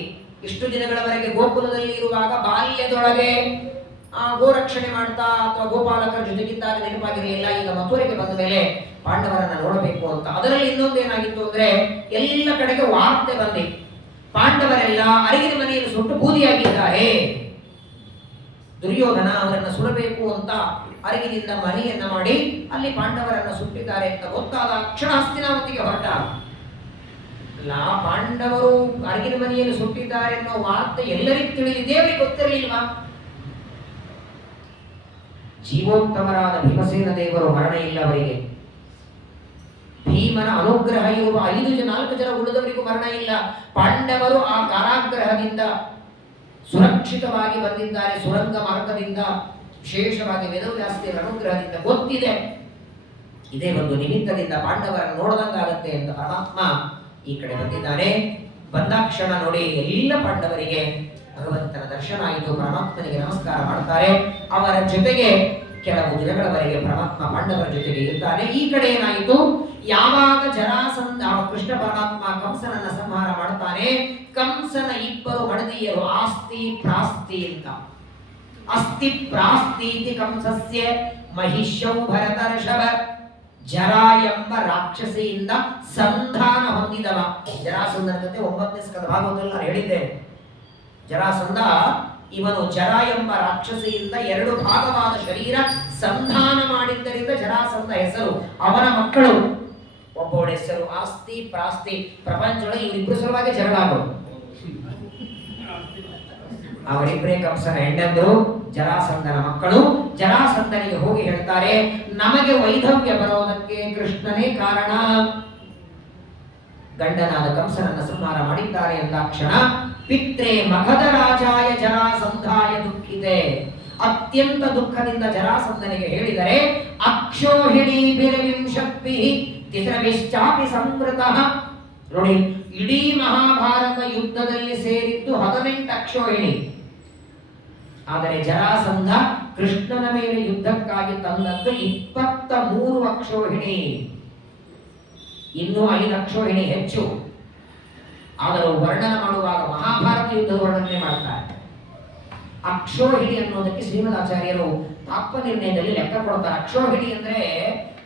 ಇಷ್ಟು ದಿನಗಳವರೆಗೆ ಗೋಕುಲದಲ್ಲಿ ಇರುವಾಗ ಬಾಲ್ಯದೊಳಗೆ ಗೋರಕ್ಷಣೆ ಮಾಡ್ತಾ ಅಥವಾ ಗೋಪಾಲಕರ ಜೊತೆಗಿದ್ದಾಗ ನೆನಪಾಗಿರಲಿಲ್ಲ. ಈಗ ಮಥುರೆಗೆ ಬಂದ ಮೇಲೆ ಪಾಂಡವರನ್ನ ನೋಡಬೇಕು ಅಂತ. ಅದರಲ್ಲಿ ಇನ್ನೊಂದೇನಾಗಿತ್ತು ಅಂದ್ರೆ, ಎಲ್ಲ ಕಡೆಗೆ ವಾರ್ತೆ ಬಂದಿ ಪಾಂಡವರೆಲ್ಲ ಅರಿಗಿನ ಮನೆಯನ್ನು ಸುಟ್ಟು ಬೂದಿಯಾಗಿದ್ದಾರೆ. ದುರ್ಯೋಧನ ಅವರನ್ನ ಸುಡಬೇಕು ಅಂತ ಅರಿಗಿನಿಂದ ಮನೆಯನ್ನ ಮಾಡಿ ಅಲ್ಲಿ ಪಾಂಡವರನ್ನ ಸುಟ್ಟಿದ್ದಾರೆ ಅಂತ ಗೊತ್ತಾದ ಕ್ಷಣ ಹಸ್ತಿನಾವತಿಗೆ ಹೊರಟ. ಪಾಂಡವರು ಅರಿಗಿನ ಮನೆಯನ್ನು ಸುಟ್ಟಿದ್ದಾರೆ ಅನ್ನೋ ವಾರ್ತೆ ಎಲ್ಲರಿಗೂ ತಿಳಿದು ದೇವರಿಗೆ ಗೊತ್ತಿರಲಿಲ್ವಾ? ಜೀವೋತ್ತಮರಾದ ಭೀಮಸೇನ ದೇವರು ಮರಣ ಇಲ್ಲ ಅವರಿಗೆ. ಭೀಮನ ಅನುಗ್ರಹ ಇರುವ 4 ಜನ ಉಳಿದವರಿಗೂ ಮರಣ ಇಲ್ಲ. ಪಾಂಡವರು ಆ ಕಾರಾಗ್ರಹದಿಂದ ಸುರಕ್ಷಿತವಾಗಿ ಬಂದಿದ್ದಾರೆ, ಸುರಂಗ ಮಾರ್ಗದಿಂದ, ವಿಶೇಷವಾಗಿ ವೇದವ್ಯಾಸದೇವರ ಅನುಗ್ರಹದಿಂದ ಗೊತ್ತಿದೆ. ಇದೇ ಒಂದು ನಿಮಿತ್ತದಿಂದ ಪಾಂಡವರನ್ನು ನೋಡದಂಗಾಗತ್ತೆ ಅಂತ ಪರಮಾತ್ಮ ಈ ಕಡೆ ಬಂದಿದ್ದಾನೆ. ಬಂದಾಕ್ಷಣ ನೋಡಿ ಎಲ್ಲ ಪಾಂಡವರಿಗೆ ಭಗವಂತನ ದರ್ಶನ ಆಯಿತು. ಪರಮಾತ್ಮನಿಗೆ ನಮಸ್ಕಾರ ಮಾಡ್ತಾರೆ. ಅವರ ಜೊತೆಗೆ ಕೆಲವು ದಿನಗಳವರೆಗೆ ಪರಮಾತ್ಮ ಪಾಂಡವರ ಜೊತೆಗೆ ಇರ್ತಾನೆ. ಈ ಕಡೆ ಏನಾಯಿತು, ಯಾವಾಗ ಜರಾಸಂಧ ಕೃಷ್ಣ ಪರಮಾತ್ಮ ಕಂಸನನ್ನ ಸಂಹಾರ ಮಾಡ್ತಾನೆ, ಕಂಸನ 2 ಮಡದಿಯರು ಆಸ್ತಿ ಪ್ರಾಸ್ತಿ ಅಂತ. ಅಸ್ತಿ ಪ್ರಾಸ್ತೀತಿ ಕಂಸಸ್ಯ ಮಹಿಷ್ಯೌ ಭರತರ್ಷಭ ಜರ ಎಂಬ ರಾಕ್ಷಸಿಯಿಂದ ಸಂಧಾನ ಹೊಂದಿದವ. ಜರಾಸಂಧನ ಕಥೆ 9ನೇ ಸ್ಕಂದ ಭಾಗವತದಲ್ಲಿ ನಾನು ಹೇಳಿದ್ದೇನೆ. ಜರಾಸಂಧ ಇವನು ಜರ ಎಂಬ ರಾಕ್ಷಸಿಯಿಂದ 2 ಭಾಗವಾದ ಶರೀರ ಸಂಧಾನ ಮಾಡಿದ್ದರಿಂದ ಜರಾಸಂಧ ಹೆಸರು. ಅವನ ಮಕ್ಕಳು ಒಬ್ಬಳ ಹೆಸರು ಆಸ್ತಿ ಪ್ರಾಸ್ತಿ. ಪ್ರಪಂಚದೊಳಗೆ ಇವರಿಬ್ಬರು ಸಲುವಾಗಿ ಜಗಳ ಆಗೋದು. ಅವರಿಬ್ಬರೇ ಕಂಸನ ಹೆಂಡಂದರು, ಜರಾಸಂಧನ ಮಕ್ಕಳು. ಜರಾಸಂಧನಿಗೆ ಹೋಗಿ ಹೇಳ್ತಾರೆ, ನಮಗೆ ವೈಧವ್ಯ ಬರೋದಕ್ಕೆ ಕೃಷ್ಣನೇ ಕಾರಣ. ಗಂಡನಾದ ಕಂಸನನ್ನ ಸಂಹಾರ ಮಾಡಿದ್ದಾರೆ ಎಂದಾಕ್ಷಣ ಪಿತ್ರೆ ಮಗಧ ರಾಜಾಯ ಜರಾಸಂಧಾಯ ದುಃಖಿತೆ. ಅತ್ಯಂತ ದುಃಖದಿಂದ ಜರಾಸಂಧನಿಗೆ ಹೇಳಿದರೆ, ಅಕ್ಷೋಹಿಣಿ ಬಿರವಿಂಶತ್ಪಿ ತಿಸ್ರವಿಶ್ಚಾಪಿ ಸಂವೃತಃ. ನೋಡಿ, ಇಡೀ ಮಹಾಭಾರತ ಯುದ್ಧದಲ್ಲಿ ಸೇರಿದ್ದು 18 ಅಕ್ಷೋಹಿಣಿ. ಆದರೆ ಜರಾಸಂಧ ಕೃಷ್ಣನ ಮೇಲೆ ಯುದ್ಧಕ್ಕಾಗಿ ತಂದದ್ದು 23 ಅಕ್ಷೋಹಿಣಿ. ಇನ್ನೂ 5 ಅಕ್ಷೋಹಿಣಿ ಹೆಚ್ಚು. ಆದರೂ ವರ್ಣನ ಮಾಡುವಾಗ ಮಹಾಭಾರತ ಯುದ್ಧದ ವರ್ಣನೆ ಮಾಡ್ತಾರೆ. ಅಕ್ಷೋಹಿಣಿ ಅನ್ನೋದಕ್ಕೆ ಶ್ರೀಮದಾಚಾರ್ಯರು ತಾತ್ಪರ್ಯದಲ್ಲಿ ಲೆಕ್ಕ ಕೊಡ್ತಾರೆ. ಅಕ್ಷೋಹಿಣಿ ಅಂದ್ರೆ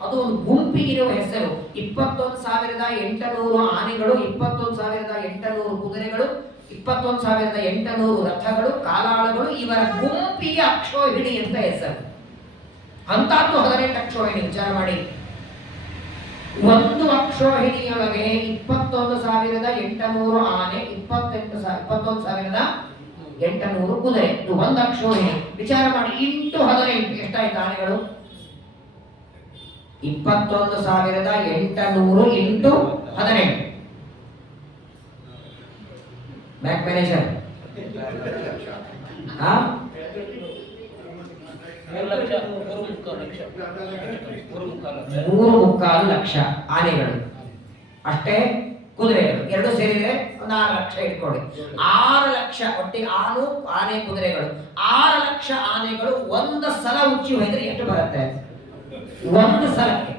ಅದು ಒಂದು ಗುಂಪಿಗಿರುವ ಹೆಸರು. 21,800 ಆನೆಗಳು, 21,800 ಕುದುರೆಗಳು, 21,800 ರಥಗಳು, ಕಾಲಾಳಗಳು, ಇವರ ಗುಂಪಿಗೆ ಅಕ್ಷೋಹಿಣಿ ಅಂತ ಹೆಸರು. ಅಂತದ್ದು 18 ಅಕ್ಷೋಹಿಣಿ. ವಿಚಾರ ಮಾಡಿ, ಒಂದು ಅಕ್ಷೋಹಿಣಿಯೊಳಗೆ 21,800 ಆನೆ, 21,800 ಕುದುರೆ. ಇದು ಒಂದು ಅಕ್ಷೋಹಿಣಿ. ವಿಚಾರ ಮಾಡಿ, ಇಂಟು 18 ಎಷ್ಟಾಯ್ತು ಆನೆಗಳು? 21,800 ಇಂಟು 18. ಬ್ಯಾಂಕ್ ಮ್ಯಾನೇಜರ್ 3.25 ಲಕ್ಷ ಆನೆಗಳು. ಅಷ್ಟೇ ಕುದುರೆಗಳು ಎರಡು ಸೇರಿದ್ರೆ ಒಂದು 6 ಲಕ್ಷ ಇಟ್ಕೊಳ್ಳಿ. 6 ಲಕ್ಷ ಒಟ್ಟಿಗೆ ಆನೆ ಕುದುರೆಗಳು. 6 ಲಕ್ಷ ಆನೆಗಳು ಒಂದು ಸಲ ಉಚ್ಚಿ ಹೋಯ್ದ್ರೆ ಎಷ್ಟು ಬರುತ್ತೆ? ಒಂದು ಸಲಕ್ಕೆ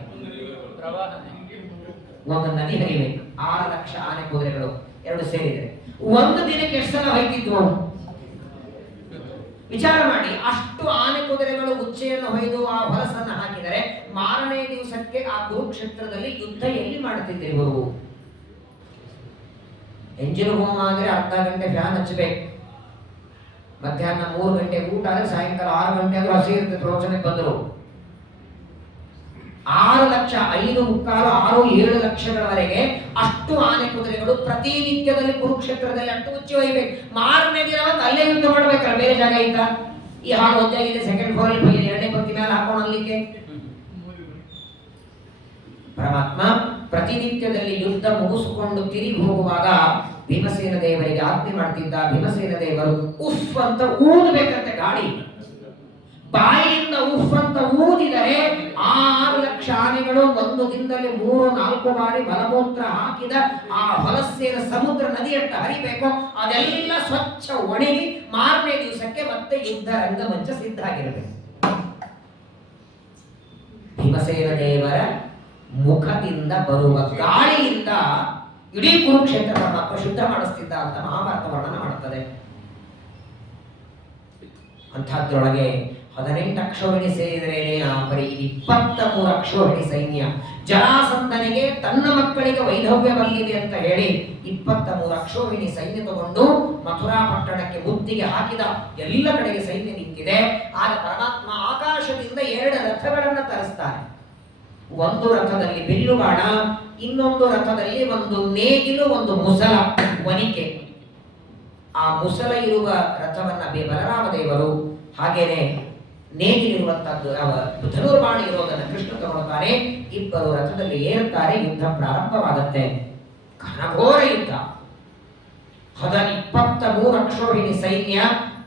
ಒಂದು ನದಿ ಹರಿಬೇಕು. 6 ಲಕ್ಷ ಆನೆ ಕುದುರೆಗಳು ಎರಡು ಸೇರಿದ್ರೆ ಒಂದು ದಿನಕ್ಕೆ ಎಷ್ಟು ಸಲ ಹೊಯ್ತಿದ್ವು? ವಿಚಾರ ಮಾಡಿ. ಅಷ್ಟು ಆನೆ ಕುದುರೆಗಳು ಉಚ್ಚೆಯನ್ನು ಹೊಯ್ದು ಆ ಹೊಲಸನ್ನು ಹಾಕಿದರೆ ಮಾರನೇ ದಿವಸಕ್ಕೆ ಆ ಕುರುಕ್ಷೇತ್ರದಲ್ಲಿ ಯುದ್ಧ ಎಲ್ಲಿ ಮಾಡುತ್ತಿದ್ದರು ಇವರು? ಎಂಜಿನ್ ಹೋಮ ಆದ್ರೆ ಅರ್ಧ ಗಂಟೆ ಫ್ಯಾನ್ ಹಚ್ಚಬೇಕು. ಮಧ್ಯಾಹ್ನ 3 ಗಂಟೆ ಊಟ ಆದ್ರೆ ಸಾಯಂಕಾಲ 6 ಗಂಟೆ ಆದ್ರೂ ಹಸಿ ಇರುತ್ತೆ. ಪ್ರವಚನಕ್ಕೆ ಬಂದರು 6 ಲಕ್ಷ, 5.25, 6-7 ಲಕ್ಷಗಳವರೆಗೆ ಅಷ್ಟು ಆನೆ ಕುದುರೆಗಳು ಪ್ರತಿನಿತ್ಯದಲ್ಲಿ ಕುರುಕ್ಷೇತ್ರದಲ್ಲಿ ಅಷ್ಟು ಉಚ್ಚಿ ಒಯ್ಬೇಕು. ಮಾರನೇ ದಿನ ಅಲ್ಲೇ ಯುದ್ಧ ಮಾಡ್ಬೇಕಲ್ಲ, ಬೇರೆ ಜಾಗ ಇದ್ದ. ಈ ಹಾಳು ಒದ್ದಾಗಿದೆ, ಸೆಕೆಂಡ್ ಫ್ಲೋರ್ ಎರಡನೇ ಪಂಕ್ತಿ ಮೇಲೆ ಹಾಕೊಳ್ಳಲಿಕ್ಕೆ. ಪರಮಾತ್ಮ ಪ್ರತಿನಿತ್ಯದಲ್ಲಿ ಯುದ್ಧ ಮುಗಿಸಿಕೊಂಡು ತಿರುಗಿ ಹೋಗುವಾಗ ಭೀಮಸೇನ ದೇವರಿಗೆ ಆಜ್ಞೆ ಮಾಡ್ತಿದ್ದ. ಭೀಮಸೇನ ದೇವರು ಉಫ್ ಅಂತ ಊದಬೇಕಂತೆ ಗಾಳಿ. ಬಾಯಿಯಿಂದ ಉಫ್ ಅಂತ ಊದಿದರೆ 6 ಲಕ್ಷ ಆನೆಗಳು ಒಂದು ದಿನದಲ್ಲಿ 3-4 ಬಾರಿ ಮಲಮೂತ್ರ ಹಾಕಿದ ಆ ಹೊಲಸೇನ ಸಮುದ್ರ ನದಿಯಟ್ಟ ಹರಿಬೇಕು. ಅದೆಲ್ಲ ಸ್ವಚ್ಛ ಒಣಗಿ ಮಾರನೇ ದಿವಸಕ್ಕೆ ಮತ್ತೆ ಯುದ್ಧ ರಂಗಮಂಚ ಸಿದ್ಧ ಆಗಿರಬೇಕು. ಭೀಮಸೇನ ದೇವರ ಮುಖದಿಂದ ಬರುವ ಗಾಳಿಯಿಂದ ಇಡೀ ಕುರುಕ್ಷೇತ್ರ ಪರಮಾತ್ಮ ಶುದ್ಧ ಮಾಡಿಸ್ತಿದ್ದ ಅಂತ ಮಹಾಭಾರತ ವರ್ಣನ ಮಾಡುತ್ತದೆ. ಅಂಥದ್ರೊಳಗೆ 18 ಅಕ್ಷೋಹಿಣಿ ಸೇರಿದರೆ ಬರೀ 23 ಅಕ್ಷೋಹಿಣಿ ಸೈನ್ಯ. ಜರಾಸಂಧನಿಗೆ ತನ್ನ ಮಕ್ಕಳಿಗೆ ವೈಧವ್ಯ ಬಂದಿದೆ ಅಂತ ಹೇಳಿ 23 ಅಕ್ಷೋಹಿಣಿ ಸೈನ್ಯ ತಗೊಂಡು ಮಥುರಾ ಪಟ್ಟಣಕ್ಕೆ ಬುದ್ಧಿಗೆ ಹಾಕಿದ. ಎಲ್ಲ ಕಡೆಗೆ ಸೈನ್ಯ ನಿಂತಿದೆ. ಆಗ ಪರಮಾತ್ಮ ಆಕಾಶದಿಂದ 2 ರಥಗಳನ್ನು ತರಿಸ್ತಾನೆ. ಒಂದು ರಥದಲ್ಲಿ ಬಿಲ್ಲುಬಾಣ, ಇನ್ನೊಂದು ರಥದಲ್ಲಿ ಒಂದು ನೇಗಿಲು, ಒಂದು ಮುಸಲ ವನಿಕೆ. ಆ ಮುಸಲ ಇರುವ ರಥವನ್ನ ಬಲರಾಮ ದೇವರು, ಹಾಗೇನೆ ನೇಗಿಲಿರುವಂತದ್ದು ಧನುರ್ಬಾಣ ಇರೋದನ್ನು ಕೃಷ್ಣ ತಗೊಳ್ತಾನೆ. ಇಬ್ಬರು ರಥದಲ್ಲಿ ಏರುತ್ತಾರೆ. ಯುದ್ಧ ಪ್ರಾರಂಭವಾಗುತ್ತೆ. ಘನಘೋರ ಯುದ್ಧ. 23 ಅಕ್ಷೋಹಿಣಿ ಸೈನ್ಯ,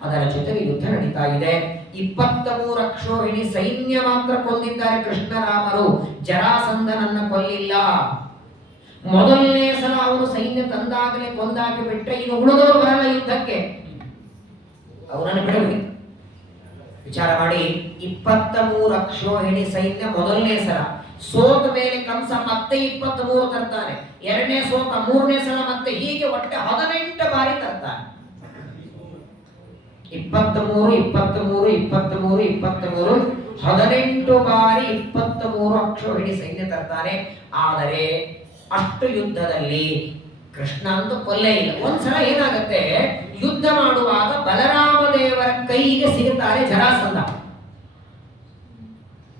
ಅದರ ಜೊತೆಗೆ ಯುದ್ಧ ನಡೀತಾ ಇದೆ. 23 ಅಕ್ಷೋಹಿಣಿ ಸೈನ್ಯ ಮಾತ್ರ ಕೊಂದಿದ್ದಾರೆ ಕೃಷ್ಣರಾಮರು, ಜರಾಸಂಧನನ್ನ ಕೊಲ್ಲಿಲ್ಲ. ಮೊದಲನೇ ಸಲ ಅವನು ಸೈನ್ಯ ತಂದಾಗಲೇ ಕೊಂದಾಕಿ ಬಿಟ್ರೆ ಇನ್ನು ಉಳಿದವರು ಬರಲ್ಲ ಯುದ್ಧಕ್ಕೆ, ಅವನನ್ನು ಬಿಡಬೇಕು. ವಿಚಾರ ಮಾಡಿ, 23 ಅಕ್ಷೋಹಿಣಿ ಸೈನ್ಯ ಮೊದಲನೇ ಸಲ ಸೋತ ಮೇಲೆ ಕಂಸ ಮತ್ತೆ 23 ತರ್ತಾನೆ. ಎರಡನೇ ಸೋತ, ಮೂರನೇ ಸಲ ಮತ್ತೆ, ಹೀಗೆ ಒಟ್ಟೆ 18 ಬಾರಿ ತರ್ತಾನೆ. 23 23 23 23 18 ಬಾರಿ 23 ಅಕ್ಷೋಹಿಣಿ ಸೈನ್ಯ ತರ್ತಾನೆ. ಆದರೆ ಅಷ್ಟು ಯುದ್ಧದಲ್ಲಿ ಕೃಷ್ಣ ಅಂತೂ ಕೊಲ್ಲೇ ಇಲ್ಲ. ಒಂದ್ಸಲ ಏನಾಗುತ್ತೆ, ಯುದ್ಧ ಮಾಡುವಾಗ ಬಲರಾಮ ದೇವರ ಕೈಗೆ ಸಿಗುತ್ತಾರೆ ಜರಾಸಂಧ.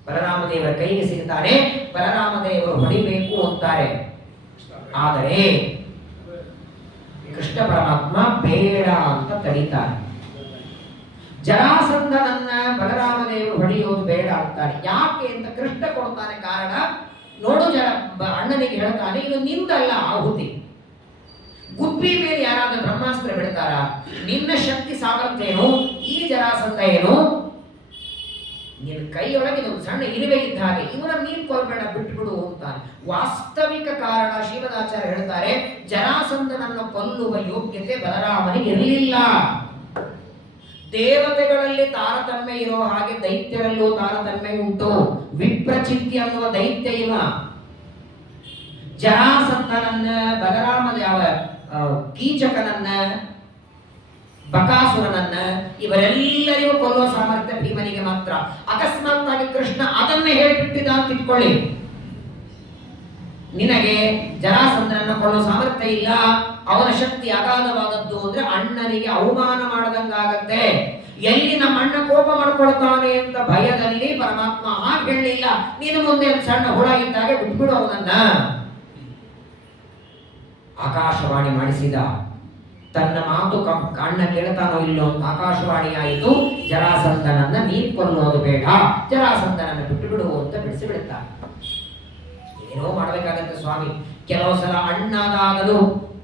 ಬಲರಾಮ ದೇವರ ಕೈಗೆ ಸಿಗುತ್ತಾರೆ. ಬಲರಾಮ ದೇವರು ಹೊಡಿಬೇಕು ಅಂತಾರೆ. ಆದರೆ ಕೃಷ್ಣ ಪರಮಾತ್ಮ ಬೇಡ ಅಂತ ತಡೀತಾರೆ. ಜರಾಸಂಧನನ್ನ ಬಲರಾಮ ದೇವರು ಹೊಡೆಯೋದು ಬೇಡ ಅಂತಾರೆ. ಯಾಕೆ ಅಂತ ಕೃಷ್ಣ ಕೊಡ್ತಾನೆ ಕಾರಣ. ನೋಡು, ಅಣ್ಣನಿಗೆ ಹೇಳ್ತಾನೆ, ಇದು ನಿಂದಲ್ಲ ಆಹುತಿ. ಗುಬ್ಬಿ ಮೇಲೆ ಯಾರಾದ್ರೂ ಬ್ರಹ್ಮಾಸ್ತ್ರ ಬಿಡ್ತಾರ? ನಿನ್ನ ಶಕ್ತಿ ಸಾಮರ್ಥ್ಯ ಏನು? ಈ ಜರಾಸಂಧ ಏನು? ನಿನ್ನ ಕೈಯೊಳಗೆ ಒಂದು ಸಣ್ಣ ಇರುವೆ ಇದ್ದ ಹಾಗೆ, ಇವನ ನೀನ್ ಕೊಲ್ಬೇಡ, ಬಿಟ್ಟುಬಿಡು ಅಂತಾನೆ. ವಾಸ್ತವಿಕ ಕಾರಣ ಶ್ರೀಮದಾಚಾರ್ಯ ಹೇಳ್ತಾರೆ, ಜರಾಸಂಧನನ್ನು ಕೊಲ್ಲುವ ಯೋಗ್ಯತೆ ಬಲರಾಮನಿಗೆ ಇರಲಿಲ್ಲ. ದೇವತೆಗಳಲ್ಲಿ ತಾರತಮ್ಯ ಇರೋ ಹಾಗೆ ದೈತ್ಯರಲ್ಲೂ ತಾರತಮ್ಯ ಉಂಟು. ವಿಪ್ರಚಿತ್ತಿ ಅನ್ನುವ ದೈತ್ಯ ಇವ. ಜರಾಸಂಧನನ್ನ, ಬಲರಾಮ ಕೀಚಕನನ್ನ, ಬಕಾಸುರನನ್ನ, ಇವರೆಲ್ಲರಿಗೂ ಕೊಲ್ಲುವ ಸಾಮರ್ಥ್ಯ ಭೀಮನಿಗೆ ಮಾತ್ರ. ಅಕಸ್ಮಾತ್ ಆಗಿ ಕೃಷ್ಣ ಅದನ್ನೇ ಹೇಳಿಬಿಟ್ಟಿದ್ದ ಅಂತ ಇಟ್ಕೊಳ್ಳಿ, ನಿನಗೆ ಜರಾಸಂಧನನ್ನ ಕೊಲ್ಲುವ ಸಾಮರ್ಥ್ಯ ಇಲ್ಲ, ಅವನ ಶಕ್ತಿ ಅಗಾಧವಾದದ್ದು ಅಂದ್ರೆ ಅಣ್ಣನಿಗೆ ಅವಮಾನ ಮಾಡದಂಗಾಗತ್ತೆ. ಎಲ್ಲಿ ನಮ್ಮ ಅಣ್ಣ ಕೋಪ ಮಾಡ್ಕೊಳ್ತಾನೆ ಅಂತ ಭಯದಲ್ಲಿ ಪರಮಾತ್ಮ ಹಾಗೆ ಹೇಳಲಿಲ್ಲ, ನೀನು ಮುಂದೆ ಸಣ್ಣ ಹುಳ ಇದ್ದಾಗ ಬಿಟ್ಬಿಡು ಅವನನ್ನ. ಆಕಾಶವಾಣಿ ಮಾಡಿಸಿದ. ತನ್ನ ಮಾತು ಅಣ್ಣ ಕೇಳ್ತಾನೋ ಇಲ್ಲೋ ಅಂತ ಆಕಾಶವಾಣಿ ಆಯಿತು. ಜರಾಸಂಧನನ್ನ ನೀನ್ ಕೊಲ್ಲೋದು ಬೇಡ, ಜರಾಸಂಧನನ್ನ ಬಿಟ್ಟು ಬಿಡು ಅಂತ ಬಿಡಿಸಿ ಬಿಡುತ್ತಾರೆ. ಏನೋ ಮಾಡ್ಬೇಕಾಗತ್ತೆ ಸ್ವಾಮಿ. ಕೆಲವು ಸಲ ಅಣ್ಣನಾಗಲು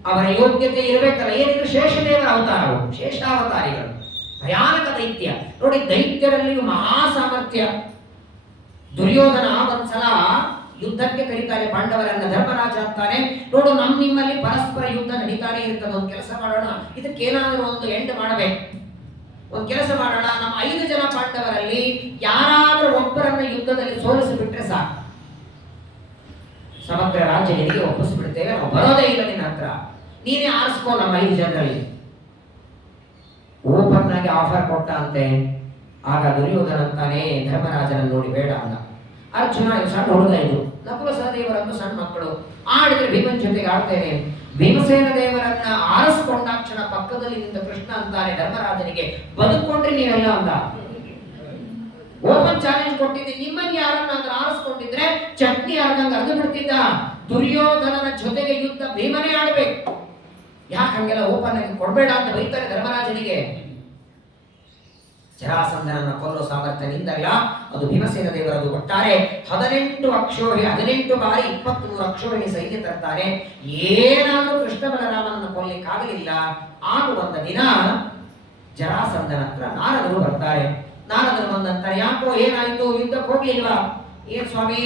ಅವರ ಯೋಗ್ಯತೆ ಇರಬೇಕಲ್ಲ. ಏನಿದ್ರು ಶೇಷದೇವರ ಅವತಾರವು, ಶೇಷಾವತಾರಿಗಳು, ಭಯಾನಕ ದೈತ್ಯ. ನೋಡಿ, ದೈತ್ಯರಲ್ಲಿಯೂ ಮಹಾ ಸಾಮರ್ಥ್ಯ. ದುರ್ಯೋಧನ ಒಂದ್ಸಲ ಯುದ್ಧಕ್ಕೆ ಕರೀತಾರೆ ಪಾಂಡವರನ್ನ. ಧರ್ಮರಾಜ ಅಂತಾನೆ, ನೋಡು, ನಿಮ್ಮಲ್ಲಿ ಪರಸ್ಪರ ಯುದ್ಧ ನಡೀತಾನೆ ಇರ್ತದೆ, ಒಂದು ಕೆಲಸ ಮಾಡೋಣ, ಇದಕ್ಕೇನಾದ್ರೂ ಒಂದು ಎಂಡ್ ಮಾಡಬೇಕು. ಒಂದು ಕೆಲಸ ಮಾಡೋಣ, ನಮ್ಮ 5 ಜನ ಪಾಂಡವರಲ್ಲಿ ಯಾರಾದ್ರೂ ಒಬ್ಬರನ್ನ ಯುದ್ಧದಲ್ಲಿ ಸೋಲಿಸಿಬಿಟ್ರೆ ಸಾಕು, ಸಮಗ್ರ ರಾಜ್ಯ ನಿನಗೆ ಒಪ್ಪಿಸ್ಬಿಡ್ತೇವೆ, ನಾವು ಬರೋದೇ ಇಲ್ಲ ನಿನ್ನ ಹತ್ರ, ನೀನೇ ಆರಿಸ್ಕೋ ನಮ್ಮ 5 ಜನರಲ್ಲಿ. ಓಪನ್ ಆಗಿ ಆಫರ್ ಕೊಟ್ಟ ಅಂತೆ. ಆಗ ದುರ್ಯೋಧನ ಅಂತಾನೆ ಧರ್ಮರಾಜನನ್ನು ನೋಡಿ ಬೇಡ ಅಂದ. ಅರ್ಜುನ ಸಣ್ಣ ಹುಡುಗ, ಇದು ನಕುಲ ಸಹದೇವರನ್ನು ಸಣ್ಣ ಮಕ್ಕಳು, ಆಡಿದ್ರೆ ಭೀಮನ್ ಜೊತೆಗೆ ಆಡ್ತೇನೆ. ಭೀಮಸೇನ ದೇವರನ್ನ ಆರಿಸ್ಕೊಂಡಾಕ್ಷಣ ಪಕ್ಕದಲ್ಲಿ ನಿಂತ ಕೃಷ್ಣ ಅಂತಾನೆ ಧರ್ಮರಾಜನಿಗೆ, ಬದುಕೊಂಡ್ರೆ ನೀವೆಲ್ಲ ಅಂದ. ಓಪನ್ ಚಾಲೆಂಜ್ ಕೊಟ್ಟಿದ್ದೆ, ನಿಮ್ಮನ್ನ ಯಾರನ್ನಾದ್ರೂ ಆರಿಸ್ಕೊಂಡಿದ್ರೆ ಚಟ್ನಿ ಆಡ್ದಂಗ ಅರ್ದು ಬಿಡ್ತಿದ್ದ. ದುರ್ಯೋಧನನ ಜೊತೆಗೆ ಯುದ್ಧ ಭೀಮನೇ ಆಡ್ಬೇಕು. ಯಾಕೆ ಹಂಗೆಲ್ಲ ಓಪನ್ ಆಗಿ ಕೊಡ್ಬೇಡ ಅಂತ ಬೈತಾರೆ ಧರ್ಮರಾಜನಿಗೆ. ಜರಾಸಂಧನನ್ನ ಕೊಲ್ಲೋ ಸಾಮರ್ಥ್ಯ ನಿಂದಲ್ಲ, ಅದು ಭೀಮಸೇನ ದೇವರದು. ಒಟ್ಟಾರೆ 18 ಬಾರಿ 23 ಅಕ್ಷೋಹಿಣಿ ಸೈನ್ಯ ತರ್ತಾರೆ. ಏನಾದರೂ ಕೃಷ್ಣ ಬಲರಾಮನನ್ನು ಕೊಲ್ಲಿಕ್ಕಾಗಲಿಲ್ಲ. ಆಗ ಒಂದು ದಿನ ಜರಾಸಂಧನ ಹತ್ರ ನಾರದರು ಬರ್ತಾರೆ. ನಾರದರು ಬಂದಂತಾರೆ, ಯಾಕೋ ಏನಾಯ್ತು, ಯುದ್ಧಕ್ಕೆ ಹೋಗ್ಲಿಲ್ವಾ? ಏನ್ ಸ್ವಾಮಿ,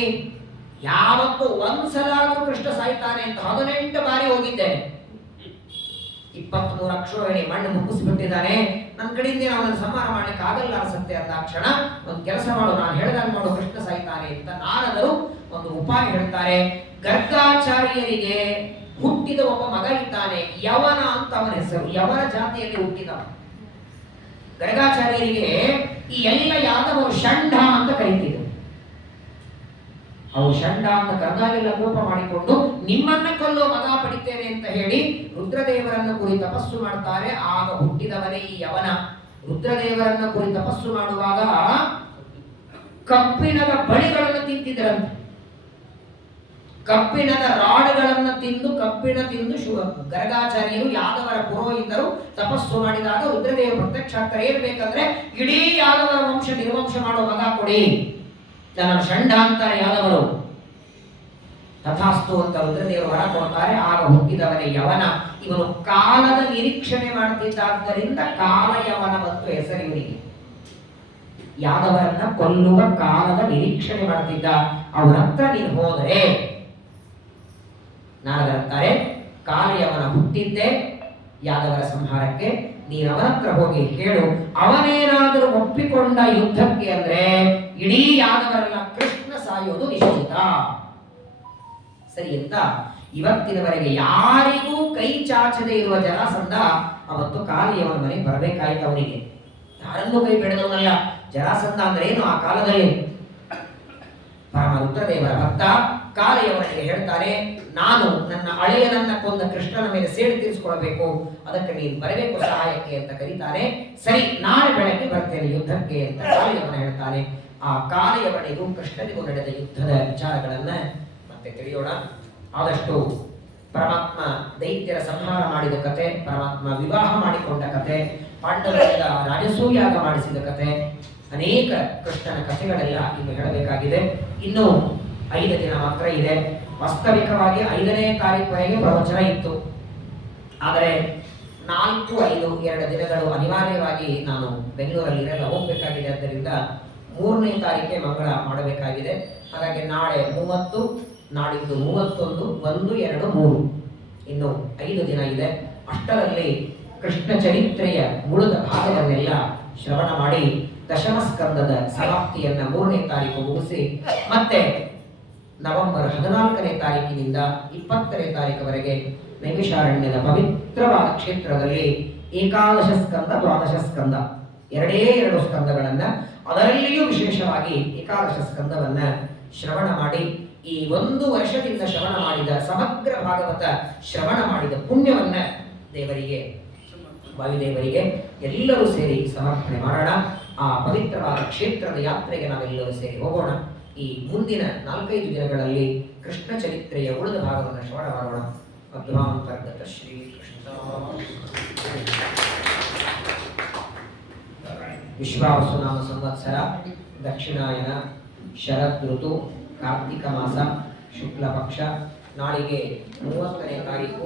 ಯಾವತ್ತೂ ಒಂದ್ಸಲ ಆದ್ರೂ ಕೃಷ್ಣ ಸಾಯ್ತಾನೆ ಅಂತ 18 ಬಾರಿ ಹೋಗಿದ್ದೇನೆ. 23 ಅಕ್ಷೋಹಿಣಿ ಮಣ್ಣು ಮುಗಿಸ್ಬಿಟ್ಟಿದ್ದಾನೆ. ನನ್ನ ಕಡೆಯಿಂದ ಅವನನ್ನು ಸಂಹಾರ ಮಾಡ್ಲಿಕ್ಕೆ ಆಗಲ್ಲ ಅನ್ಸುತ್ತೆ ಅಂದಾಕ್ಷಣ ಒಂದು ಕೆಲಸ ಮಾಡು, ನಾನು ಹೇಳ್ದಾಗ ಮಾಡು, ಕೃಷ್ಣ ಸಾಯ್ತಾನೆ ಅಂತ ನಾರದರು ಒಂದು ಉಪಾಯ ಹೇಳ್ತಾರೆ. ಗರ್ಗಾಚಾರ್ಯರಿಗೆ ಹುಟ್ಟಿದ ಒಬ್ಬ ಮಗ ಇದ್ದಾನೆ, ಯವನ ಅಂತ ಅವನ ಹೆಸರು. ಯವನ ಜಾತಿಯಲ್ಲಿ ಹುಟ್ಟಿದವ. ಗರ್ಗಾಚಾರ್ಯರಿಗೆ ಈ ಎಲ್ಲ ಯಾದವರು ಷಂಡ ಅಂತ ಕರೀತಿದ್ರು. ಅವು ಷಂಡ ಅಂತ ಕರೆದಾಗೆಲ್ಲ ಕೋಪ ಮಾಡಿಕೊಂಡು ನಿಮ್ಮನ್ನ ಕೊಲ್ಲೋ ಮಗ ಪಡಿತೇನೆ ಅಂತ ಹೇಳಿ ರುದ್ರದೇವರನ್ನು ಕುರಿ ತಪಸ್ಸು ಮಾಡ್ತಾರೆ. ಆಗ ಹುಟ್ಟಿದವನೇ ಈ ಯವನ. ರುದ್ರದೇವರನ್ನು ಕುರಿ ತಪಸ್ಸು ಮಾಡುವಾಗ ಕಬ್ಬಿಣದ ಬಳಿಗಳನ್ನು ತಿಂತಿದ್ರಂತೆ. ಕಬ್ಬಿಣದ ರಾಡ್ಗಳನ್ನು ತಿಂದು ಗರ್ಗಾಚಾರ್ಯರು, ಯಾದವರ ಪುರೋಹಿತರು ತಪಸ್ಸು ಮಾಡಿದಾಗ ರುದ್ರದೇವರು ಪ್ರತ್ಯಕ್ಷ ಆಗ್ತಾರೆ. ಏನ್ ಬೇಕಂದ್ರೆ ಇಡೀ ಯಾದವರ ವಂಶ ನಿರ್ವಂಶ ಮಾಡೋ ಮಗ ಕೊಡಿ, ನನ್ನ ಷಂಡ ಅಂತಾರೆ ಯಾದವರು. ತಥಾಸ್ತು ಅಂತ ರುದ್ರದೇವರು ಹೊರ ಕೊಡ್ತಾರೆ. ಆಗ ಹುಟ್ಟಿದವನೇ ಯವನ. ಇವನು ಕಾಲದ ನಿರೀಕ್ಷಣೆ ಮಾಡುತ್ತಿದ್ದರಿಂದ ಕಾಲಯವನ ಮತ್ತು ಹೆಸರು ಇವನಿಗೆ. ಯಾದವರನ್ನ ಕೊಲ್ಲುವ ಕಾಲದ ನಿರೀಕ್ಷಣೆ ಮಾಡುತ್ತಿದ್ದ. ಅವನ ಹತ್ರ ನೀನು ಹೋದರೆ, ನಾರದರಂತಾರೆ ಕಾಲಯವನ ಹುಟ್ಟಿದ್ದೆ ಯಾದವರ ಸಂಹಾರಕ್ಕೆ, ನೀನು ಅವನ ಹತ್ರ ಹೋಗಿ ಹೇಳು. ಅವನೇನಾದರೂ ಒಪ್ಪಿಕೊಂಡ ಯುದ್ಧಕ್ಕೆ ಅಂದ್ರೆ ಇಡೀ ಯಾದವರನ್ನ ಕೃಷ್ಣ ಸಾಯೋದು ನಿಶ್ಚಿತ. ಸರಿ ಅಂತ ಇವತ್ತಿನವರೆಗೆ ಯಾರಿಗೂ ಕೈ ಚಾಚದೆ ಇರುವ ಜರಾಸಂಧ ಅವತ್ತು ಕಾಲಿಯವನ ಮನೆಗೆ ಬರಬೇಕಾಯ್ತು. ಅವನಿಗೆ ಯಾರನ್ನೂ ಕೈ ಬೆಳೆದವನಲ್ಲ. ಜರಾಸಂಧ ಅಂದ್ರೆ ಏನು ಆ ಕಾಲದಲ್ಲಿ? ಪರಮ ರುದ್ರದೇವರ ಭಕ್ತ. ಕಾಲಿಯವನಿಗೆ ಹೇಳ್ತಾನೆ, ನಾನು ನನ್ನ ಅಳೆಯನನ್ನ ಕೊಂದ ಕೃಷ್ಣನ ಮೇಲೆ ಸೇಡು ತೀರಿಸಿಕೊಳ್ಳಬೇಕು, ಅದಕ್ಕೆ ನೀನು ಬರಬೇಕು ಸಹಾಯಕ್ಕೆ ಅಂತ ಕರೀತಾನೆ. ಸರಿ, ನಾಳೆ ಬೆಳಗ್ಗೆ ಬರ್ತೇನೆ ಯುದ್ಧಕ್ಕೆ ಅಂತ ಕಾಲಿಯವನ ಹೇಳ್ತಾನೆ. ಆ ಕಾಲಿಯವನಿಗೂ ಕೃಷ್ಣನಿಗೂ ನಡೆದ ಯುದ್ಧದ ವಿಚಾರಗಳನ್ನ ಮತ್ತೆ ತಿಳಿಯೋಣ. ಆದಷ್ಟು ಪರಮಾತ್ಮ ದೈತ್ಯರ ಸಂಹಾರ ಮಾಡಿದ ಕತೆ, ಪರಮಾತ್ಮ ವಿವಾಹ ಮಾಡಿಕೊಂಡ ಕತೆ, ಪಾಂಡವರಿಂದ ರಾಜಸೂಯಾಗ ಮಾಡಿಸಿದ ಕತೆ, ಅನೇಕ ಕೃಷ್ಣನ ಕಥೆಗಳೆಲ್ಲ ಇನ್ನು ಹೇಳಬೇಕಾಗಿದೆ. ಇನ್ನು 5 ದಿನ ಮಾತ್ರ ಇದೆ. ವಾಸ್ತವಿಕವಾಗಿ 5ನೇ ತಾರೀಕುವರೆಗೆ ಪ್ರವಚನ ಇತ್ತು. ಆದರೆ 4, 5 2 ದಿನಗಳು ಅನಿವಾರ್ಯವಾಗಿ ನಾನು ಬೆಂಗಳೂರಲ್ಲಿ ಇರಲ್ಲ, ಹೋಗಬೇಕಾಗಿದೆ. ಆದ್ದರಿಂದ 3ನೇ ತಾರೀಕೆ ಮಂಗಳ ಮಾಡಬೇಕಾಗಿದೆ. ಹಾಗಾಗಿ ನಾಳೆ 30, ನಾಡಿದ್ದು 31, 1, 2, 3 ಇನ್ನು 5 ದಿನ ಇದೆ. ಅಷ್ಟರಲ್ಲಿ ಕೃಷ್ಣ ಚರಿತ್ರೆಯ ಉಳಿದ ಭಾಗವನ್ನೆಲ್ಲ ಶ್ರವಣ ಮಾಡಿ ದಶಮ ಸ್ಕಂದದ ಸಮಾಪ್ತಿಯನ್ನ 3ನೇ ತಾರೀಕು ಮುಗಿಸಿ ಮತ್ತೆ ನವೆಂಬರ್ 14ನೇ ತಾರೀಕಿನಿಂದ 20ನೇ ತಾರೀಕುವರೆಗೆ ನೈಮಿಷಾರಣ್ಯದ ಪವಿತ್ರವಾದ ಕ್ಷೇತ್ರದಲ್ಲಿ ಏಕಾದಶ ಸ್ಕಂದ, ದ್ವಾದಶ ಸ್ಕಂದ, 2 ಸ್ಕಂದಗಳನ್ನ, ಅದರಲ್ಲಿಯೂ ವಿಶೇಷವಾಗಿ ಏಕಾದಶ ಸ್ಕಂದವನ್ನ ಶ್ರವಣ ಮಾಡಿ ಈ 1 ವರ್ಷದಿಂದ ಶ್ರವಣ ಮಾಡಿದ ಸಮಗ್ರ ಭಾಗವತ ಶ್ರವಣ ಮಾಡಿದ ಪುಣ್ಯವನ್ನ ದೇವರಿಗೆ, ವಾಯುದೇವರಿಗೆ ಎಲ್ಲರೂ ಸೇರಿ ಸಮರ್ಪಣೆ ಮಾಡೋಣ. ಆ ಪವಿತ್ರವಾದ ಕ್ಷೇತ್ರದ ಯಾತ್ರೆಗೆ ನಾವೆಲ್ಲರೂ ಸೇರಿ ಹೋಗೋಣ. ಈ ಮುಂದಿನ 4-5 ದಿನಗಳಲ್ಲಿ ಕೃಷ್ಣ ಚರಿತ್ರೆಯ ಉಳಿದ ಭಾಗವನ್ನು ಶ್ರವಣ ಮಾಡೋಣ. ಮಧ್ವಾಂತರ್ಗತ ಶ್ರೀ ಕೃಷ್ಣ ವಿಶ್ವಾವಸುನಾಮ ಸಂವತ್ಸರ, ದಕ್ಷಿಣಾಯನ, ಶರದ್ ಋತು, ಕಾರ್ತಿಕ ಮಾಸ, ಶುಕ್ಲ ಪಕ್ಷ. ನಾಳಿಗೆ 30ನೇ ತಾರೀಕು